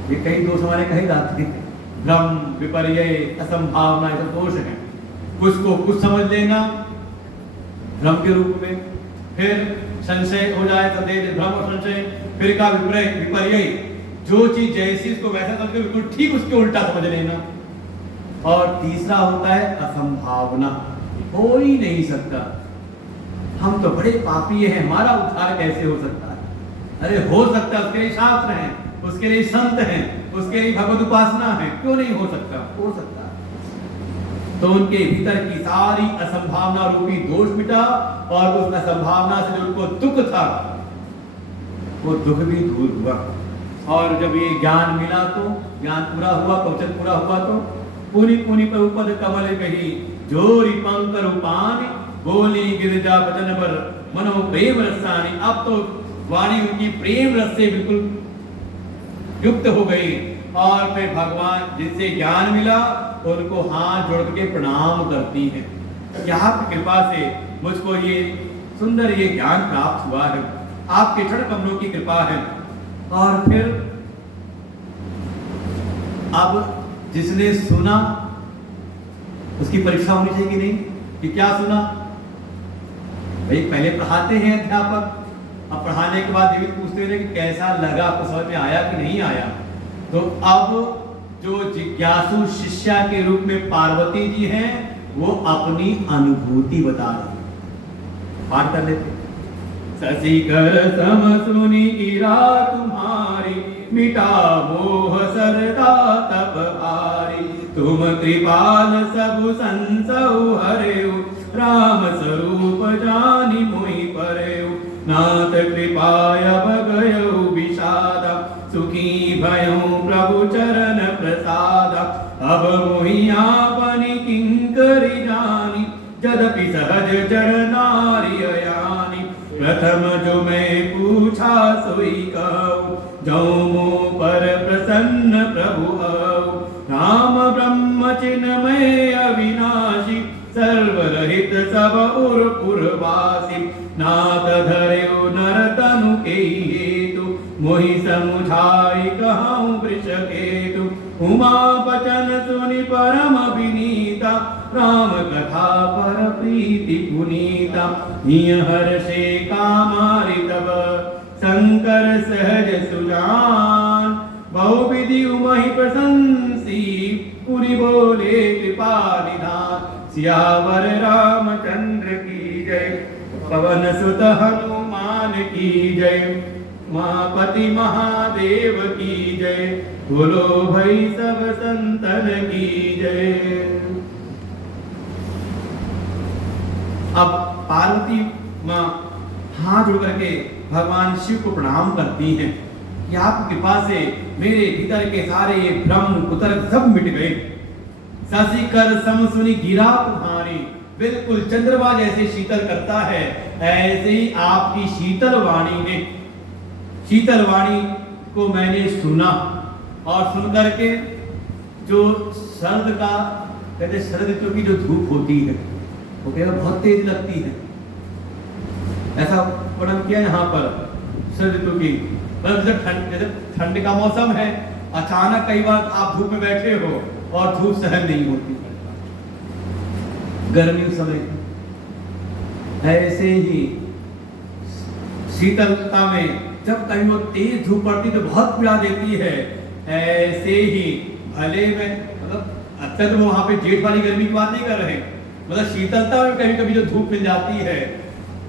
ये कई दोष हमारे कहे जाते हैं, भ्रम, विपर्य, असंभावना, ये दोष है। कुछ को कुछ समझ लेना भ्रम के रूप में, फिर संशय हो जाए तो दे भ्रम और संशय, फिर का विपर्य, जो चीज जैसी उसको वैसा समझ के बिल्कुल ठीक उसके उल्टा समझ लेना। और तीसरा होता है असंभावना, हो ही नहीं सकता, हम तो बड़े पापी हैं, हमारा उद्धार कैसे हो सकता है। अरे हो सकता है, उसके लिए शास्त्र हैं, उसके लिए संत हैं, उसके लिए भगवत उपासना है, क्यों नहीं हो सकता, हो सकता। तो उनके भीतर की सारी असंभावना रूपी दोष मिटा, और उस असंभावना से जो उनको दुख था वो दुख भी दूर हुआ। और जब ये ज्ञान मिला तो ज्ञान पूरा हुआ, कवचन पूरा हुआ, तो पुनि पुनि प्रभुपद कमल कही, जोरी पंक रूपानी, बोली गिरिजा बचन पर मनो प्रेम रसानी। अब तो वाणी उनकी प्रेम रस से बिल्कुल युक्त हो गई। और फिर भगवान जिससे ज्ञान मिला उनको हाथ जोड़ के प्रणाम करती हैं कि आपकी कृपा से मुझको ये सुंदर ये ज्ञान प्राप्त हुआ है, आपके चरण कमलों की कृपा है। और फिर अब जिसने सुना उसकी परीक्षा होनी चाहिए कि नहीं, कि क्या सुना। भाई पहले पढ़ाते हैं अध्यापक, अब पढ़ाने के बाद जीवित पूछते हैं कि कैसा लगा, आपको समझ में आया कि नहीं आया। तो अब जो जिज्ञासु शिष्या के रूप में पार्वती जी हैं, वो अपनी अनुभूति बता रही है। पाठ कर लेते। ससी कर सम सुनी गिरा तुम्हारी, मिटा मोह सरदा तप हारी, तुम कृपाल सब संसौ हरेउ, राम स्वरूप जानी मोहि परयो नाथ कृपाय बगयो विषादा सुखी भयो प्रभु चरण प्रसादा अब मोहि आपनि किंकरि जानी यद्यपि सहज चरनारि अयानि प्रथम जो मैं पूछा सोई कहूँ जो मो पर प्रसन्न प्रभु आओ राम ब्रह्म चिन्मय अविनाशी सर्वरहित सब उर पुरवासी नाथ धर्यो नर तनु के हेतु मोहि समुझाई कहूँ वृष केतु उमा बचन सुनि परम विनीता राम कथा पर प्रीति पुनीता हिय हर्षे कामारि तब शंकर सहज सुजान बहुविधि उमहि प्रशंसी पुरि बोले कृपा निधान सियावर रामचंद्र की जय पवन सुत हनुमान की जय महापति महादेव की जय बोलो भाई सब संतन की जय। अब पार्वती माँ हाथ जोड़ करके भगवान शिव को प्रणाम करती हैं कि आपकी कृपा से मेरे भीतर के सारे भ्रम कुतर्क सब मिट गए। शशि कर सम सुनि गिरा तुम्हारी बिल्कुल चंद्रमा जैसे शीतल करता है ऐसे ही आपकी शीतल वाणी ने शीतल वाणी को मैंने सुना और सुन करके जो शरद का कहते शरद ऋतु की जो धूप होती है वो कहते बहुत तेज लगती है ऐसा वर्णन किया यहाँ पर शरद ऋतु की जैसे ठंड का मौसम है अचानक कई बार आप धूप में बैठे हो और धूप सहन नहीं होती गर्मी समय ऐसे ही शीतलता में जब कहीं वो तेज धूप पड़ती तो बहुत पीड़ा देती है ऐसे ही भले में मतलब अब तक वो वहां पे जेठ वाली गर्मी की बात नहीं कर रहे मतलब शीतलता में कभी कभी जो धूप मिल जाती है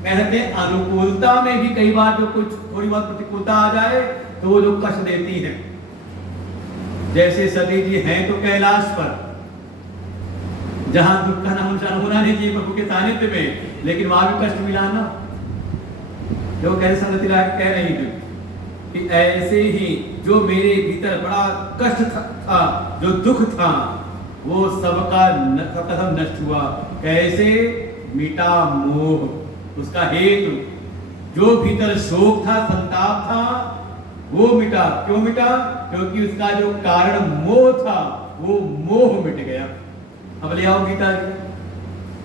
कहते हैं अनुकूलता में भी कई बार जो कुछ थोड़ी बहुत प्रतिकूलता आ जाए तो वो जो कष्ट देती है जैसे सती जी हैं तो कैलाश पर जहां दुख का नाम होना नहीं चाहिए प्रभु के सानिध्य में लेकिन वहां भी कष्ट मिला ना जो कैसे संगति कह रही थी कि ऐसे ही जो मेरे भीतर बड़ा कष्ट था जो दुख था वो सबका सब नष्ट हुआ कैसे मिटा मोह उसका हेतु जो भीतर शोक था संताप था वो मिटा क्यों मिटा क्योंकि उसका जो कारण मोह था वो मोह मिट गया। अब ले आओ गीता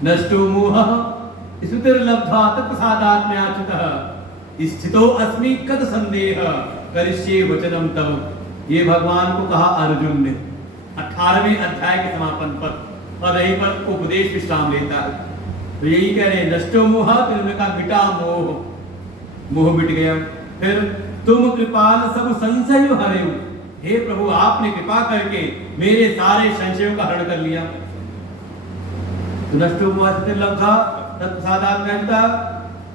नष्टो मोह स्मृतिर्लब्ध्वा तत्प्रसादात्मयाच्युतः स्थितो अस्मि कद संदेह करिष्ये वचनम तव ये भगवान को कहा अर्जुन ने 18वें अध्याय के समापन पर और यहीं पर उपदेश विश्राम लेता है तो यही कह रहे हैं नष्टो मोह तो उन्होंने कहा मिटा मोह मोह मिट गया। फिर तुम कृपाल सब संशय हरे हे प्रभु आपने कृपा करके मेरे सारे संशयों का हरण कर लिया तो नष्टो मोह स्थितिर्लब्ध्वा तत्प्रसादात्मयाच्युतः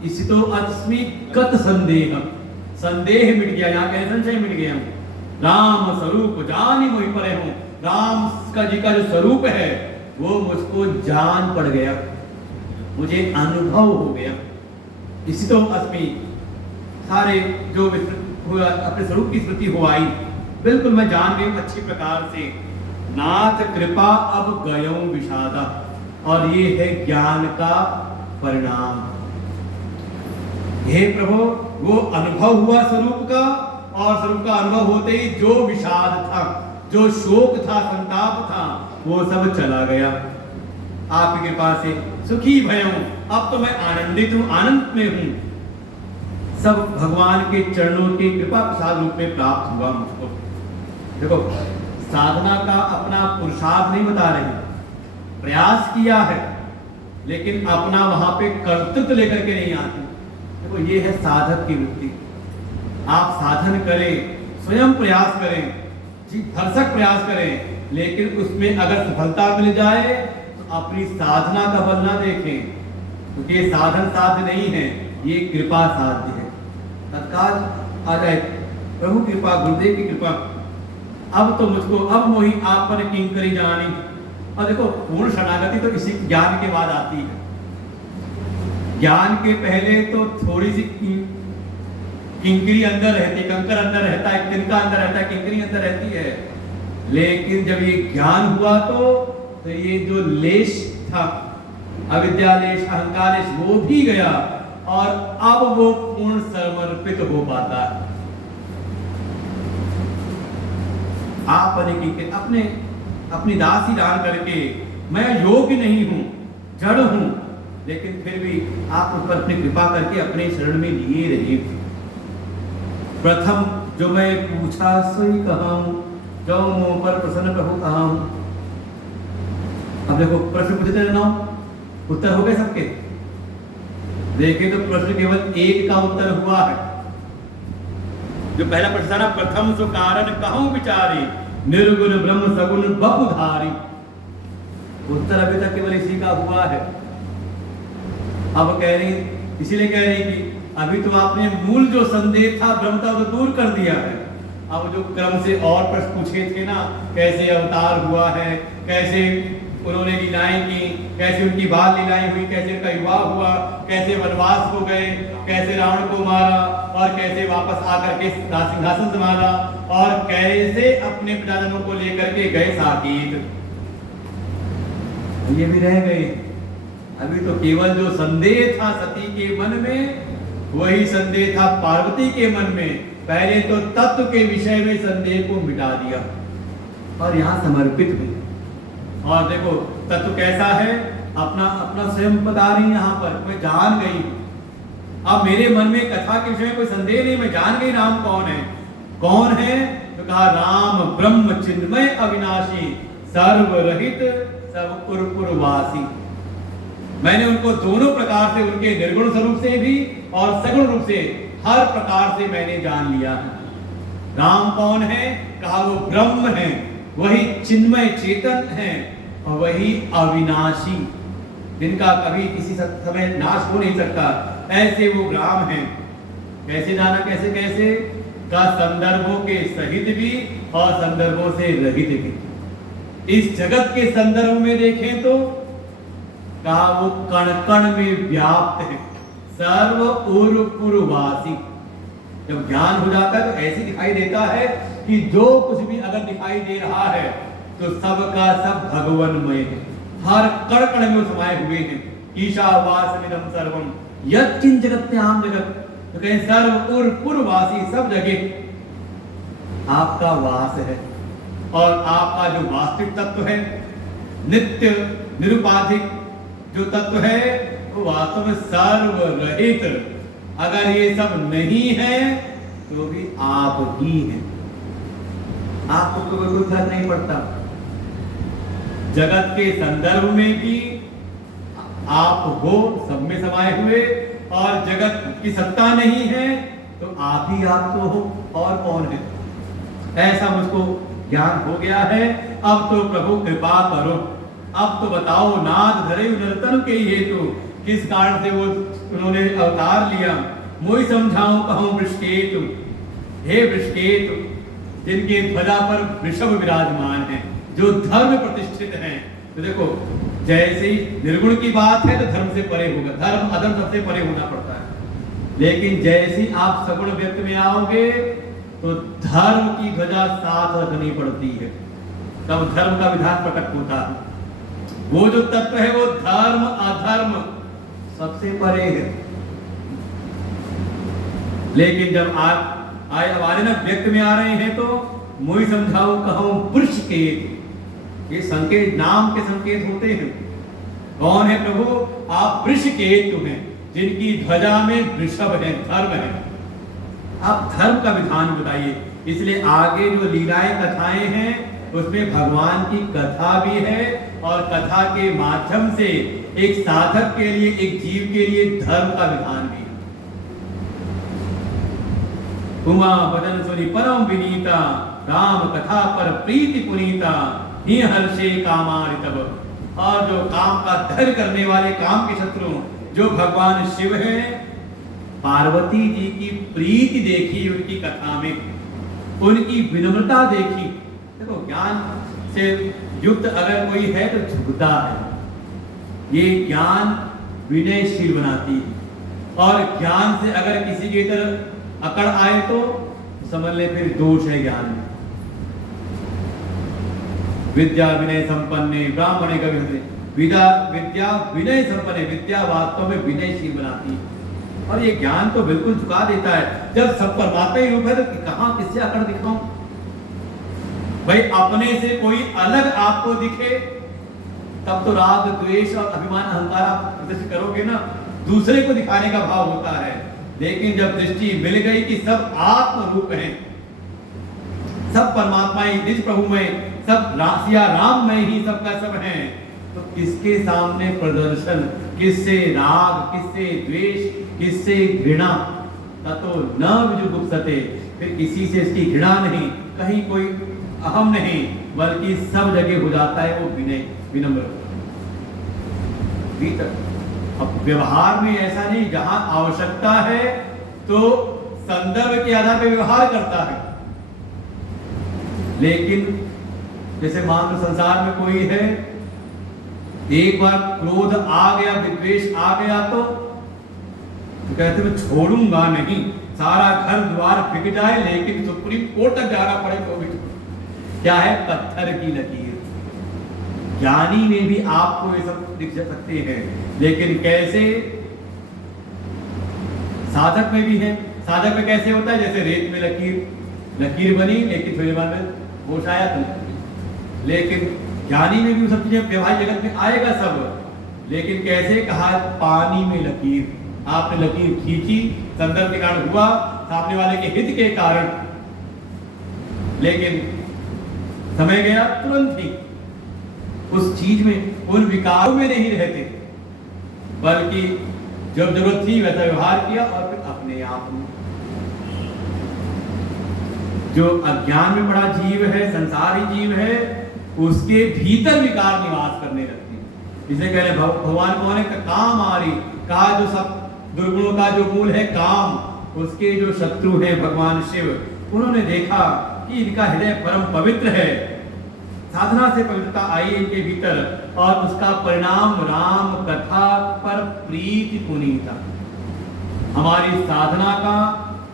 स्थितो अस्मि कत संदेह संदेह मिट गया यहाँ कहे संशय मिट गया राम स्वरूप जानी मोहि परे हूँ राम का जी का जो स्वरूप है वो मुझको जान पड़ गया मुझे अनुभव हो गया स्थितो अस्मि सारे जो अपने स्वरूप की स्मृति हो आई बिल्कुल मैं जान गई अच्छी प्रकार से नाथ कृपा अब गयो विषादा और ये है ज्ञान का परिणाम। हे प्रभु वो अनुभव हुआ स्वरूप का और स्वरूप का अनुभव होते ही जो विषाद था जो शोक था संताप था वो सब चला गया आपकी कृपा से सुखी भयं अब तो मैं आनंदित हूँ आनंद में हूँ सब भगवान के चरणों की कृपा प्रसाद रूप में प्राप्त हुआ मुझको। देखो साधना का अपना पुरुषार्थ नहीं बता रहे प्रयास किया है लेकिन अपना वहां पे कर्तृत्व लेकर के नहीं आते। देखो ये है साधक की वृत्ति आप साधन करें स्वयं प्रयास करें जी भरसक प्रयास करें लेकिन उसमें अगर सफलता मिल जाए तो अपनी साधना का बल ना देखें क्योंकि ये साधन साध्य नहीं है ये कृपा साध्य है तत्काल आ जाए प्रभु कृपा गुरुदेव की कृपा अब तो मुझको अब मोहि आप पर किंकरी जानी और देखो पूर्ण शरणागति तो इसी ज्ञान के बाद आती है ज्ञान के पहले तो थोड़ी सी किंकरी अंदर रहती, कंकर अंदर रहता है, तिनका अंदर रहता है, किंकरी अंदर रहती है। लेकिन जब ये ज्ञान हुआ तो ये जो लेश था, अविद्या लेश, अहंकार लेश, वो भी गया और अब वो पूर्ण समर्पित हो पाता है। आपने अपने अपनी दासी डाल करके, मैं योग्य नहीं हूं, जड़ हूं, लेकिन फिर भी आप उस पर अपनी कृपा करके अपने शरण में लिए रहे। प्रथम जो मैं पूछा सोई कहाऊं, जो मुंह पर प्रसन्न कहूं कहाऊं। अब देखो प्रश्न पूछते रहना, उत्तर हो गए सबके? देखें तो प्रश्न केवल एक का उत्तर हुआ है। जो पहला प्रश्न था ना, प्रथम सो कारण कहूं विचारी, निर्गुण ब्रह्म सगुण बहुधारी। उत्तर अभी तक केवल इसी का हुआ है। अब कह रही, इसीलिए कह रही कि अभी तो आपने मूल जो संदेह था, ब्रह्म था, वो दूर कर दिया है। अब जो क्रम से और प्रश्न पूछे थे ना, कैसे अवतार हुआ है, कैसे उन्होंने लीलाएं की, कैसे उनकी बाल लीलाएं हुई, कैसे उनका विवाह हुआ, कैसे वनवास को गए, कैसे रावण को मारा और कैसे वापस आकर के सिंहासन संभाला और कैसे अपने पिताजनों को लेकर के गए साकेत, ये भी रह गए। अभी तो केवल जो संदेह था सती के मन में, वही संदेह था पार्वती के मन में। पहले तो तत्व के विषय में संदेह को मिटा दिया और यहाँ समर्पित हुई। और देखो तत्व कैसा है, अपना अपना स्वयं बता रही यहाँ पर, मैं जान गई। अब मेरे मन में कथा के विषय में कोई संदेह नहीं, मैं जान गई राम कौन है। कौन है तो कहा राम ब्रह्म चिन्मय अविनाशी, सर्वरहित सब उर्वासी। मैंने उनको दोनों प्रकार से, उनके निर्गुण स्वरूप से भी और सगुण रूप से, हर प्रकार से मैंने जान लिया है। राम कौन है? कहा वो ब्रह्म है, वही चिन्मय चेतन है और वही अविनाशी, जिनका कभी किसी समय नाश हो नहीं सकता, ऐसे वो राम है। कैसे जाना? कैसे कैसे का संदर्भों के सहित भी और संदर्भों से रहित भी। इस जगत के संदर्भ में देखें तो कहा वो कण कण में व्याप्त है, सर्व उर्वासी। जब ज्ञान हो जाता है तो ऐसे दिखाई देता है कि जो कुछ भी अगर दिखाई दे रहा है तो सब का सब भगवानमय है, हर कण कण में समाये हुए हैं। ईशावासमिदं सर्वम यत्किंच जगत्याम जगत, तो कहें सर्व उर्वासी, सब जगह आपका वास है। और आपका जो वास्तविक तत्व है, नित्य निरुपाधिक जो तत्व है, वो वास्तव में सर्वरहित। अगर ये सब नहीं है तो भी आप ही हैं, आपको तो कोई फर्क नहीं पड़ता। जगत के संदर्भ में भी आप हो, सब में समाये हुए, और जगत की सत्ता नहीं है तो आप ही आप तो हो, और कौन है? ऐसा मुझको ज्ञान हो गया है। अब तो प्रभु कृपा करो, अब तो बताओ नाद धरे नर्तन के हेतु किस कारण से वो उन्होंने अवतार लिया। मोई समझाऊं कहूं वृषकेतु, हे वृषकेतु, जिनके ध्वजा पर वृषभ विराजमान है, जो धर्म प्रतिष्ठित हैं। तो देखो जैसे ही निर्गुण की बात है तो धर्म से परे होगा, धर्म अधर्म सबसे परे होना पड़ता है। लेकिन जैसे ही आप सगुण व्यक्त में आओगे तो धर्म की ध्वजा साथ रखनी पड़ती है, तब धर्म का विधान प्रकट होता है। वो जो तत्व है वो धर्म अधर्म सबसे परे है। लेकिन जब आप आए ना व्यक्त में आ रहे हैं तो मुझे समझाओ कहूं पुरुष के, ये संकेत नाम के संकेत होते हैं। कौन है प्रभु? आप वृषकेतु हैं, जिनकी ध्वजा में वृषभ है, धर्म है। आप धर्म का विधान बताइए। इसलिए आगे जो लीलाएं कथाएं हैं उसमें भगवान की कथा भी है और कथा के माध्यम से एक साधक के लिए, एक जीव के लिए धर्म का विधान भी है। उमा बदन सुनी परम विनीता, राम कथा पर प्रीति पुनीता, ही हर्षे कामारितव। और जो काम का धैर्य करने वाले, काम के शत्रु जो भगवान शिव हैं, पार्वती जी की प्रीति देखी उनकी कथा में, उनकी विनम्रता देखी। देखो ज्ञान से युक्त अगर कोई है तो झुकता है। ये ज्ञान विनयशील बनाती है। और ज्ञान से अगर किसी की तरफ अकड़ आए तो समझ ले फिर दोष है ज्ञान में। विद्या विनय संपन्न ब्राह्मणे का विद्या विनय संपन्न, विद्या वास्तव में विनयशील बनाती है। और ये ज्ञान तो बिल्कुल झुका देता है। जब सब परमात्मा ही रूप है तो कहां किससे अकड़ दिखाऊं? भाई अपने से कोई अलग आपको दिखे तब तो राग द्वेष और अभिमान अहंकार आप प्रदर्शित करोगे ना, दूसरे को दिखाने का भाव होता है। लेकिन जब दृष्टि मिल गई कि सब आत्म रूप हैं, सब परमात्मा ही निज प्रभु में, सब सिया राम में ही सबका सब है, तो किसके सामने प्रदर्शन, किससे राग, किससे द्वेष, किससे घृणा? ततो न विजुगुप्सते, फिर किसी से इसकी घृणा नहीं, कहीं कोई अहम नहीं, बल्कि सब जगह हो जाता है वो विनय विनम्र भीतर। अब व्यवहार में ऐसा नहीं, जहां आवश्यकता है तो संदर्भ के आधार पर व्यवहार करता है। लेकिन जैसे मान लो संसार में कोई है, एक बार क्रोध आ गया, विद्वेष आ गया तो कहते मैं छोड़ूंगा नहीं, सारा घर द्वार फिक जाए लेकिन सुप्रीम कोर्ट तक जाना पड़े तो भी। क्या है? पत्थर की लकीर। ज्ञानी में भी आपको ये सब दिख सकते हैं, लेकिन कैसे? साधक में भी है। साधक में कैसे होता है? जैसे रेत में लकीर बनी लेकिन थोड़ी बार में होश आया तो। लेकिन ज्ञानी में भी सब चीजें व्यवहारिक जगत में आएगा सब, लेकिन कैसे? कहा पानी में लकीर। आपने लकीर खींची, संदर्भ के कारण हुआ, सामने वाले के हित के कारण, लेकिन समय गया तुरंत ही उस चीज में, उन विकारों में नहीं रहते, बल्कि जब जरूरत थी वैसा व्यवहार किया और फिर अपने आप में। जो अज्ञान में बड़ा जीव है, संसारी जीव है, उसके भीतर विकार निवास करने लगते हैं। इसे कह रहे भगवान कौन है? काम आरी, कहा जो सब दुर्गुणों का जो मूल है काम, उसके जो शत्रु हैं भगवान शिव, उन्होंने देखा कि इनका हृदय परम पवित्र है, साधना से पवित्रता आई इनके भीतर, और उसका परिणाम राम कथा पर प्रीति पुनीता। हमारी साधना का,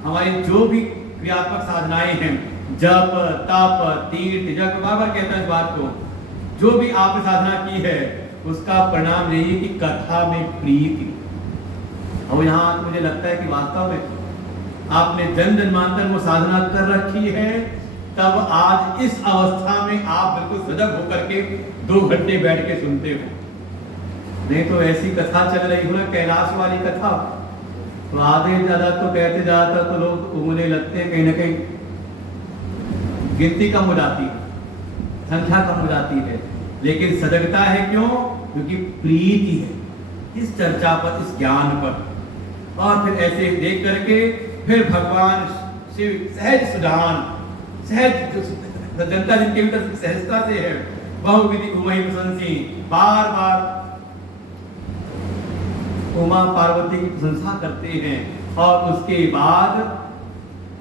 हमारी जो भी क्रियात्मक साधनाएं हैं, जप तप तीर्थ जग, बार कहता है इस बात को, जो भी आपने साधना की है उसका परिणाम यही है कि कथा में प्रीति। और यहाँ मुझे लगता है कि वास्तव में आपने जन जन्मांतर वो साधना कर रखी है, तब आज इस अवस्था में आप बिल्कुल सजग होकर के 2 घंटे बैठ के सुनते हो। नहीं तो ऐसी कथा चल रही हो ना, कैलाश वाली कथा, तो आधे ज्यादा तो कहते ज्यादा तो लोग उंगली लगते हैं, कहीं ना कहीं गिनती कम हो जाती है, संख्या कम हो जाती है, लेकिन सजगता है क्यों? क्योंकि प्रीति है इस चर्चा पर, इस ज्ञान पर। और फिर ऐसे देख करके फिर भगवान शिव सहज सुजान, सहज जनता जिनके भीतर सहजता से है, बहुविधि उमई प्रशंसी, बार बार उमा पार्वती की प्रशंसा करते हैं, और उसके बाद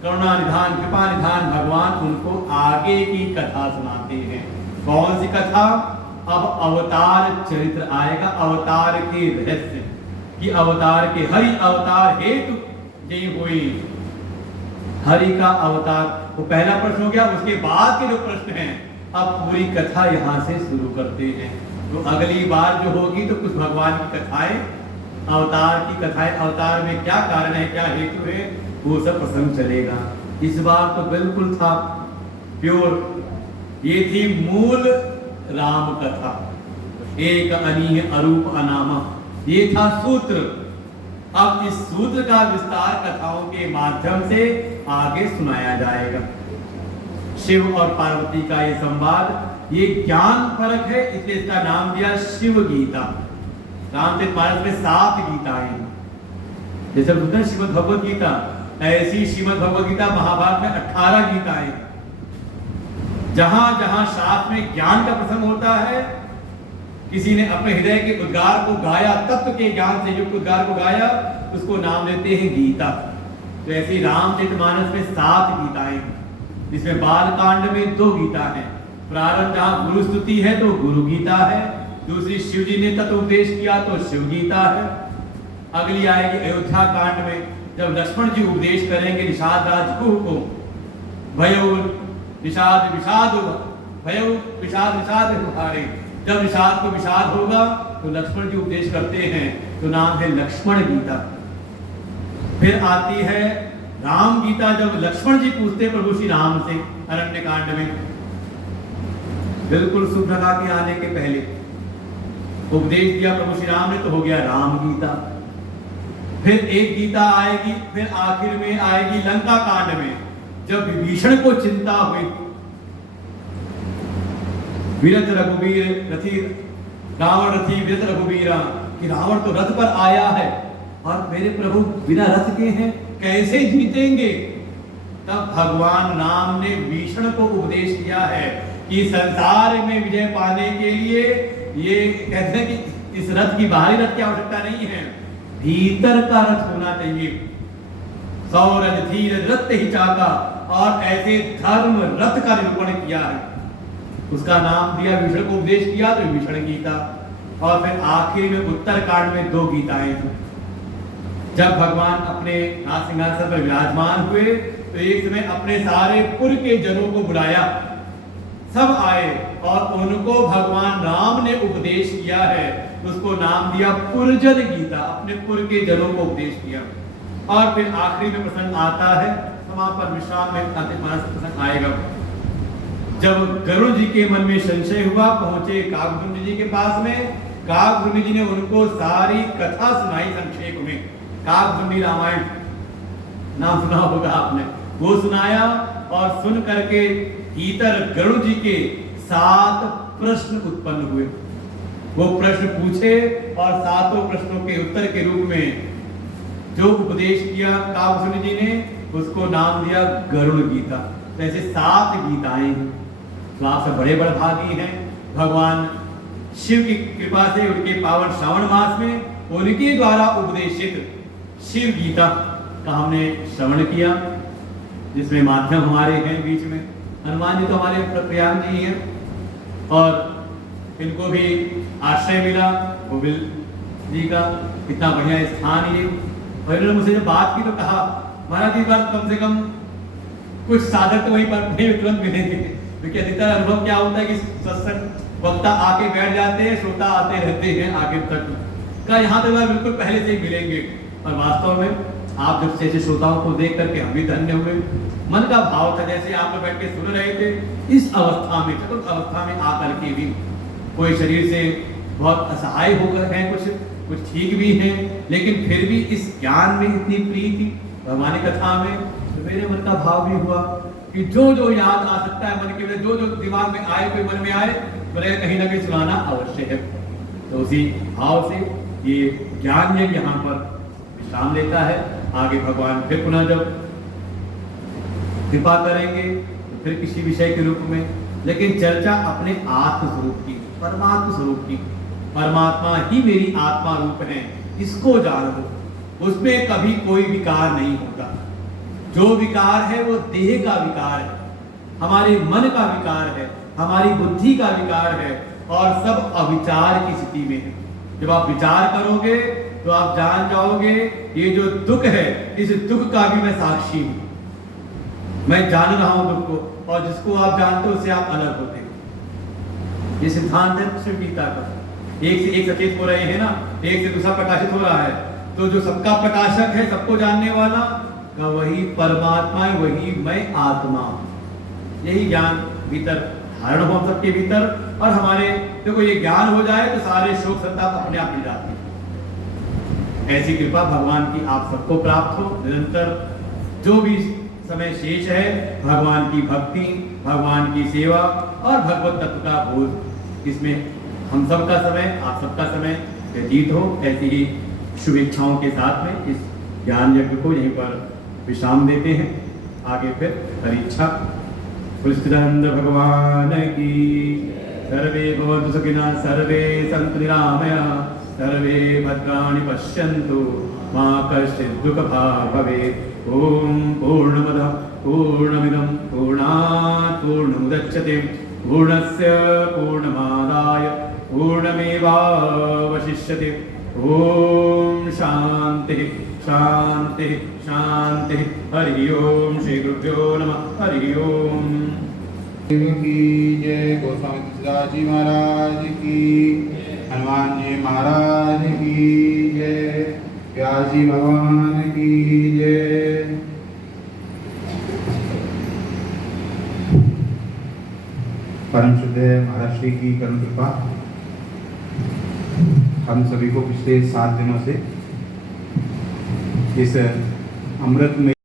करुणा निधान कृपा निधान भगवान उनको आगे की कथा सुनाते हैं। कौन सी कथा? अब अवतार चरित्र आएगा, अवतार के रहस्य, कि अवतार के हरि अवतार हेतु यही हुई, हरि का अवतार। वो पहला प्रश्न हो गया, उसके बाद के जो प्रश्न हैं अब पूरी कथा यहाँ से शुरू करते हैं। तो अगली बार जो होगी तो कुछ भगवान की कथाएं, अवतार की कथाएं, अवतार में क्या कारण है, क्या हेतु है, वो सब प्रसंग चलेगा। इस बार तो बिल्कुल था प्योर, ये थी मूल राम कथा, एक अनीह अरूप अनामा, ये था सूत्र। अब इस सूत्र का विस्तार कथाओं के माध्यम से आगे सुनाया जाएगा। शिव और पार्वती का ये संवाद, ये ज्ञान फर्क है, इसलिए इसका नाम दिया शिव गीता। रामचरितमानस में 7 गीताएं, जैसे बोलते हैं श्रीमद् भगवद गीता, ऐसी श्रीमद् भगवद गीता महाभारत में 18 गीताएं। जहां जहां शास्त्र में ज्ञान का प्रसंग होता है, किसी ने अपने हृदय के उद्गार को गाया, तत्व के ज्ञान से युक्त उद्गार को गाया, उसको नाम देते हैं गीता। तो ऐसी रामचरितमानस में 7 गीताएं, जिसमें बाल कांड में 2 गीता है। प्रारंभ जहां गुरु स्तुति है तो गुरु गीता है, दूसरी शिव जी ने तत्व उपदेश किया तो शिव गीता है, अगली आएगी अयोध्या कांड में, जब लक्ष्मण जी उपदेश करेंगे निषाद राज को भयो निषाद विषाद होगा, भयो विषाद विषाद हारे। जब निषाद को विषाद होगा तो लक्ष्मण जी उपदेश करते हैं, तो नाम है लक्ष्मण गीता। फिर आती है राम गीता, जब लक्ष्मण जी पूछते प्रभु श्री राम से अरण्य कांड में, बिल्कुल सुभ्रता के आने के पहले उपदेश दिया प्रभु श्री राम ने, तो हो गया राम गीता। फिर एक गीता आएगी, फिर आखिर में आएगी लंका कांड में, जब विभीषण को चिंता हुई, विरत रघुवीर रथी रावण रथी विरत रघुवीरा, कि रावण तो रथ पर आया है और मेरे प्रभु बिना रथ के हैं, कैसे जीतेंगे। तब भगवान राम ने विभीषण को उपदेश दिया है कि संसार में विजय पाने के लिए ये कहते हैं कि इस रथ की बाहरी रथ की आवश्यकता नहीं है, भीतर का रथ होना चाहिए। सौरज धीरज रथ ही चाका, और ऐसे धर्म रथ का निरूपण किया है, उसका नाम दिया, विभीषण को उपदेश किया तो विभीषण गीता। और फिर आखिर में उत्तर कांड में 2 गीताएं थी। जब भगवान अपने राज सिंहासन पर विराजमान हुए तो एक समय अपने सारे पुर के जनों को बुलाया, सब आए और उनको भगवान राम ने उपदेश किया है, उसको नाम दिया पुरजन गीता, अपने पुर के जनों को उपदेश किया। और फिर आखिरी में प्रसंग आता है, समापन विश्राम में अंतिम प्रसंग आएगा, जब गरुड़ जी के मन में संशय हुआ, पहुंचे काकभूमि जी के पास में, काकभूमि जी ने उनको सारी कथा सुनाई संक्षेप में। काकभूमि रामायण नाम सुना होगा आपने, वो सुनाया, और सुन करके भीतर गरुड़ जी के 7 प्रश्न उत्पन्न हुए। वो प्रश्न पूछे और 7 प्रश्नों के उत्तर के रूप में जो उपदेश किया काकभूमि जी ने, उसको नाम दिया गरुड़ गीता। तो ऐसे 7 गीताएं हैं। तो आप सब बड़े भागी हैं, भगवान शिव की कृपा से उनके पावन श्रावण मास में उनके द्वारा उपदेशित शिव गीता का हमने श्रवण किया, जिसमें माध्यम हमारे हैं बीच में हनुमान जी तो हमारे प्रयाग जी हैं, और इनको भी आश्रय मिला गोविल जी का, इतना बढ़िया स्थान ये। और इन्होंने मुझसे जब बात की तो कहा, महाराज इस बार कम से कम कुछ साधक तो वहीं पर तुरंत मिलेंगे, क्योंकि अधिकतर अनुभव क्या होता है कि सत्संग वक्ता आके बैठ जाते हैं, श्रोता आते रहते हैं आगे तक का, यहाँ तो बिल्कुल पहले से ही मिलेंगे। और वास्तव में आप जब जैसे श्रोताओं को देख करके हम भी धन्य हुए, मन का भाव था जैसे आप लोग बैठ के सुन रहे थे, इस अवस्था में चतुर्थ अवस्था में आकर के भी कोई शरीर से बहुत असहाय हो गए हैं, कुछ ठीक भी हैं, लेकिन फिर भी इस ज्ञान में इतनी प्रीति भगवान की कथा में, तो मेरे मन का भाव भी हुआ कि जो जो याद आ सकता है मन के, जो जो दिमाग में आए, कोई मन में आए, बोले कहीं ना कहीं सुनाना अवश्य है। तो उसी भाव से ये ज्ञान यज्ञ यहाँ पर विश्राम लेता है। आगे भगवान फिर पुनः जब कृपा करेंगे तो फिर किसी विषय के रूप में, लेकिन चर्चा अपने आत्म स्वरूप की, परमात्मा स्वरूप की। परमात्मा ही मेरी आत्मा रूप है, इसको जानो, उसमें कभी कोई विकार नहीं होता। जो विकार है वो देह का विकार है, हमारे मन का विकार है, हमारी बुद्धि का विकार है, और सब अविचार की स्थिति में है। जब आप विचार करोगे तो आप जान जाओगे ये जो दुख है, इस दुख का भी मैं साक्षी हूं, मैं जान रहा हूं दुख को, और जिसको आप जानते हो उससे आप अलग होते हो। ये सिद्धांत है शिव गीता का। एक से एक सचेत हो रहे हैं ना, एक से दूसरा प्रकाशित हो रहा है, तो जो सबका प्रकाशक है, सबको जानने वाला का वही परमात्मा है, वही मैं आत्मा। यही ज्ञान भीतर धारण हो सबके भीतर, और हमारे देखो ये ज्ञान हो जाए तो सारे शोक संताप अपने आप मिट जाते हैं। ऐसी कृपा भगवान की आप सबको प्राप्त हो। निरंतर जो भी समय शेष है, भगवान की भक्ति, भगवान की सेवा और भगवत तत्व का बोध, इसमें हम सबका समय, आप सबका समय व्यतीत हो। ऐसी ही शुभेच्छाओं के साथ में इस ज्ञान यज्ञ को यहीं पर विश्राम देते हैं। आगे फिर परीक्षा। पुष्टिनंद भगवान की, सर्वे भवन्तु सुखिनः, सर्वे सन्तु निरामयाः, सर्वे भद्राणि पश्यन्तु, मा कश्चित् दुःखभाग् भवेत्। ओम पूर्णमदः पूर्णमिदं पूर्णात् पूर्णमुदच्यते, पूर्णस्य पूर्णमादाय पूर्णमेवावशिष्यते। ओम शांति शांति शांति। हरि ओम। श्री गुरुभ्यो नमः। हरि ओम। की जय। गोस्वामी तुलसीदास जी महाराज की, हनुमान जी महाराज की जय, व्यास जी भगवान की जय। परम शुद्ध महाराज श्री की करुण कृपा हम सभी को पिछले 7 दिनों से इस अमृत में